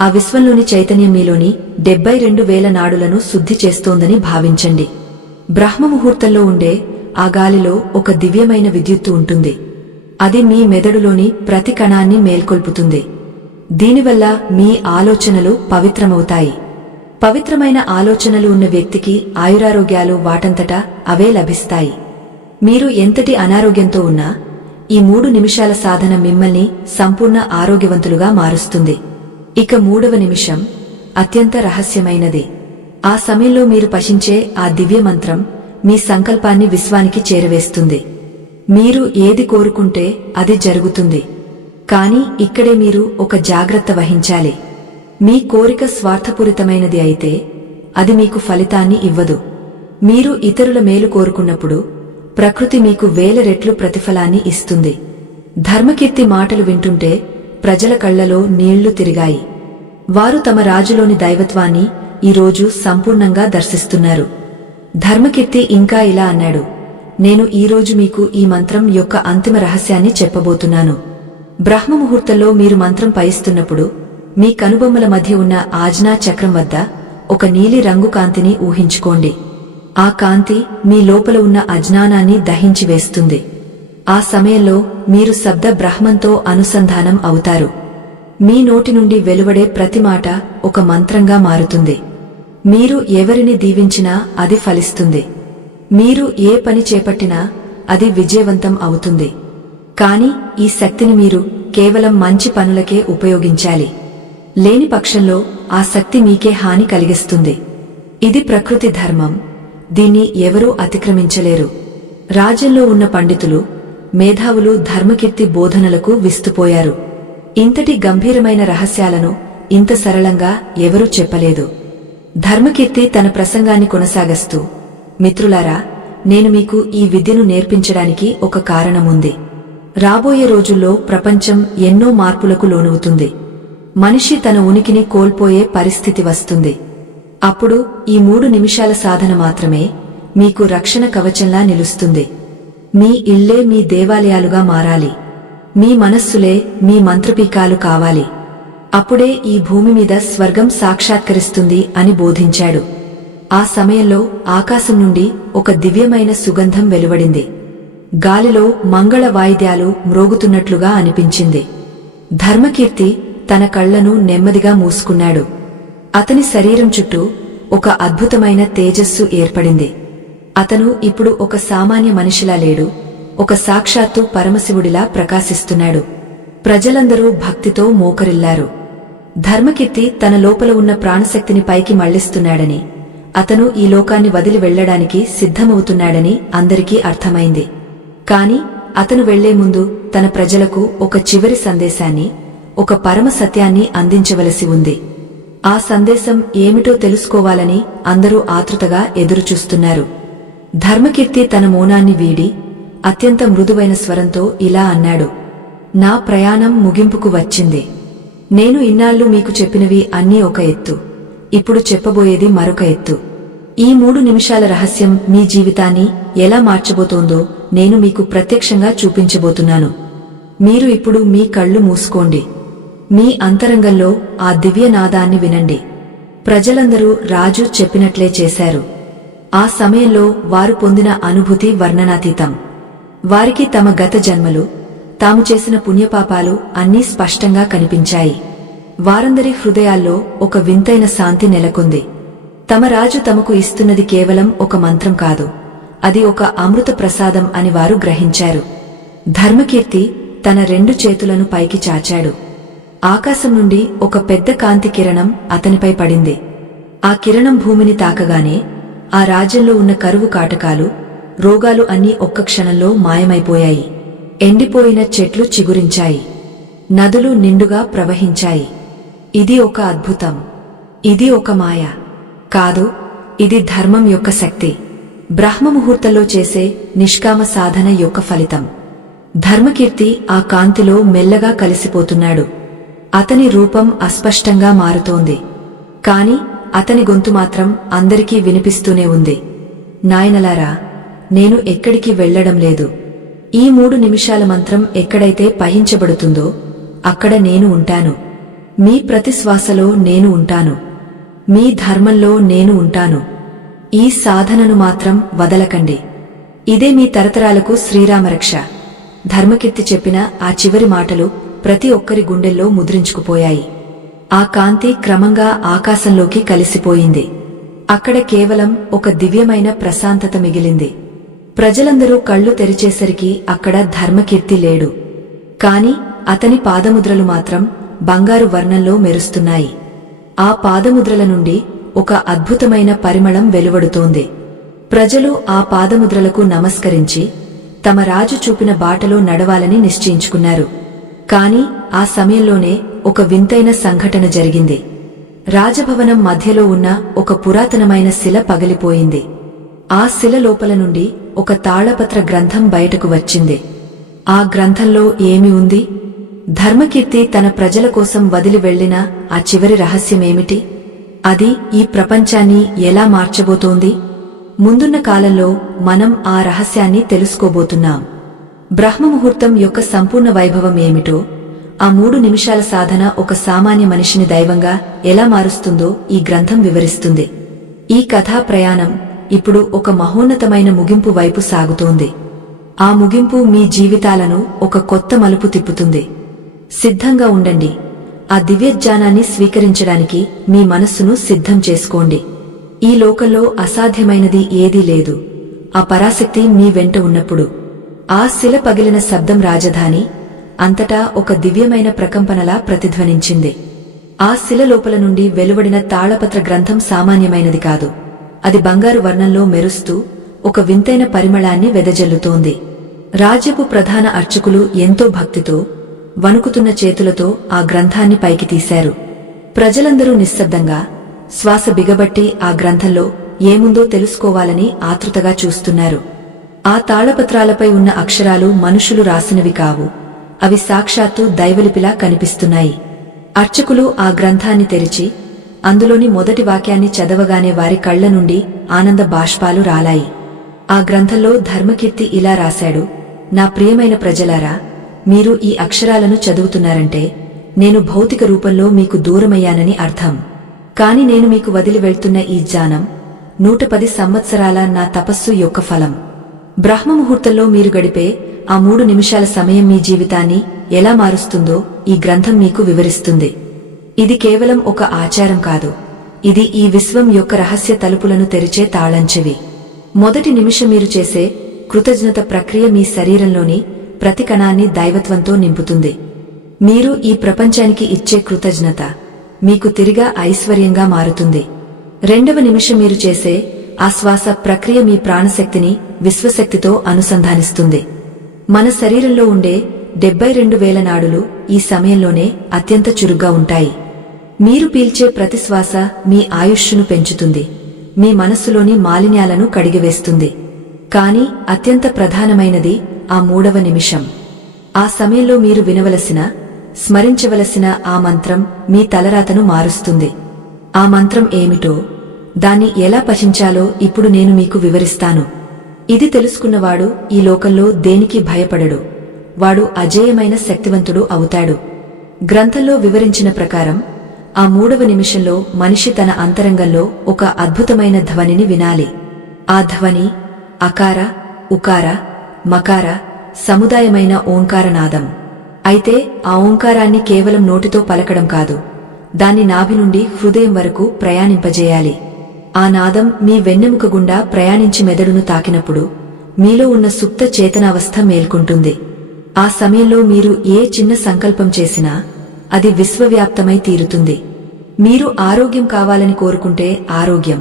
ఆ విశ్వంలోని చైతన్యం మీలోని 72,000 నాడులను శుద్ధి చేస్తోందని భావించండి. బ్రహ్మముహూర్తంలో ఉండే ఆ గాలిలో ఒక దివ్యమైన విద్యుత్తు ఉంటుంది. అది మీ మెదడులోని ప్రతి కణాన్ని మేల్కొల్పుతుంది. దీనివల్ల మీ ఆలోచనలు పవిత్రమవుతాయి. పవిత్రమైన ఆలోచనలు ఉన్న వ్యక్తికి ఆయురారోగ్యాలు వాటంతటా అవే లభిస్తాయి. మీరు ఎంతటి అనారోగ్యంతో ఉన్నా ఈ 3 నిమిషాల సాధన మిమ్మల్ని సంపూర్ణ ఆరోగ్యవంతులుగా మారుస్తుంది. ఇక 3వ నిమిషం అత్యంత రహస్యమైనది. ఆ సమయంలో మీరు పఠించే ఆ దివ్య మంత్రం మీ సంకల్పాన్ని విశ్వానికి చేరవేస్తుంది. మీరు ఏది కోరుకుంటే అది జరుగుతుంది. కాని ఇక్కడే మీరు ఒక జాగ్రత్త వహించాలి. మీ కోరిక స్వార్థపూరితమైనది అయితే అది మీకు ఫలితాన్ని ఇవ్వదు. మీరు ఇతరుల మేలు కోరుకున్నప్పుడు ప్రకృతి మీకు 1000 రెట్లు ప్రతిఫలాన్ని ఇస్తుంది. ధర్మకీర్తి మాటలు వింటుంటే ప్రజల కళ్లలో నీళ్లు తిరిగాయి. వారు తమ రాజులోని దైవత్వాన్ని ఈరోజు సంపూర్ణంగా దర్శిస్తున్నారు. ధర్మకీర్తి ఇంకా ఇలా అన్నాడు, నేను ఈరోజు మీకు ఈ మంత్రం యొక్క అంతిమ రహస్యాన్ని చెప్పబోతున్నాను. బ్రహ్మముహూర్తంలో మీరు మంత్రం పయిస్తున్నప్పుడు మీ కనుబొమ్మల మధ్య ఉన్న ఆజ్ఞా చక్రం వద్ద ఒక నీలి రంగు కాంతిని ఊహించుకోండి. ఆ కాంతి మీ లోపల ఉన్న అజ్ఞానాన్ని దహించి వేస్తుంది. ఆ సమయంలో మీరు శబ్ద బ్రహ్మంతో అనుసంధానం అవుతారు. మీ నోటి నుండి వెలువడే ప్రతి మాట ఒక మంత్రంగా మారుతుంది. మీరు ఎవరిని దీవించినా అది ఫలిస్తుంది. మీరు ఏ పని చేపట్టినా అది విజయవంతం అవుతుంది. కాని ఈ శక్తిని మీరు కేవలం మంచి పనులకే ఉపయోగించాలి. లేని పక్షంలో ఆ శక్తి మీకే హాని కలిగిస్తుంది. ఇది ప్రకృతి ధర్మం. దీన్ని ఎవరూ అతిక్రమించలేరు. రాజ్యంలో ఉన్న పండితులు, మేధావులు ధర్మకీర్తి బోధనలకు విస్తుపోయారు. ఇంతటి గంభీరమైన రహస్యాలను ఇంత సరళంగా ఎవరూ చెప్పలేదు. ధర్మకీర్తి తన ప్రసంగాన్ని కొనసాగస్తూ, మిత్రులారా, నేను మీకు ఈ విద్యను నేర్పించడానికి ఒక కారణముంది. రాబోయే రోజుల్లో ప్రపంచం ఎన్నో మార్పులకు లోనవుతుంది. మనిషి తన ఉనికిని కోల్పోయే పరిస్థితి వస్తుంది. అప్పుడు ఈ 3 నిమిషాల సాధన మాత్రమే మీకు రక్షణ కవచంలా నిలుస్తుంది. మీ ఇళ్లే మీ దేవాలయాలుగా మారాలి. మీ మనస్సులే మీ మంత్రపీకాలు కావాలి. అప్పుడే ఈ భూమి మీద స్వర్గం సాక్షాత్కరిస్తుంది అని బోధించాడు. ఆ సమయంలో ఆకాశం నుండి ఒక దివ్యమైన సుగంధం వెలువడింది. గాలిలో మంగళ వాయిద్యాలు మ్రోగుతున్నట్లుగా అనిపించింది. ధర్మకీర్తి తన కళ్లను నెమ్మదిగా మూసుకున్నాడు. అతని శరీరం చుట్టూ ఒక అద్భుతమైన తేజస్సు ఏర్పడింది. అతను ఇప్పుడు ఒక సామాన్య మనిషిలా లేడు, ఒక సాక్షాత్తు పరమశివుడిలా ప్రకాశిస్తున్నాడు. ప్రజలందరూ భక్తితో మోకరిల్లారు. ధర్మకీర్తి తన లోపల ఉన్న ప్రాణశక్తిని పైకి మళ్లిస్తున్నాడని, అతను ఈ లోకాన్ని వదిలి వెళ్లడానికి సిద్ధమవుతున్నాడని అందరికీ అర్థమైంది. కాని అతను వెళ్లే ముందు తన ప్రజలకు ఒక చివరి సందేశాన్ని, ఒక పరమ సత్యాన్ని అందించవలసి ఉంది. ఆ సందేశం ఏమిటో తెలుసుకోవాలని అందరూ ఆతృతగా ఎదురుచూస్తున్నారు. ధర్మకీర్తి తన మౌనాన్ని వీడి అత్యంత మృదువైన స్వరంతో ఇలా అన్నాడు, నా ప్రయాణం ముగింపుకు వచ్చింది. నేను ఇన్నాళ్లు మీకు చెప్పినవి అన్నీ ఒక ఎత్తు, ఇప్పుడు చెప్పబోయేది మరొక ఎత్తు. ఈ 3 నిమిషాల రహస్యం మీ జీవితాన్ని ఎలా మార్చబోతోందో నేను మీకు ప్రత్యక్షంగా చూపించబోతున్నాను. మీరు ఇప్పుడు మీ కళ్ళు మూసుకోండి. మీ అంతరంగంలో ఆ దివ్యనాదాన్ని వినండి. ప్రజలందరూ రాజు చెప్పినట్లే చేశారు. ఆ సమయంలో వారు పొందిన అనుభూతి వర్ణనాతీతం. వారికి తమ గత జన్మలు, తాము చేసిన పుణ్యపాపాలు అన్నీ స్పష్టంగా కనిపించాయి. వారందరి హృదయాల్లో ఒక వింతైన శాంతి నెలకొంది. తమ రాజు తమకు ఇస్తున్నది కేవలం ఒక మంత్రం కాదు, అది ఒక అమృత ప్రసాదం అని వారు గ్రహించారు. ధర్మకీర్తి తన 2 చేతులను పైకి చాచాడు. ఆకాశం నుండి ఒక పెద్ద కాంతి కిరణం అతనిపై పడింది. ఆ కిరణం భూమిని తాకగానే ఆ రాజ్యంలో ఉన్న కరువు కాటకాలు, రోగాలు అన్నీ ఒక్క క్షణంలో మాయమైపోయాయి. ఎండిపోయిన చెట్లు చిగురించాయి. నదులు నిండుగా ప్రవహించాయి. ఇది ఒక అద్భుతం. ఇది ఒక మాయ కాదు, ఇది ధర్మం యొక్క శక్తి. బ్రహ్మముహూర్తంలో చేసే నిష్కామ సాధన యొక్క ఫలితం. ధర్మకీర్తి ఆ కాంతిలో మెల్లగా కలిసిపోతున్నాడు. అతని రూపం అస్పష్టంగా మారుతోంది. కాని అతని గొంతు మాత్రం అందరికీ వినిపిస్తూనే ఉంది. నాయనలారా, నేను ఎక్కడికి వెళ్లడం లేదు. ఈ 3 నిమిషాల మంత్రం ఎక్కడైతే పహించబడుతుందో అక్కడ నేను ఉంటాను. మీ ప్రతి శ్వాసలో నేను ఉంటాను. మీ ధర్మంలో నేను ఉంటాను. ఈ సాధనను మాత్రం వదలకండి. ఇదే మీ తరతరాలకు శ్రీరామరక్ష. ధర్మకీర్తి చెప్పిన ఆ చివరి మాటలు ప్రతి ఒక్కరి గుండెల్లో ముద్రించుకుపోయాయి. ఆ కాంతి క్రమంగా ఆకాశంలోకి కలిసిపోయింది. అక్కడ కేవలం ఒక దివ్యమైన ప్రశాంతత మిగిలింది. ప్రజలందరూ కళ్ళు తెరిచేసరికి అక్కడ ధర్మకీర్తి లేడు. కాని అతని పాదముద్రలు మాత్రం బంగారు వర్ణంలో మెరుస్తున్నాయి. ఆ పాదముద్రల నుండి ఒక అద్భుతమైన పరిమళం వెలువడుతోంది. ప్రజలు ఆ పాదముద్రలకు నమస్కరించి తమ రాజు చూపిన బాటలో నడవాలని నిశ్చయించుకున్నారు. కాని ఆ సమయంలోనే ఒక వింతైన సంఘటన జరిగింది. రాజభవనం మధ్యలో ఉన్న ఒక పురాతనమైన శిల పగిలిపోయింది. ఆ శిల లోపల నుండి ఒక తాళపత్ర గ్రంథం బయటకు వచ్చింది. ఆ గ్రంథంలో ఏమి ఉంది? ధర్మకీర్తి తన ప్రజల కోసం వదిలి వెళ్లిన ఆ చివరి రహస్యమేమిటి? అది ఈ ప్రపంచాన్ని ఎలా మార్చబోతోంది? ముందున్న కాలంలో మనం ఆ రహస్యాన్ని తెలుసుకోబోతున్నాం. బ్రహ్మముహూర్తం యొక్క సంపూర్ణ వైభవం ఏమిటో, ఆ 3 నిమిషాల సాధన ఒక సామాన్య మనిషిని దైవంగా ఎలా మారుస్తుందో ఈ గ్రంథం వివరిస్తుంది. ఈ కథా ప్రయాణం ఇప్పుడు ఒక మహోన్నతమైన ముగింపు వైపు సాగుతోంది. ఆ ముగింపు మీ జీవితాలను ఒక కొత్త మలుపు తిప్పుతుంది. సిద్ధంగా ఉండండి. ఆ దివ్యజ్ఞానాన్ని స్వీకరించడానికి మీ మనస్సును సిద్ధం చేసుకోండి. ఈ లోకంలో అసాధ్యమైనది ఏదీ లేదు. ఆ పరాశక్తి మీ వెంట ఉన్నప్పుడు. ఆ శిల పగిలిన శబ్దం రాజధాని అంతటా ఒక దివ్యమైన ప్రకంపనలా ప్రతిధ్వనించింది. ఆ శిల లోపల నుండి వెలువడిన తాళపత్ర గ్రంథం సామాన్యమైనది కాదు. అది బంగారు వర్ణంలో మెరుస్తూ ఒక వింతైన పరిమళాన్ని వెదజల్లుతోంది. రాజ్యపు ప్రధాన అర్చకులు ఎంతో భక్తితో, వణుకుతున్న చేతులతో ఆ గ్రంథాన్ని పైకి తీశారు. ప్రజలందరూ నిశ్శబ్దంగా, శ్వాస బిగబట్టి ఆ గ్రంథంలో ఏముందో తెలుసుకోవాలని ఆతృతగా చూస్తున్నారు. ఆ తాళపత్రాలపై ఉన్న అక్షరాలు మనుషులు రాసినవి కావు. అవి సాక్షాత్తు దైవలిపిలా కనిపిస్తున్నాయి. అర్చకులు ఆ గ్రంథాన్ని తెరిచి అందులోని మొదటి వాక్యాన్ని చదవగానే వారి కళ్ల నుండి ఆనంద బాష్పాలు రాలాయి. ఆ గ్రంథంలో ధర్మకీర్తి ఇలా రాశాడు: నా ప్రియమైన ప్రజలారా, మీరు ఈ అక్షరాలను చదువుతున్నారంటే నేను భౌతిక రూపంలో మీకు దూరమయ్యానని అర్థం. కాని నేను మీకు వదిలి వెళ్తున్న ఈ జ్ఞానం 110 సంవత్సరాల నా తపస్సు యొక్క ఫలం. బ్రహ్మముహూర్తంలో మీరు గడిపే ఆ 3 నిమిషాల సమయం మీ జీవితాన్ని ఎలా మారుస్తుందో ఈ గ్రంథం మీకు వివరిస్తుంది. ఇది కేవలం ఒక ఆచారం కాదు. ఇది ఈ విశ్వం యొక్క రహస్య తలుపులను తెరిచే తాళంచెవి. మొదటి నిమిషం మీరు చేసే కృతజ్ఞత ప్రక్రియ మీ శరీరంలోని ప్రతి కణాన్ని దైవత్వంతో నింపుతుంది. మీరు ఈ ప్రపంచానికి ఇచ్చే కృతజ్ఞత మీకు తిరిగా ఐశ్వర్యంగా మారుతుంది. రెండవ నిమిషం మీరు చేసే ఆ శ్వాస ప్రక్రియ మీ ప్రాణశక్తిని విశ్వశక్తితో అనుసంధానిస్తుంది. మన శరీరంలో ఉండే 72,000 నాడులు ఈ సమయంలోనే అత్యంత చురుగ్గా ఉంటాయి. మీరు పీల్చే ప్రతి శ్వాస మీ ఆయుష్ను పెంచుతుంది, మీ మనస్సులోని మాలిన్యాలను కడిగివేస్తుంది. కాని అత్యంత ప్రధానమైనది ఆ 3వ నిమిషం. ఆ సమయంలో మీరు వినవలసిన, స్మరించవలసిన ఆ మంత్రం మీ తలరాతను మారుస్తుంది. ఆ మంత్రం ఏమిటో, దాన్ని ఎలా పఠించాలో ఇప్పుడు నేను మీకు వివరిస్తాను. ఇది తెలుసుకున్నవాడు ఈ లోకంలో దేనికి భయపడడు. వాడు అజేయమైన శక్తివంతుడు అవుతాడు. గ్రంథంలో వివరించిన ప్రకారం ఆ 3వ నిమిషంలో మనిషి తన అంతరంగంలో ఒక అద్భుతమైన ధ్వనిని వినాలి. ఆ ధ్వని అకార, ఉకార, మకార సముదాయమైన ఓంకారనాదం. అయితే ఆ ఓంకారాన్ని కేవలం నోటితో పలకడం కాదు, దాన్ని నాభి నుండి హృదయం వరకు ప్రయాణింపజేయాలి. ఆ నాదం మీ వెన్నెముక గుండా ప్రయాణించి మెదడును తాకినప్పుడు మీలో ఉన్న సుప్త చేతనావస్థ మేల్కొంటుంది. ఆ సమయంలో మీరు ఏ చిన్న సంకల్పం చేసినా అది విశ్వవ్యాప్తమై తీరుతుంది. మీరు ఆరోగ్యం కావాలని కోరుకుంటే ఆరోగ్యం,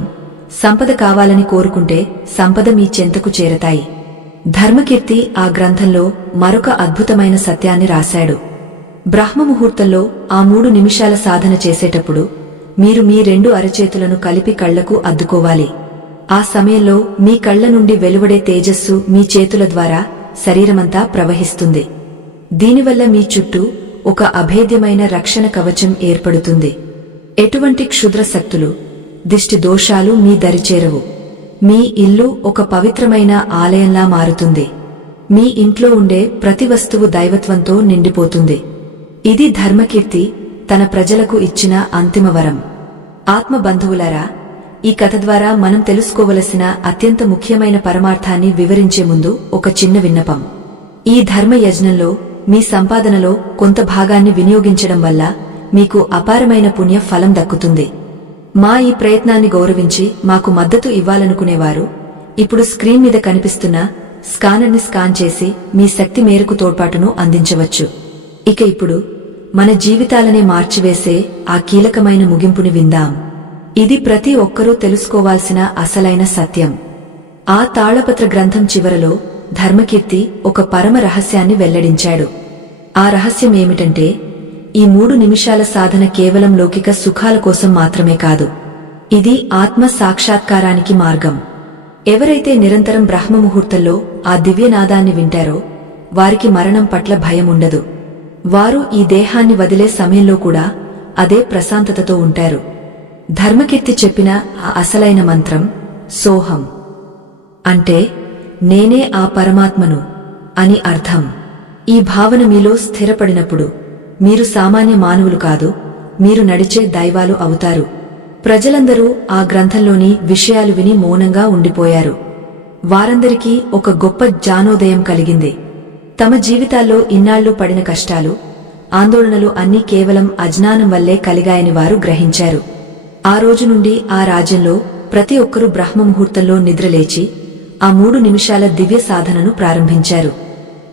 సంపద కావాలని కోరుకుంటే సంపద మీ చెంతకు చేరతాయి. ధర్మకీర్తి ఆ గ్రంథంలో మరొక అద్భుతమైన సత్యాన్ని రాశాడు. బ్రహ్మముహూర్తంలో ఆ 3 నిమిషాల సాధన చేసేటప్పుడు మీరు మీ 2 అరచేతులను కలిపి కళ్లకు అద్దుకోవాలి. ఆ సమయంలో మీ కళ్ల నుండి వెలువడే తేజస్సు మీ చేతుల ద్వారా శరీరమంతా ప్రవహిస్తుంది. దీనివల్ల మీ చుట్టూ ఒక అభేద్యమైన రక్షణ కవచం ఏర్పడుతుంది. ఎటువంటి క్షుద్ర శక్తులు, దిష్టి దోషాలు మీ దరిచేరవు. మీ ఇల్లు ఒక పవిత్రమైన ఆలయంలా మారుతుంది. మీ ఇంట్లో ఉండే ప్రతి వస్తువు దైవత్వంతో నిండిపోతుంది. ఇది ధర్మకీర్తి తన ప్రజలకు ఇచ్చిన అంతిమ వరం. ఆత్మ బంధువులారా, ఈ కథ ద్వారా మనం తెలుసుకోవలసిన అత్యంత ముఖ్యమైన పరమార్థాన్ని వివరించే ముందు ఒక చిన్న విన్నపం. ఈ ధర్మ యజ్ఞంలో మీ సంపాదనలో కొంత భాగాన్ని వినియోగించడం వల్ల మీకు అపారమైన పుణ్య ఫలం దక్కుతుంది. మా ఈ ప్రయత్నాన్ని గౌరవించి మాకు మద్దతు ఇవ్వాలనుకునేవారు ఇప్పుడు స్క్రీన్ మీద కనిపిస్తున్న స్కానర్ని స్కాన్ చేసి మీ శక్తి మేరకు తోడ్పాటును అందించవచ్చు. ఇక ఇప్పుడు మన జీవితాలనే మార్చివేసే ఆ కీలకమైన ముగింపుని విందాం. ఇది ప్రతి ఒక్కరూ తెలుసుకోవాల్సిన అసలైన సత్యం. ఆ తాళపత్ర గ్రంథం చివరలో ధర్మకీర్తి ఒక పరమ రహస్యాన్ని వెల్లడించాడు. ఆ రహస్యం ఏమిటంటే, ఈ 3 నిమిషాల సాధన కేవలం లౌకిక సుఖాల కోసం మాత్రమే కాదు. ఇది ఆత్మ సాక్షాత్కారానికి మార్గం. ఎవరైతే నిరంతరం బ్రహ్మముహూర్తంలో ఆ దివ్యనాదాన్ని వింటారో వారికి మరణం పట్ల భయం ఉండదు. వారు ఈ దేహాన్ని వదిలే సమయంలో కూడా అదే ప్రశాంతతతో ఉంటారు. ధర్మకీర్తి చెప్పిన ఆ అసలైన మంత్రం సోహం అంటే నేనే ఆ పరమాత్మను అని అర్థం. ఈ భావన మీలో స్థిరపడినప్పుడు మీరు సామాన్య మానవులు కాదు, మీరు నడిచే దైవాలు అవుతారు. ప్రజలందరూ ఆ గ్రంథంలోని విషయాలు విని మౌనంగా ఉండిపోయారు. వారందరికీ ఒక గొప్ప జ్ఞానోదయం కలిగింది. తమ జీవితాల్లో ఇన్నాళ్లు పడిన కష్టాలు, ఆందోళనలు అన్నీ కేవలం అజ్ఞానం వల్లే కలిగాయని వారు గ్రహించారు. ఆ రోజు నుండి ఆ రాజ్యంలో ప్రతి ఒక్కరూ బ్రహ్మముహూర్తంలో నిద్రలేచి ఆ 3 నిమిషాల దివ్య సాధనను ప్రారంభించారు.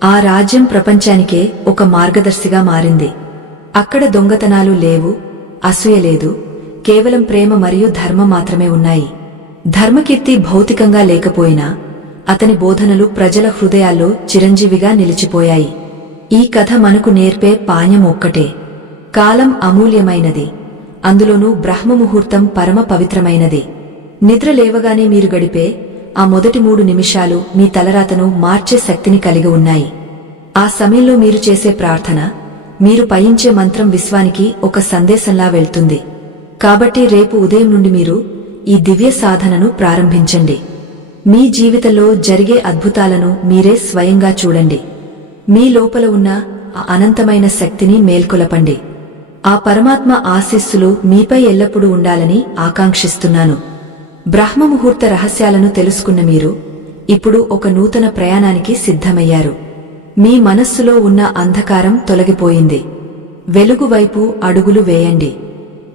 ఆ రాజ్యం ప్రపంచానికే ఒక మార్గదర్శిగా మారింది. అక్కడ దొంగతనాలు లేవు, అసూయ లేదు, కేవలం ప్రేమ మరియు ధర్మం మాత్రమే ఉన్నాయి. ధర్మకీర్తి భౌతికంగా లేకపోయినా అతని బోధనలు ప్రజల హృదయాల్లో చిరంజీవిగా నిలిచిపోయాయి. ఈ కథ మనకు నేర్పే పాఠం ఒక్కటే: కాలం అమూల్యమైనది, అందులోనూ బ్రహ్మముహూర్తం పరమ పవిత్రమైనది. నిద్ర లేవగానే మీరు గడిపే ఆ మొదటి 3 నిమిషాలు మీ తలరాతను మార్చే శక్తిని కలిగి ఉన్నాయి. ఆ సమయంలో మీరు చేసే ప్రార్థన, మీరు పయించే మంత్రం విశ్వానికి ఒక సందేశంలా వెళ్తుంది. కాబట్టి రేపు ఉదయం నుండి మీరు ఈ దివ్య సాధనను ప్రారంభించండి. మీ జీవితంలో జరిగే అద్భుతాలను మీరే స్వయంగా చూడండి. మీ లోపల ఉన్న ఆ అనంతమైన శక్తిని మేల్కొలపండి. ఆ పరమాత్మ ఆశీస్సులు మీపై ఎల్లప్పుడూ ఉండాలని ఆకాంక్షిస్తున్నాను. బ్రహ్మముహూర్త రహస్యాలను తెలుసుకున్న మీరు ఇప్పుడు ఒక నూతన ప్రయాణానికి సిద్ధమయ్యారు. మీ మనస్సులో ఉన్న అంధకారం తొలగిపోయింది. వెలుగు వైపు అడుగులు వేయండి.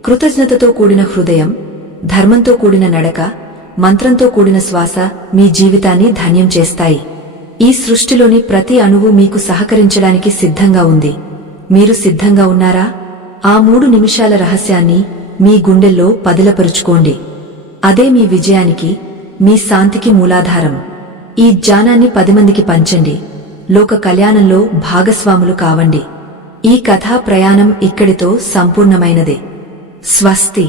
కృతజ్ఞతతో కూడిన హృదయం, ధర్మంతో కూడిన నడక, మంత్రంతో కూడిన శ్వాస మీ జీవితాన్ని ధన్యం చేస్తాయి. ఈ సృష్టిలోని ప్రతి అణువు మీకు సహకరించడానికి సిద్ధంగా ఉంది. మీరు సిద్ధంగా ఉన్నారా? ఆ 3 నిమిషాల రహస్యాన్ని మీ గుండెల్లో పదిలపరుచుకోండి. అదే మీ విజయానికి, మీ శాంతికి మూలాధారం. ఈ జ్ఞానాన్ని 10 మందికి పంచండి. లోక కళ్యాణంలో భాగస్వాములు కావండి. ఈ కథా ప్రయాణం ఇక్కడితో సంపూర్ణమైనదే. స్వస్తి.